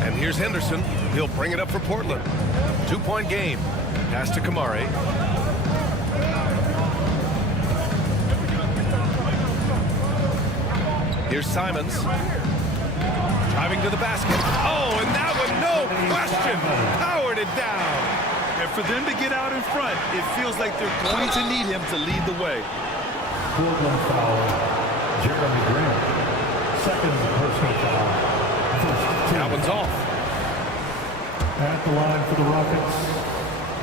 And here's Henderson. He'll bring it up for Portland. 2-point game. Pass to Kamari. Here's Simons. Driving to the basket. Oh, and that one, no question, powered it down. And for them to get out in front, it feels like they're going to need him to lead the way. Portland foul, Jeremy Grant. Second personal foul. That one's off. At the line for the Rockets,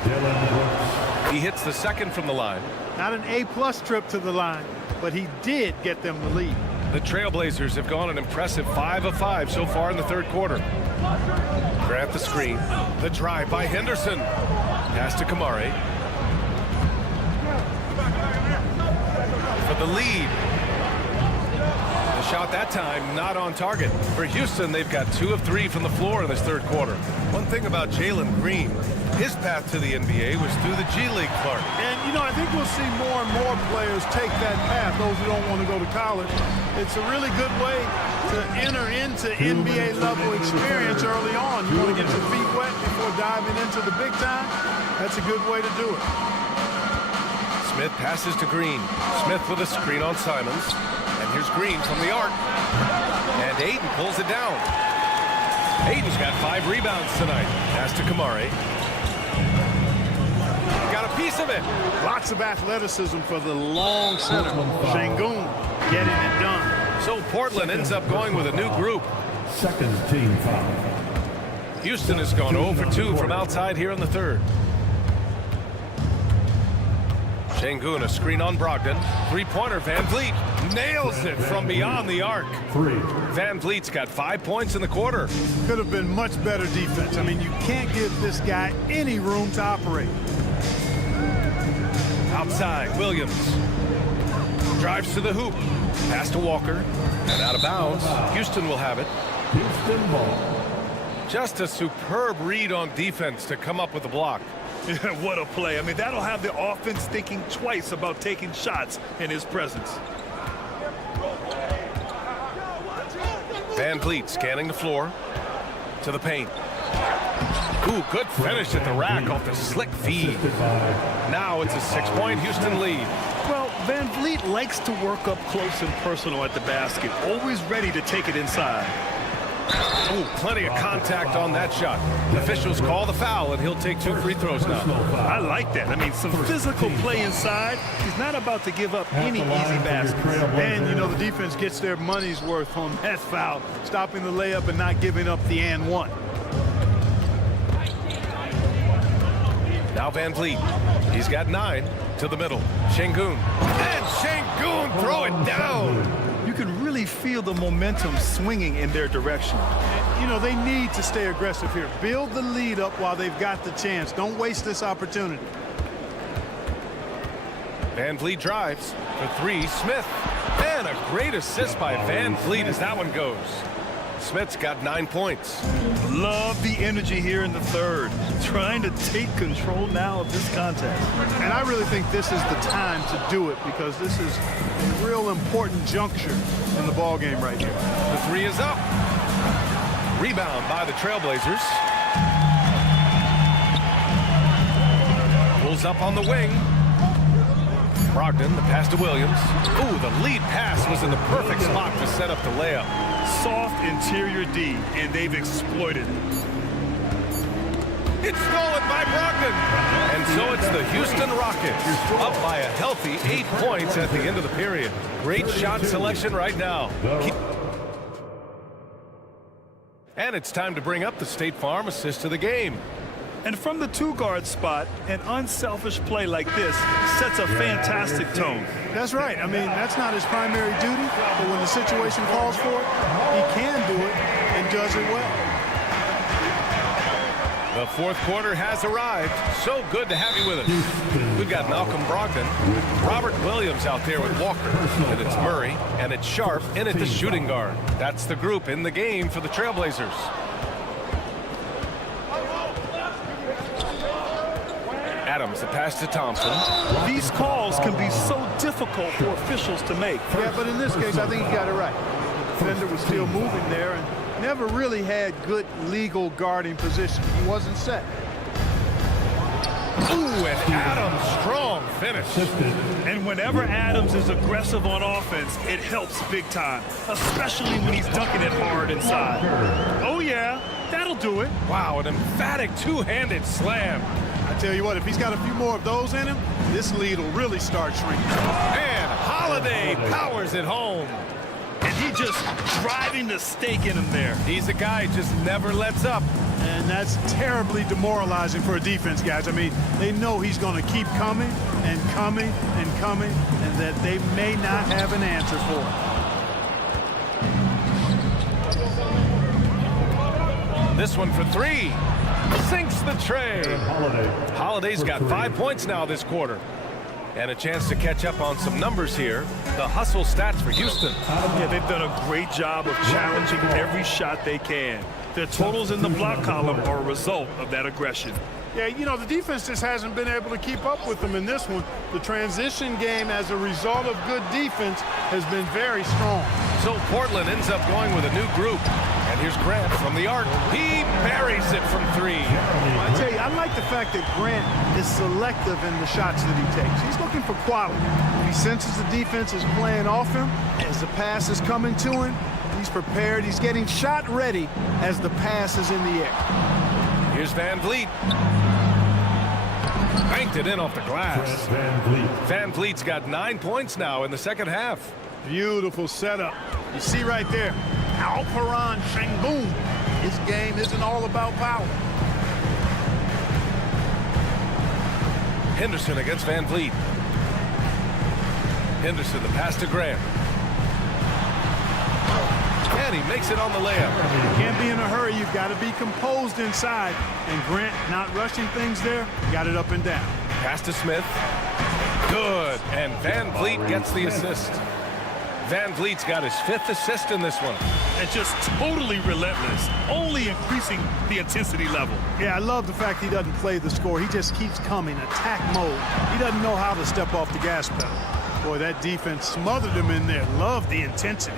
Dylan Brooks. He hits the second from the line. Not an A-plus trip to the line, but he did get them the lead. The Trailblazers have gone an impressive 5 of 5 so far in the third quarter. Grant the screen. The drive by Henderson. Pass to Kamari. For the lead. The shot that time not on target. For Houston, they've got 2 of 3 from the floor in this third quarter. One thing about Jalen Green, his path to the NBA was through the G League, Clark. And, you know, I think we'll see more and more players take that path, those who don't want to go to college. It's a really good way to enter into NBA level experience early on. You want to get your feet wet before diving into the big time. That's a good way to do it. Smith passes to Green. Smith with a screen on Simons. And here's Green from the arc. And Aiden pulls it down. Aiden's got 5 rebounds tonight. Pass to Kamari. Got a piece of it. Lots of athleticism for the long center. Sengun getting it done. So Portland ends up going with a new group. Second team foul. Houston has gone 0 for 2 from outside here in the third. Sengun, a screen on Brogdon. Three-pointer, Van Vliet nails it from beyond the arc. Van Vliet's got 5 points in the quarter. Could have been much better defense. I mean, you can't give this guy any room to operate. Outside, Williams. Drives to the hoop. Pass to Walker. And out of bounds. Houston will have it. Houston ball. Just a superb read on defense to come up with the block. What a play. I mean, that'll have the offense thinking twice about taking shots in his presence. Van Vliet scanning the floor to the paint. Ooh, good finish at the rack off the slick feed. Now it's a 6-point Houston lead. Well, Van Vliet likes to work up close and personal at the basket, always ready to take it inside. Ooh, plenty of contact on that shot. Officials call the foul, and he'll take 2 free throws now. I like that. I mean, some physical play inside. He's not about to give up any easy baskets. And, you know, the defense gets their money's worth on that foul, stopping the layup and not giving up the and one. Now Van Vliet. He's got 9 to the middle. Sengun. And Sengun throw it down. You can really feel the momentum swinging in their direction. You know, they need to stay aggressive here. Build the lead up while they've got the chance. Don't waste this opportunity. Van Vliet drives for 3. Smith. And a great assist by Van Vliet as that one goes. Smith's got 9 points. Love the energy here in the third. Trying to take control now of this contest. And I really think this is the time to do it because this is a real important juncture in the ball game right here. The 3 is up. Rebound by the Trailblazers. Pulls up on the wing. Brogdon, the pass to Williams. Ooh, the lead pass was in the perfect spot to set up the layup. Soft interior D, and they've exploited it. It's stolen by Brogdon. And so it's the Houston Rockets up by a healthy 8 points at the end of the period. Great shot selection right now. And it's time to bring up the State Farm assist of the game. And from the 2-guard spot, an unselfish play like this sets a fantastic tone. That's right. I mean, that's not his primary duty, but when the situation calls for it, he can do it and does it well. The fourth quarter has arrived. So good to have you with us. We've got Malcolm Brogdon, Robert Williams out there with Walker, and it's Murray, and it's Sharp in at the shooting guard. That's the group in the game for the Trailblazers. Adams, the pass to Thompson. These calls can be so difficult for officials to make. Yeah, but in this case, I think he got it right. The defender was still moving there and never really had good legal guarding position. He wasn't set. Ooh, and Adams, strong finish. And whenever Adams is aggressive on offense, it helps big time, especially when he's dunking it hard inside. Oh, yeah, that'll do it. Wow, an emphatic two-handed slam. I tell you what, if he's got a few more of those in him, this lead will really start shrinking. And Holiday powers it home. And he just driving the stake in him there. He's a guy who just never lets up. And that's terribly demoralizing for a defense, guys. I mean, they know he's going to keep coming and coming and coming, and that they may not have an answer for it. This one for three. Sinks the tray. Holiday's got 5 points now this quarter. And a chance to catch up on some numbers here. The hustle stats for Houston. Yeah, they've done a great job of challenging every shot they can. Their totals in the block column are a result of that aggression. Yeah, you know, the defense just hasn't been able to keep up with them in this one. The transition game, as a result of good defense, has been very strong. So Portland ends up going with a new group. And here's Grant from the arc. He buries it from three. I tell you, I like the fact that Grant is selective in the shots that he takes. He's looking for quality. He senses the defense is playing off him. As the pass is coming to him, he's prepared. He's getting shot ready as the pass is in the air. Here's Van Vliet. Banked it in off the glass. Van Vliet's got 9 points now in the second half. Beautiful setup. You see right there, Alperon Şengün. His game isn't all about power. Henderson against Van Vliet. Henderson, the pass to Grant. And he makes it on the layup. You can't be in a hurry. You've got to be composed inside. And Grant not rushing things there, got it up and down. Pass to Smith. Good. And Van Vliet gets the assist. Van Vliet's got his 5th assist in this one. And just totally relentless, only increasing the intensity level. Yeah, I love the fact he doesn't play the score. He just keeps coming, attack mode. He doesn't know how to step off the gas pedal. Boy, that defense smothered him in there. Love the intensity.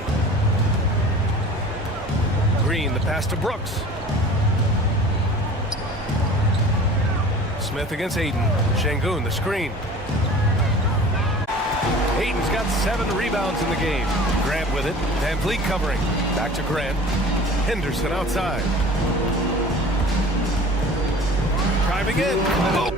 Green, the pass to Brooks. Smith against Ayton. Şengün, the screen. Ayton's got 7 rebounds in the game. Grant with it. Van Vliet covering. Back to Grant. Henderson outside. Driving in. Oh.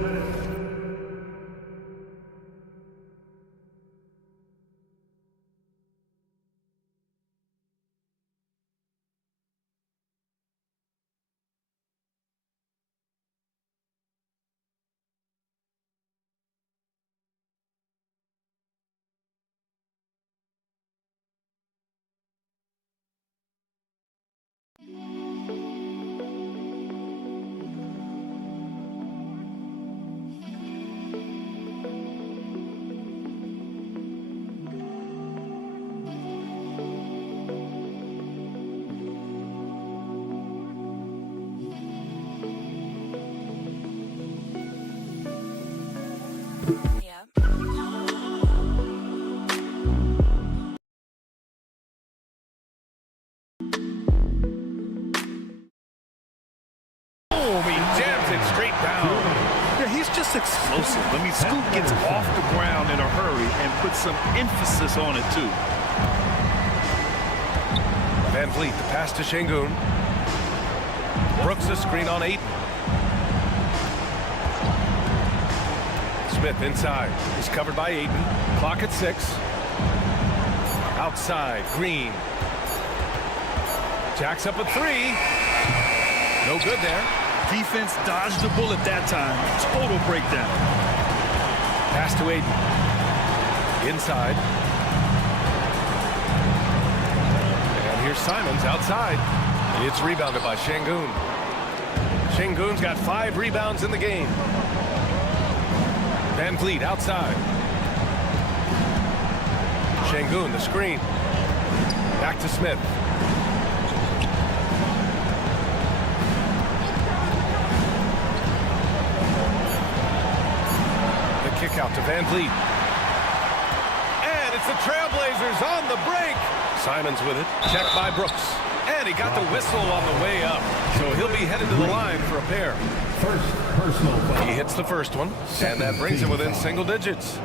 Explosive. I mean, Scoot gets off the ground in a hurry and puts some emphasis on it, too. Van Vliet, the pass to Şengün. Brooks, the screen on 8. Smith inside. He's covered by Ayton. Clock at 6. Outside, Green. Jacks up a 3. No good there. Defense dodged the bullet that time. Total breakdown. Pass to Ayton. Inside. And here's Simons outside. It's rebounded by Şengün. Şengün's got 5 rebounds in the game. Van Vliet outside. Şengün, the screen. Back to Smith. Kick out to Van Vliet. And it's the Trailblazers on the break. Simons with it. Checked by Brooks. And he got the whistle on the way up. So he'll be headed to the line for a pair. First personal foul. He hits the first one, and that brings him within single digits.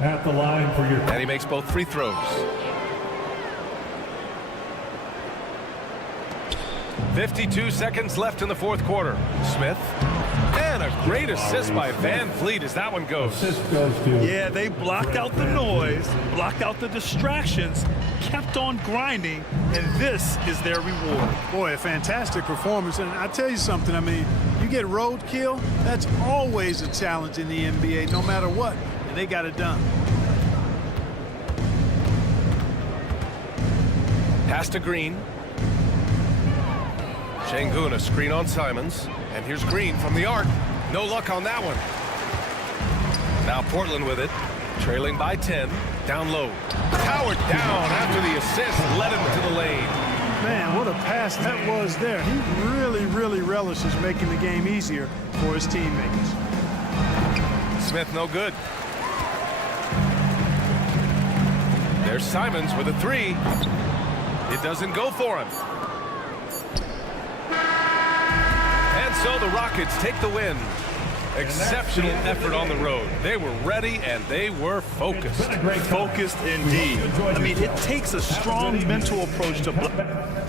At the line for your... And he makes both free throws. 52 seconds left in the fourth quarter. Smith. And a great assist by Van Vliet as that one goes. Assist goes to... Yeah, they blocked out the noise, blocked out the distractions, kept on grinding, and this is their reward. Boy, a fantastic performance. And I tell you something, I mean, you get roadkill, that's always a challenge in the NBA, no matter what. And they got it done. Pass to Green. Şengün, a screen on Simons. And here's Green from the arc. No luck on that one. Now Portland with it. Trailing by 10. Down low. Powered down after the assist. Led him to the lane. Man, what a pass that was there. He really relishes making the game easier for his teammates. Smith no good. There's Simons with a three. It doesn't go for him. And so the Rockets take the win. Exceptional effort on the road. They were ready and they were focused. Focused indeed. I mean, it takes a strong mental approach to play.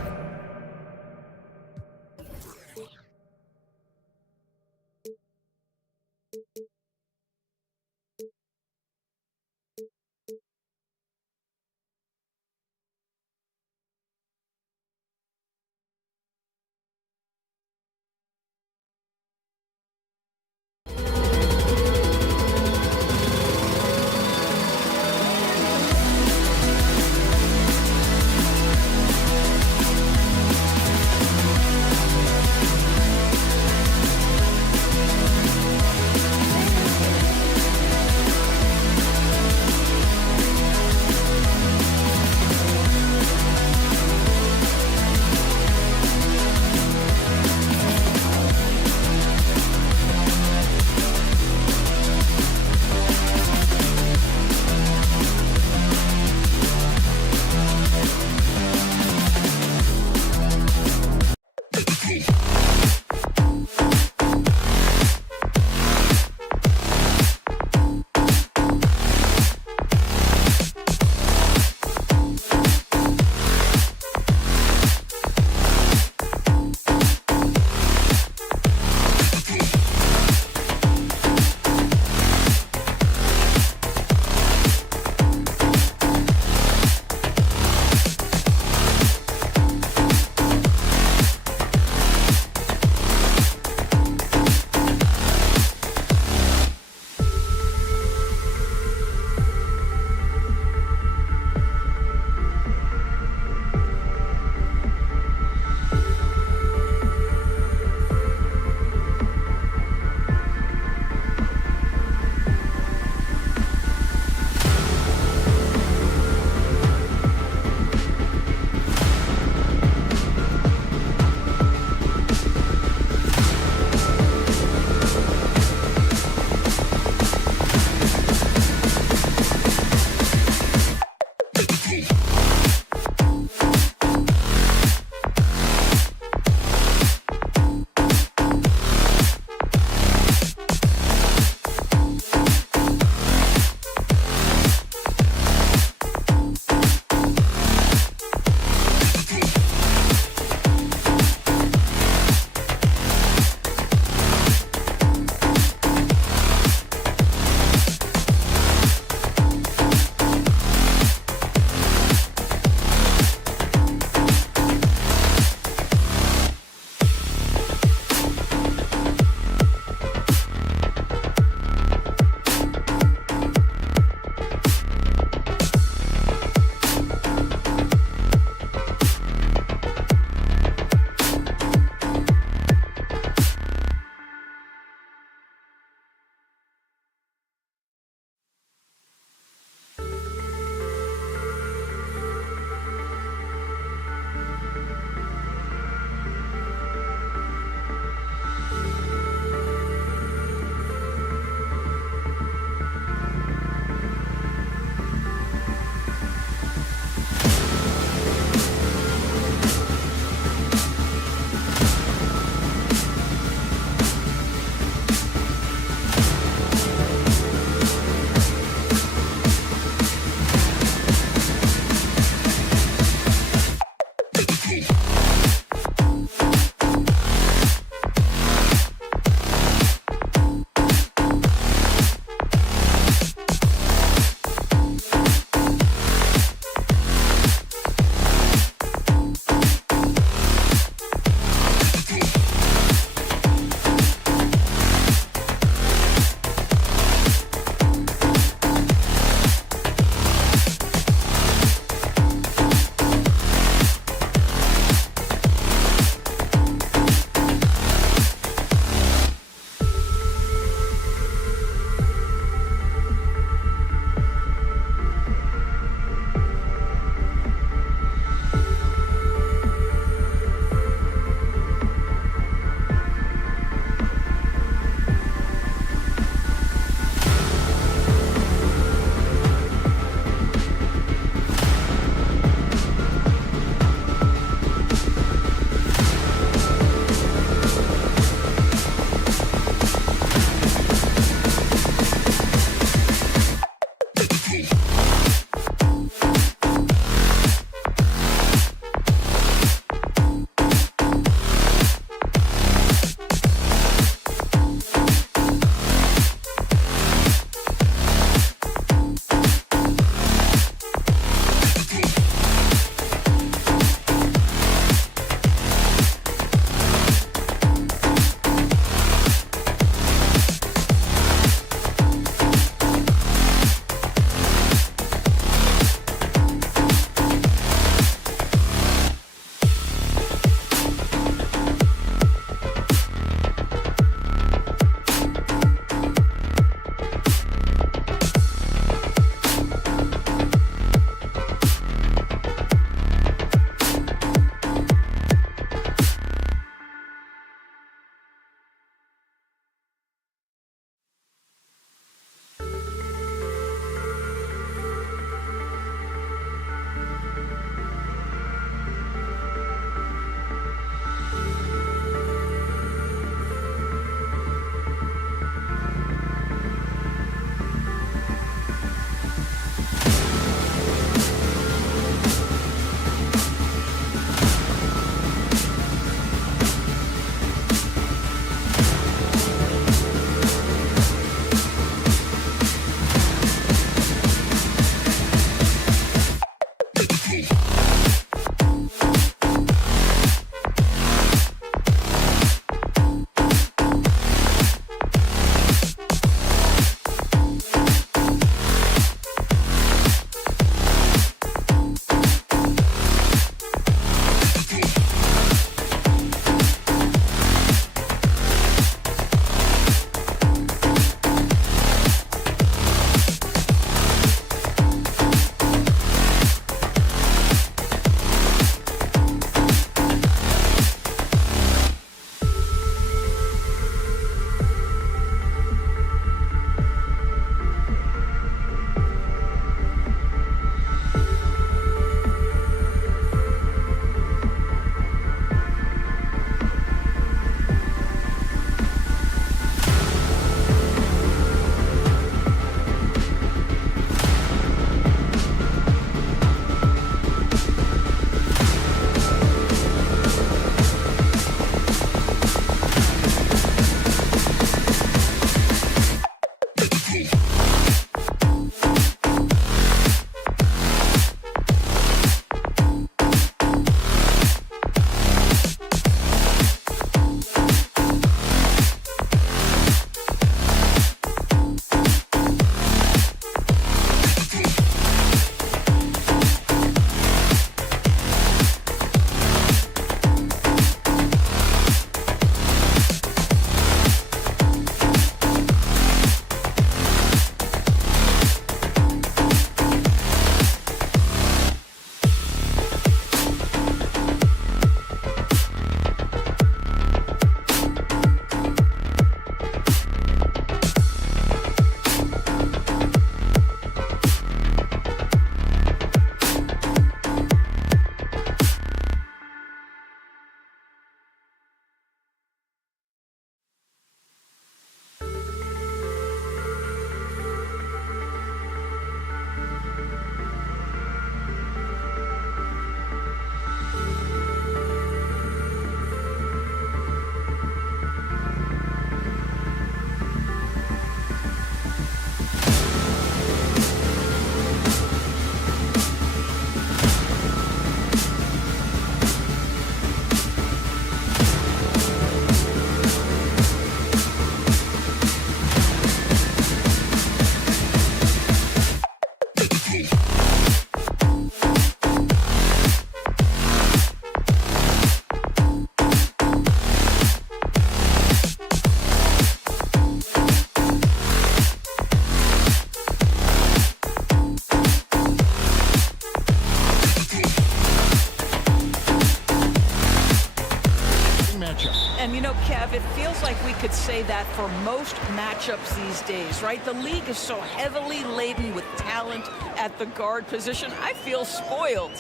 say that for most matchups these days, right? The league is so heavily laden with talent at the guard position. I feel spoiled.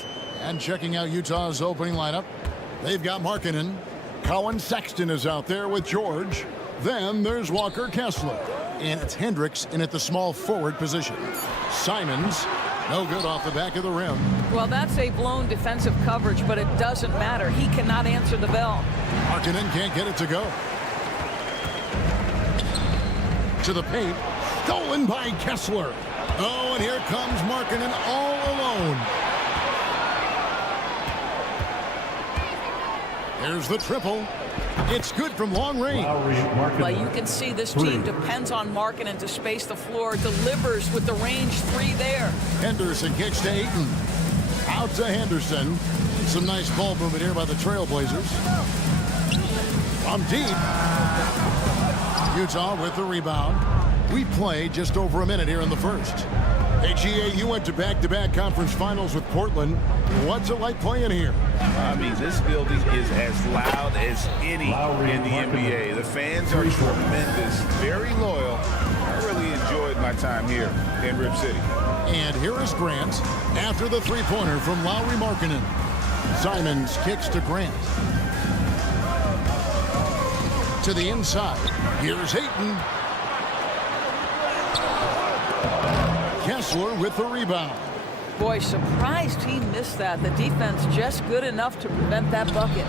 And checking out Utah's opening lineup, they've got Markkanen. Colin Sexton is out there with George. Then there's Walker Kessler. And it's Hendricks in at the small forward position. Simons, no good off the back of the rim. Well, that's a blown defensive coverage, but it doesn't matter. He cannot answer the bell. Markkanen can't get it to go. To the paint. Stolen by Kessler. Oh, and here comes Markkanen all alone. There's the triple. It's good from long range. Well, you can see this team depends on Markkanen to space the floor, delivers with the range 3 there. Henderson kicks to Ayton. Out to Henderson. Some nice ball movement here by the Trailblazers. From deep. Utah with the rebound. We played just over a minute here in the first. Hey, GA, you went to back-to-back conference finals with Portland. What's it like playing here? I mean, this building is as loud as any in the NBA. The fans are tremendous, very loyal. I really enjoyed my time here in Rip City. And here is Grant after the three-pointer from Lauri Markkanen. Simons kicks to Grant. To the inside. Here's Ayton. Kessler with the rebound. Boy, surprised he missed that. The defense just good enough to prevent that bucket.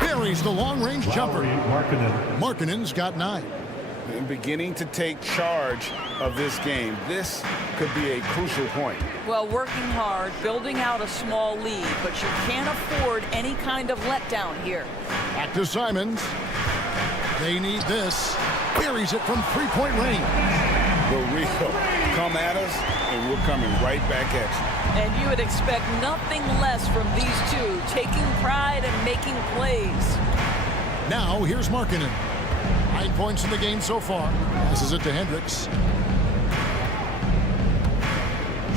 Buries the long-range jumper. Markkanen's got 9. And beginning to take charge of this game. This could be a crucial point. Well, working hard, building out a small lead, but you can't afford any kind of letdown here. Back to Simons. They need this. Buries it from three-point range. Rico, come at us, and we're coming right back at you. And you would expect nothing less from these two, taking pride and making plays. Now, here's Markkanen. 9 points in the game so far. Passes it to Hendricks.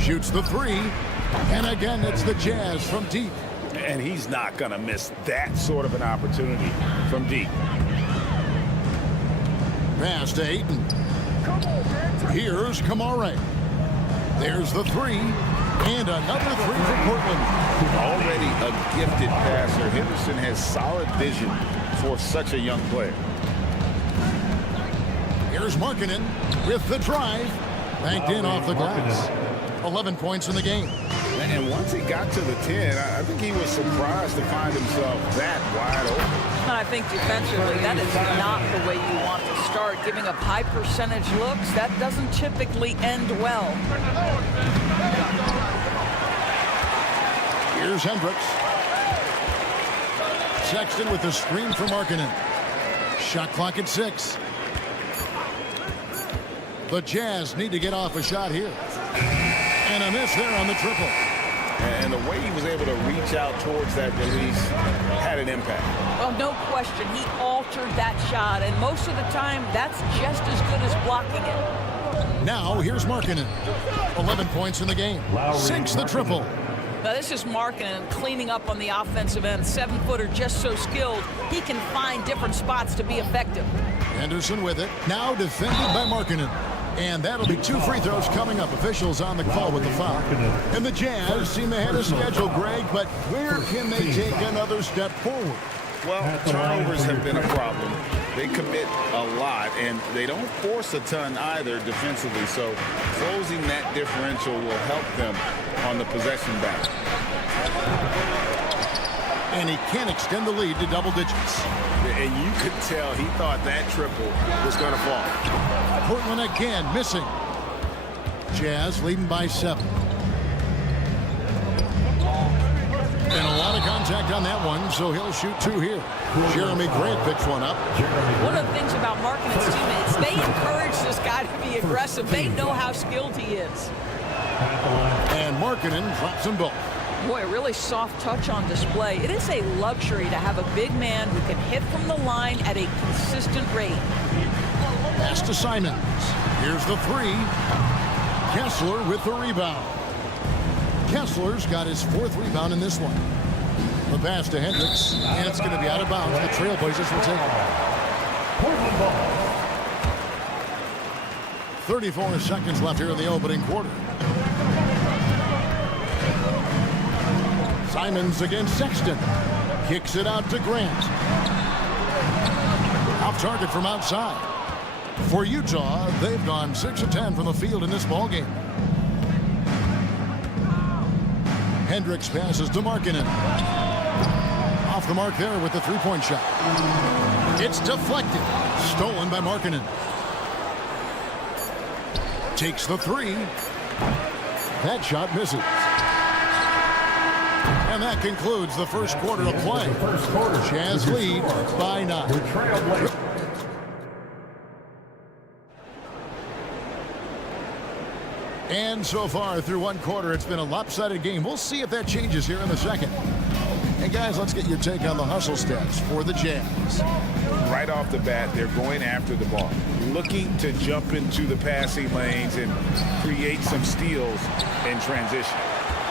Shoots the 3. And again, it's the Jazz from deep. And he's not going to miss that sort of an opportunity from deep. Pass to Ayton. Here's Kamare. There's the 3. And another 3 for Portland. Already a gifted passer. Henderson has solid vision for such a young player. Here's Markkanen with the drive. Banked in off the glass. 11 points in the game. And once he got to the 10, I think he was surprised to find himself that wide open. I think defensively, that is not the way you want to start. Giving up high percentage looks, that doesn't typically end well. Here's Hendricks. Sexton with the screen for Markkanen. Shot clock at 6. The Jazz need to get off a shot here. And a miss there on the triple. And the way he was able to reach out towards that release had an impact. Well, no question. He altered that shot, and most of the time, that's just as good as blocking it. Now, here's Markkanen. 11 points in the game. Sinks the triple. Now, this is Markkanen cleaning up on the offensive end. 7-footer just so skilled, he can find different spots to be effective. Henderson with it. Now defended by Markkanen. And that'll be 2 free throws coming up. Officials on the call with the foul. And the Jazz seem ahead of schedule, Greg, but where can they take another step forward? Well, turnovers have been a problem. They commit a lot, and they don't force a ton either defensively. So closing that differential will help them on the possession battle. And he can extend the lead to double digits. And you could tell he thought that triple was going to fall. Portland again missing. Jazz leading by 7. And a lot of contact on that one, so he'll shoot 2 here. Jeremy Grant picks one up. One of the things about Markkanen's teammates, they encourage this guy to be aggressive. They know how skilled he is. And Markkanen drops them both. Boy, a really soft touch on display. It is a luxury to have a big man who can hit from the line at a consistent rate. Pass to Simons. Here's the 3. Kessler with the rebound. Kessler's got his 4th rebound in this one. The pass to Hendricks, and it's going to be out of bounds. The Trailblazers will take it. Portland ball. 34 seconds left here in the opening quarter. Simons against Sexton. Kicks it out to Grant. Off target from outside. For Utah, they've gone 6 of 10 from the field in this ballgame. Hendricks passes to Markkanen. Off the mark there with the three-point shot. It's deflected. Stolen by Markkanen. Takes the three. That shot misses. And that concludes the first quarter of play. Jazz lead by 9. And so far through one quarter, it's been a lopsided game. We'll see if that changes here in the second. And guys, let's get your take on the hustle stats for the Jazz. Right off the bat, they're going after the ball, looking to jump into the passing lanes and create some steals in transition.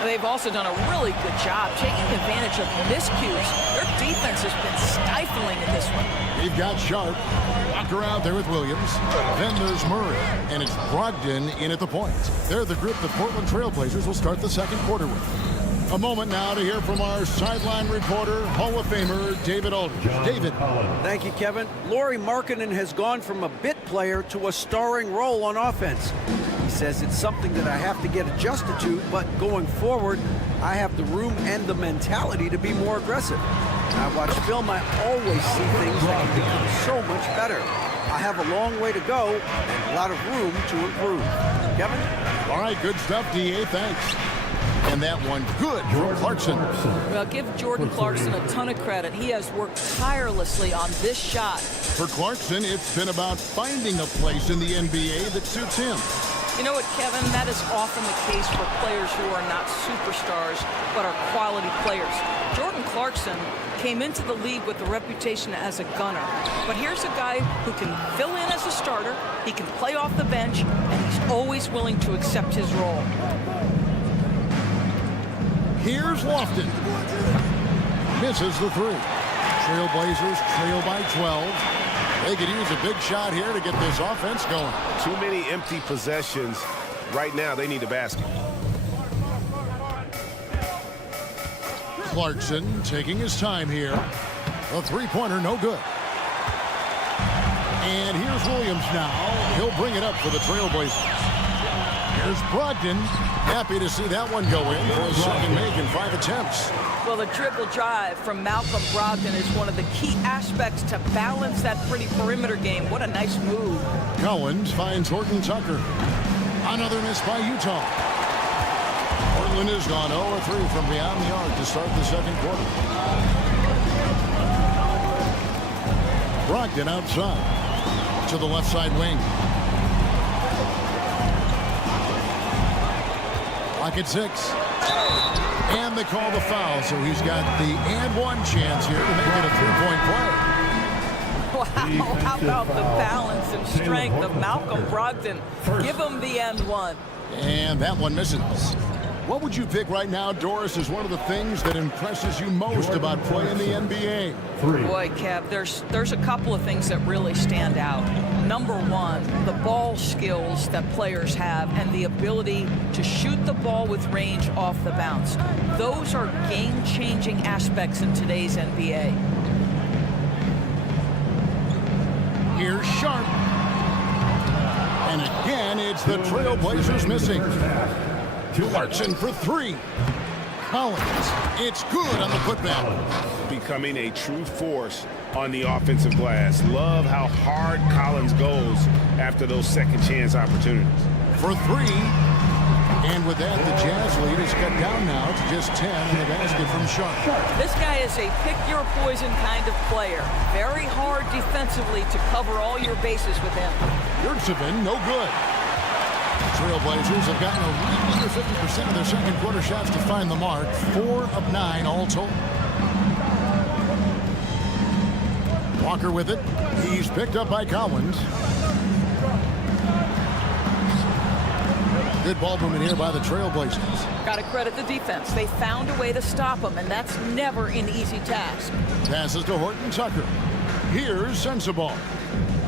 They've also done a really good job taking advantage of miscues. Their defense has been stifling in this one. They've got Sharp. Walker out there with Williams. Then there's Murray. And it's Brogdon in at the point. They're the group the Portland Trailblazers will start the second quarter with. A moment now to hear from our sideline reporter, Hall of Famer David Aldridge. David. Thank you, Kevin. Lauri Markkanen has gone from a bit player to a starring role on offense. He says it's something that I have to get adjusted to, but going forward, I have the room and the mentality to be more aggressive. When I watch film, I always see things that can become so much better. I have a long way to go and a lot of room to improve. Kevin? All right, good stuff, D.A. Thanks. And that one good from Clarkson. Well, give Jordan Clarkson a ton of credit. He has worked tirelessly on this shot. For Clarkson, it's been about finding a place in the NBA that suits him. You know what, Kevin? That is often the case for players who are not superstars, but are quality players. Jordan Clarkson came into the league with a reputation as a gunner. But here's a guy who can fill in as a starter, he can play off the bench, and he's always willing to accept his role. Here's Lofton. Misses the three. Trailblazers trail by 12. They could use a big shot here to get this offense going. Too many empty possessions. Right now, they need a basket. Clarkson taking his time here. A three-pointer, no good. And here's Williams now. He'll bring it up for the Trailblazers. Here's Brogdon. Happy to see that one go in for a second make in 5 attempts. Well, the dribble drive from Malcolm Brogdon is one of the key aspects to balance that pretty perimeter game. What a nice move. Collins finds Horton Tucker. Another miss by Utah. Portland has gone 0-3 from beyond the arc to start the second quarter. Brogdon outside to the left side wing. Clock at 6. And they call the foul, so he's got the and one chance here to make it a three-point play. Wow, how about the balance and strength of Malcolm Brogdon? Give him the and one. And that one misses. What would you pick right now, Doris, is one of the things that impresses you most about playing the NBA? Boy, Kev, there's a couple of things that really stand out. Number one, the ball skills that players have and the ability to shoot the ball with range off the bounce. Those are game-changing aspects in today's NBA. Here's Sharp. And again, it's the Trailblazers missing. Clarkson for three. Collins, it's good on the putback. Becoming a true force on the offensive glass. Love how hard Collins goes after those second chance opportunities. For three. And with that, the Jazz lead is cut down now to just 10 in the basket from Sharp. This guy is a pick-your-poison kind of player. Very hard defensively to cover all your bases with him. Yurtsevin, no good. Trailblazers have gotten a little under 50% of their second quarter shots to find the mark. 4 of 9 all told. Walker with it. He's picked up by Collins. Good ball movement here by the Trailblazers. Got to credit the defense. They found a way to stop him, and that's never an easy task. Passes to Horton Tucker. Here's Sensabaugh.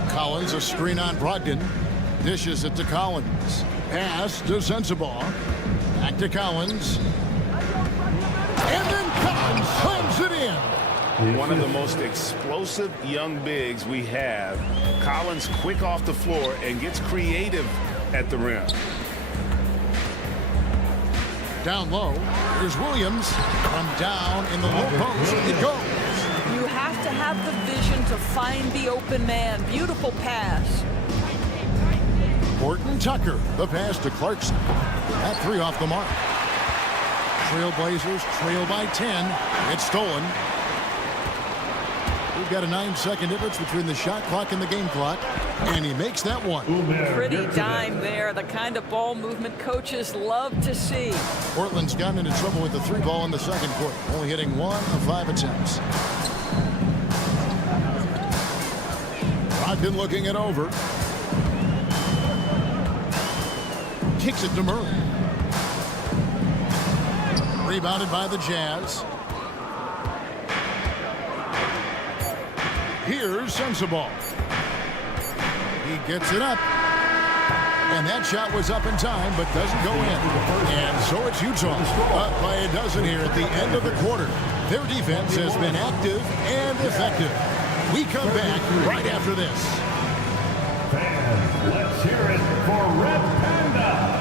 Collins, a screen on Brogdon. Dishes it to Collins. Pass to Sensabaugh. Back to Collins. And then Collins slams it in. One of the most explosive young bigs we have. Collins quick off the floor and gets creative at the rim. Down low, here's Williams. From down in the low post, it goes. You have to have the vision to find the open man. Beautiful pass. Horton Tucker, the pass to Clarkson. That three off the mark. Trailblazers trail by 10. It's stolen. We've got a 9-second difference between the shot clock and the game clock, and he makes that one. Pretty dime there, the kind of ball movement coaches love to see. Portland's gotten into trouble with the three ball in the second quarter, only hitting 1 of 5 attempts. Brogdon looking it over. Kicks it to Murray. Rebounded by the Jazz. Here's Sensabaugh. He gets it up. And that shot was up in time, but doesn't go in. And so it's Utah up by a dozen here at the end of the quarter. Their defense has been active and effective. We come back right after this. Fans, let's hear it for Red Panda.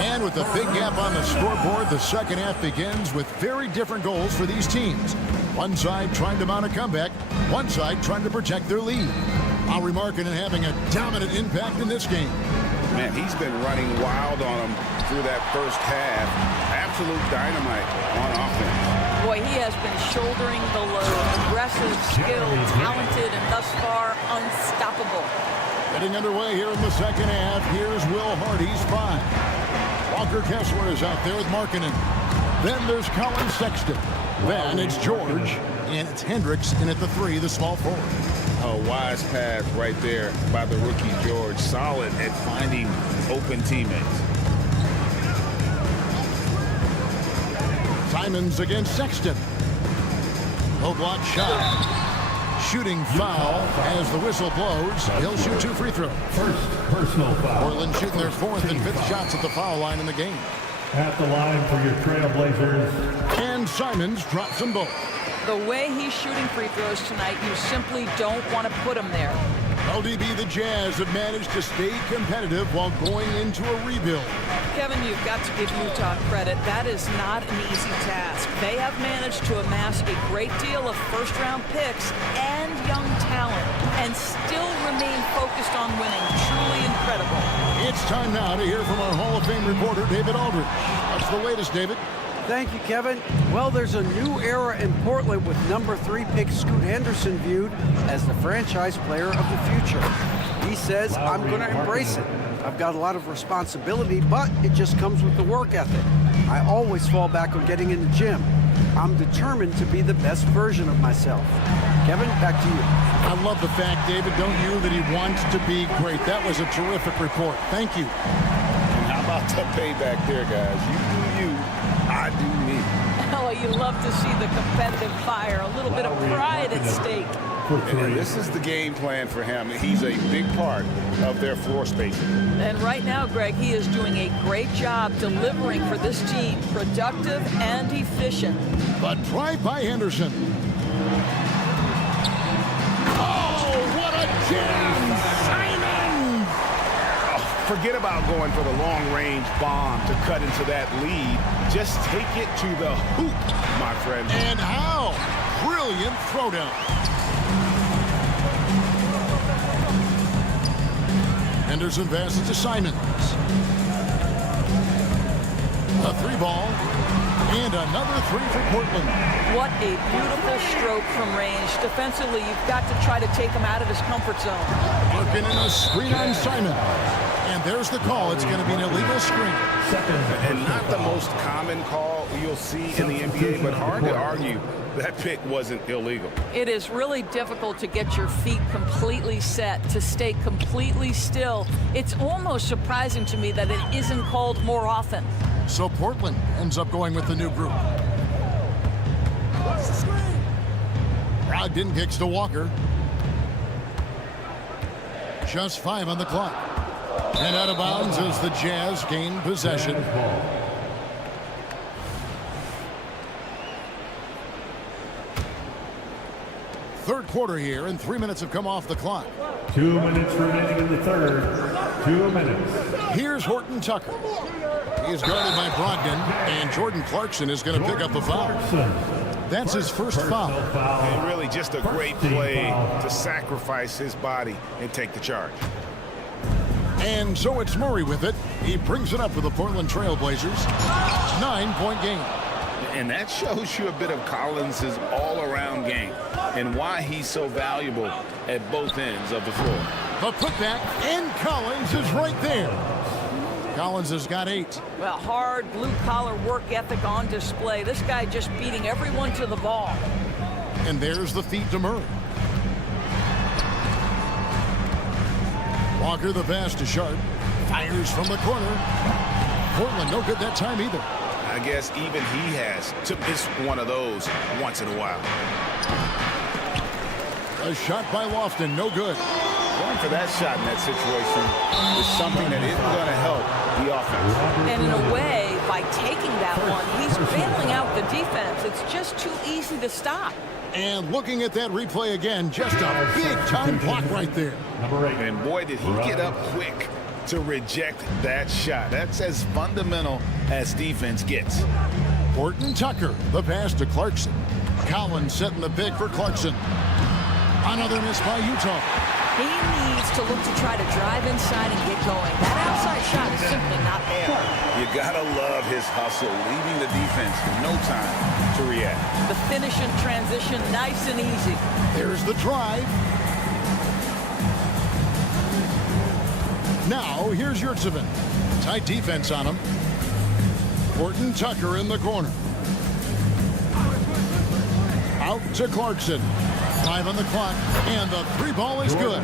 And with a big gap on the scoreboard, the second half begins with very different goals for these teams. One side trying to mount a comeback, one side trying to protect their lead. Lauri Markkanen having a dominant impact in this game. Man, he's been running wild on him through that first half. Absolute dynamite on offense. Boy, he has been shouldering the load. Aggressive, skilled, talented, and thus far unstoppable. Getting underway here in the second half. Here's Will Hardy's 5. Walker Kessler is out there with Markkanen. Then there's Colin Sexton. Then it's George. And it's Hendricks in at the 3, the small forward. A wise pass right there by the rookie George. Solid at finding open teammates. Simons against Sexton. Low block shot. Shooting foul as the whistle blows. He'll shoot 2 free throws. First personal foul. Portland shooting their 4th and 5th shots at the foul line in the game. At the line for your Trailblazers. And Simons drops them both. The way he's shooting free throws tonight, you simply don't want to put him there. LDB, the Jazz have managed to stay competitive while going into a rebuild. Kevin, you've got to give Utah credit. That is not an easy task. They have managed to amass a great deal of first-round picks and young talent and still remain focused on winning. Truly incredible. It's time now to hear from our Hall of Fame reporter, David Aldridge. What's the latest, David? Thank you, Kevin. Well, there's a new era in Portland with number 3 pick Scoot Henderson viewed as the franchise player of the future. He says, I'm going to embrace it. I've got a lot of responsibility, but it just comes with the work ethic. I always fall back on getting in the gym. I'm determined to be the best version of myself. Kevin, back to you. I love the fact, David, don't you, that he wants to be great. That was a terrific report. Thank you. And how about the payback there, guys? You do you, I do me. Oh, you love to see the competitive fire, a little bit of pride at stake. And this is the game plan for him. He's a big part of their floor spacing. And right now, Greg, he is doing a great job delivering for this team, productive and efficient. But drive by Henderson. Oh, what a jam! Simon! Oh, forget about going for the long-range bomb to cut into that lead. Just take it to the hoop, my friend. And how? Brilliant throwdown. Henderson passes to Simons. A 3-ball and another 3 for Portland. What a beautiful stroke from range. Defensively, you've got to try to take him out of his comfort zone. Looking in a screen on Simon. And there's the call. It's going to be an illegal screen. And not the most common call you'll see in the NBA, but hard to argue that pick wasn't illegal. It is really difficult to get your feet completely set, to stay completely still. It's almost surprising to me that it isn't called more often. So Portland ends up going with the new group. Brogdon kicks to Walker. Just 5 on the clock. And out of bounds as the Jazz gain possession. Third quarter here, and 3 minutes have come off the clock. 2 minutes remaining in the third. 2 minutes. Here's Horton Tucker. He's guarded by Brogdon, and Jordan Clarkson is going to pick up the foul. That's his first foul. And really just a great play to sacrifice his body and take the charge. And so it's Murray with it. He brings it up for the Portland Trail Blazers. 9-point game. And that shows you a bit of Collins' all-around game and why he's so valuable at both ends of the floor. The putback, and Collins is right there. Collins has got 8. Well, hard blue-collar work ethic on display. This guy just beating everyone to the ball. And there's the feed to Murray. Walker the pass to Sharp. Fires from the corner. Portland no good that time either. I guess even he has to miss one of those once in a while. A shot by Lofton, no good. Going for that shot in that situation is something that isn't going to help the offense. And in a way, by taking that one, he's bailing out the defense. It's just too easy to stop. And looking at that replay again, just a big-time block right there. And boy, did he get up quick to reject that shot. That's as fundamental as defense gets. Horton Tucker, the pass to Clarkson. Collins setting the pick for Clarkson. Another miss by Utah. He needs to look to try to drive inside and get going. That outside shot is simply not there. You gotta love his hustle, leaving the defense no time to react. The finish in transition, nice and easy. There's the drive. Now, here's Yurtsevin. Tight defense on him. Horton Tucker in the corner. Out to Clarkson. 5 on the clock, and the 3 ball is good.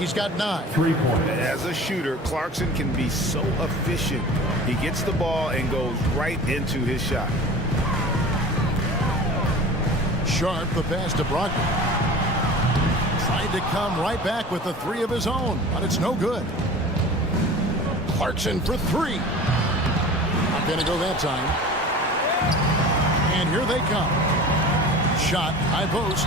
He's got 9. 3 points. As a shooter, Clarkson can be so efficient. He gets the ball and goes right into his shot. Sharp, the pass to Brogdon. Tried to come right back with the 3 of his own, but it's no good. Clarkson for 3. Not going to go that time. And here they come. Shot, high post.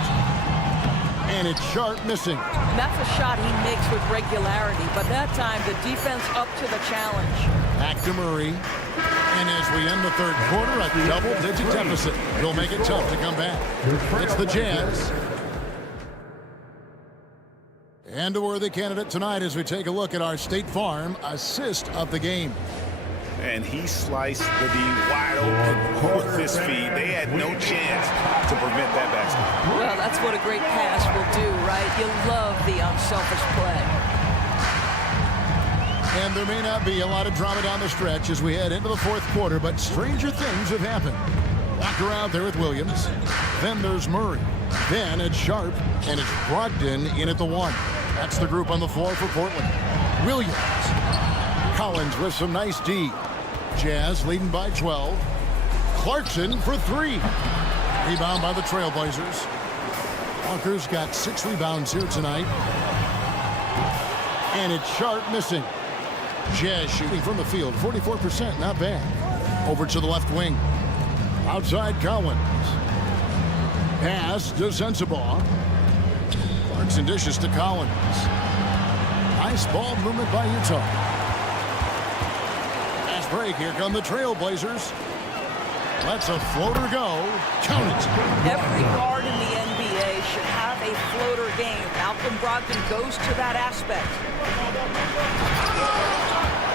And it's Sharp missing. And that's a shot he makes with regularity, but that time the defense up to the challenge. Back to Murray. And as we end the third quarter, a double-digit deficit. It'll make it tough to come back. It's the Jazz. And a worthy candidate tonight as we take a look at our State Farm assist of the game. And he sliced the D wide open with his feet. They had no chance to prevent that basket. Well, that's what a great pass will do, right? You love the unselfish play. And there may not be a lot of drama down the stretch as we head into the fourth quarter, but stranger things have happened. Walker out there with Williams. Then there's Murray. Then it's Sharp, and it's Brogdon in at the 1. That's the group on the floor for Portland. Williams. Collins with some nice D. Jazz leading by 12. Clarkson for 3. Rebound by the Trailblazers. Walker's got 6 rebounds here tonight. And it's Sharp missing. Jazz shooting from the field, 44%, not bad. Over to the left wing. Outside Collins. Pass to Sensabaugh. Clarkson dishes to Collins. Nice ball movement by Utah. Last break, here come the Trailblazers. Lets a floater go. Count it. Every guard in the NBA should have a floater game. Malcolm Brogdon goes to that aspect.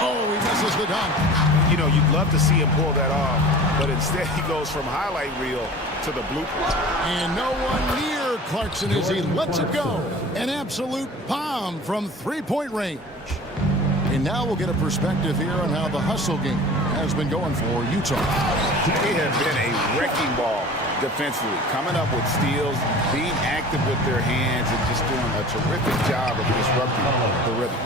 Oh, he misses the dunk. You know, you'd love to see him pull that off, but instead he goes from highlight reel to the blooper. And no one near Clarkson as he lets it go. An absolute bomb from 3-point range. And now we'll get a perspective here on how the hustle game has been going for Utah. They have been a wrecking ball defensively, coming up with steals, being active with their hands, and just doing a terrific job of disrupting the rhythm.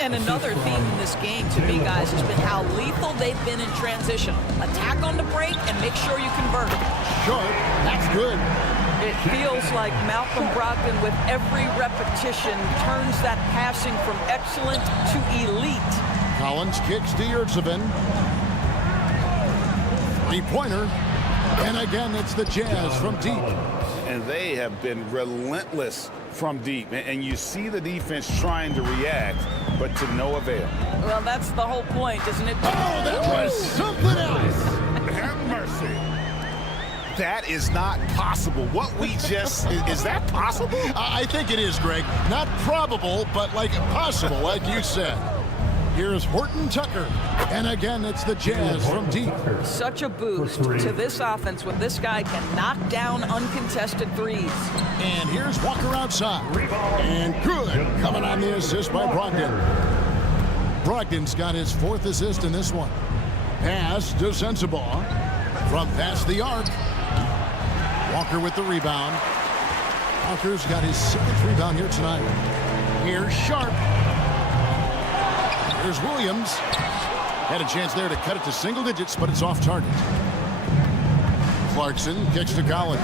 And another theme in this game to me, guys, has been how lethal they've been in transition. Attack on the break and make sure you convert. Sharp, that's good. It feels like Malcolm Brogdon, with every repetition, turns that passing from excellent to elite. Collins kicks to Yurtsevin. Three-pointer. And again, it's the Jazz from deep. And they have been relentless from deep. And you see the defense trying to react, but to no avail. Well, that's the whole point, isn't it? Oh, that was something else. Have mercy. That is not possible. What we just, is that possible? I think it is, Greg. Not probable, but like possible, like you said. Here's Horton Tucker. And again, it's the Jazz from deep. Such a boost to this offense when this guy can knock down uncontested threes. And here's Walker outside. And good. Coming on the assist by Brogdon. Brogdon's got his 4th assist in this one. Pass to Sensabaugh. From past the arc. Walker with the rebound. Walker's got his 7th rebound here tonight. Here's Sharp. Here's Williams. Had a chance there to cut it to single digits, but it's off target. Clarkson kicks to Collins.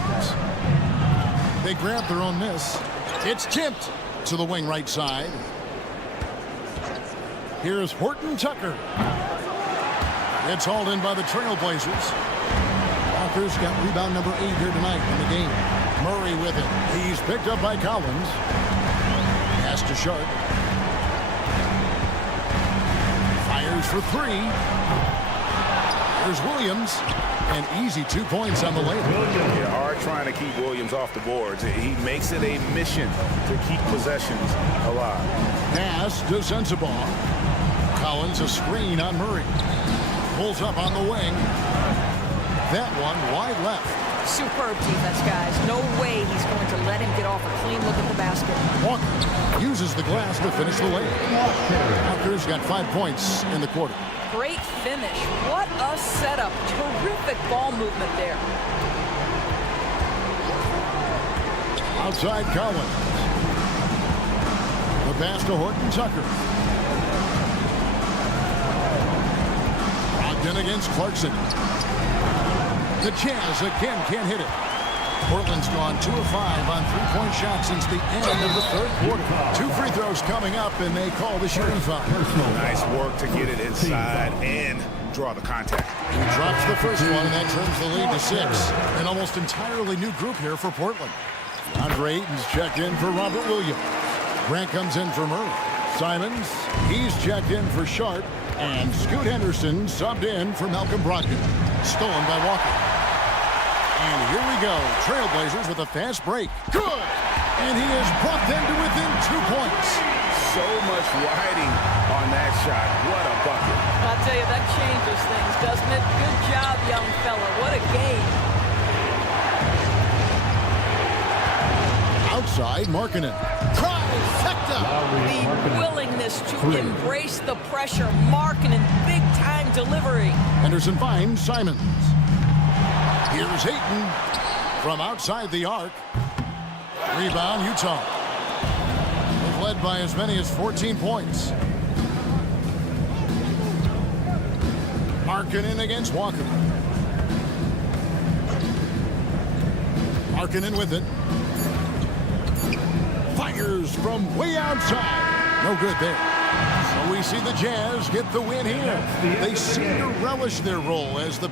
They grab their own miss. It's tipped to the wing right side. Here's Horton Tucker. It's hauled in by the Trailblazers. Walker's got rebound number 8 here tonight in the game. Murray with it. He's picked up by Collins. Pass to Sharp. Fires for 3. There's Williams. An easy 2 points on the layup. They are trying to keep Williams off the boards. He makes it a mission to keep possessions alive. Pass to Sensabaugh. Collins a screen on Murray. Pulls up on the wing. That one wide left. Superb defense, guys. No way he's going to let him get off a clean look at the basket. Walker uses the glass to finish the layup. Walker's got 5 points in the quarter. Great finish. What a setup. Terrific ball movement there. Outside Collins. The pass to Horton Tucker. Brogdon against Clarkson. The Jazz again can't hit it. Portland's gone 2 of 5 on 3-point shots since the end of the 3rd quarter. 2 free throws coming up, and they call the shooting foul. Nice work to get it inside and draw the contact. He drops the first one, and that turns the lead to 6. An almost entirely new group here for Portland. Andre Ayton's checked in for Robert Williams. Grant comes in for Murray. Simons, he's checked in for Sharp. And Scoot Henderson subbed in for Malcolm Brogdon. Stolen by Walker. And here we go. Trailblazers with a fast break. Good! And he has brought them to within 2 points. So much riding on that shot. What a bucket. I'll tell you, that changes things, doesn't it? Good job, young fella. What a game. Outside, Markkanen. Trifecta! The willingness to embrace the pressure. Markkanen, big-time delivery. Henderson finds Simons. Here's Ayton from outside the arc. Rebound, Utah. They've led by as many as 14 points. Markkanen against Walker. Markkanen with it. Fires from way outside. No good there. So we see the Jazz get the win here. They seem to relish their role as the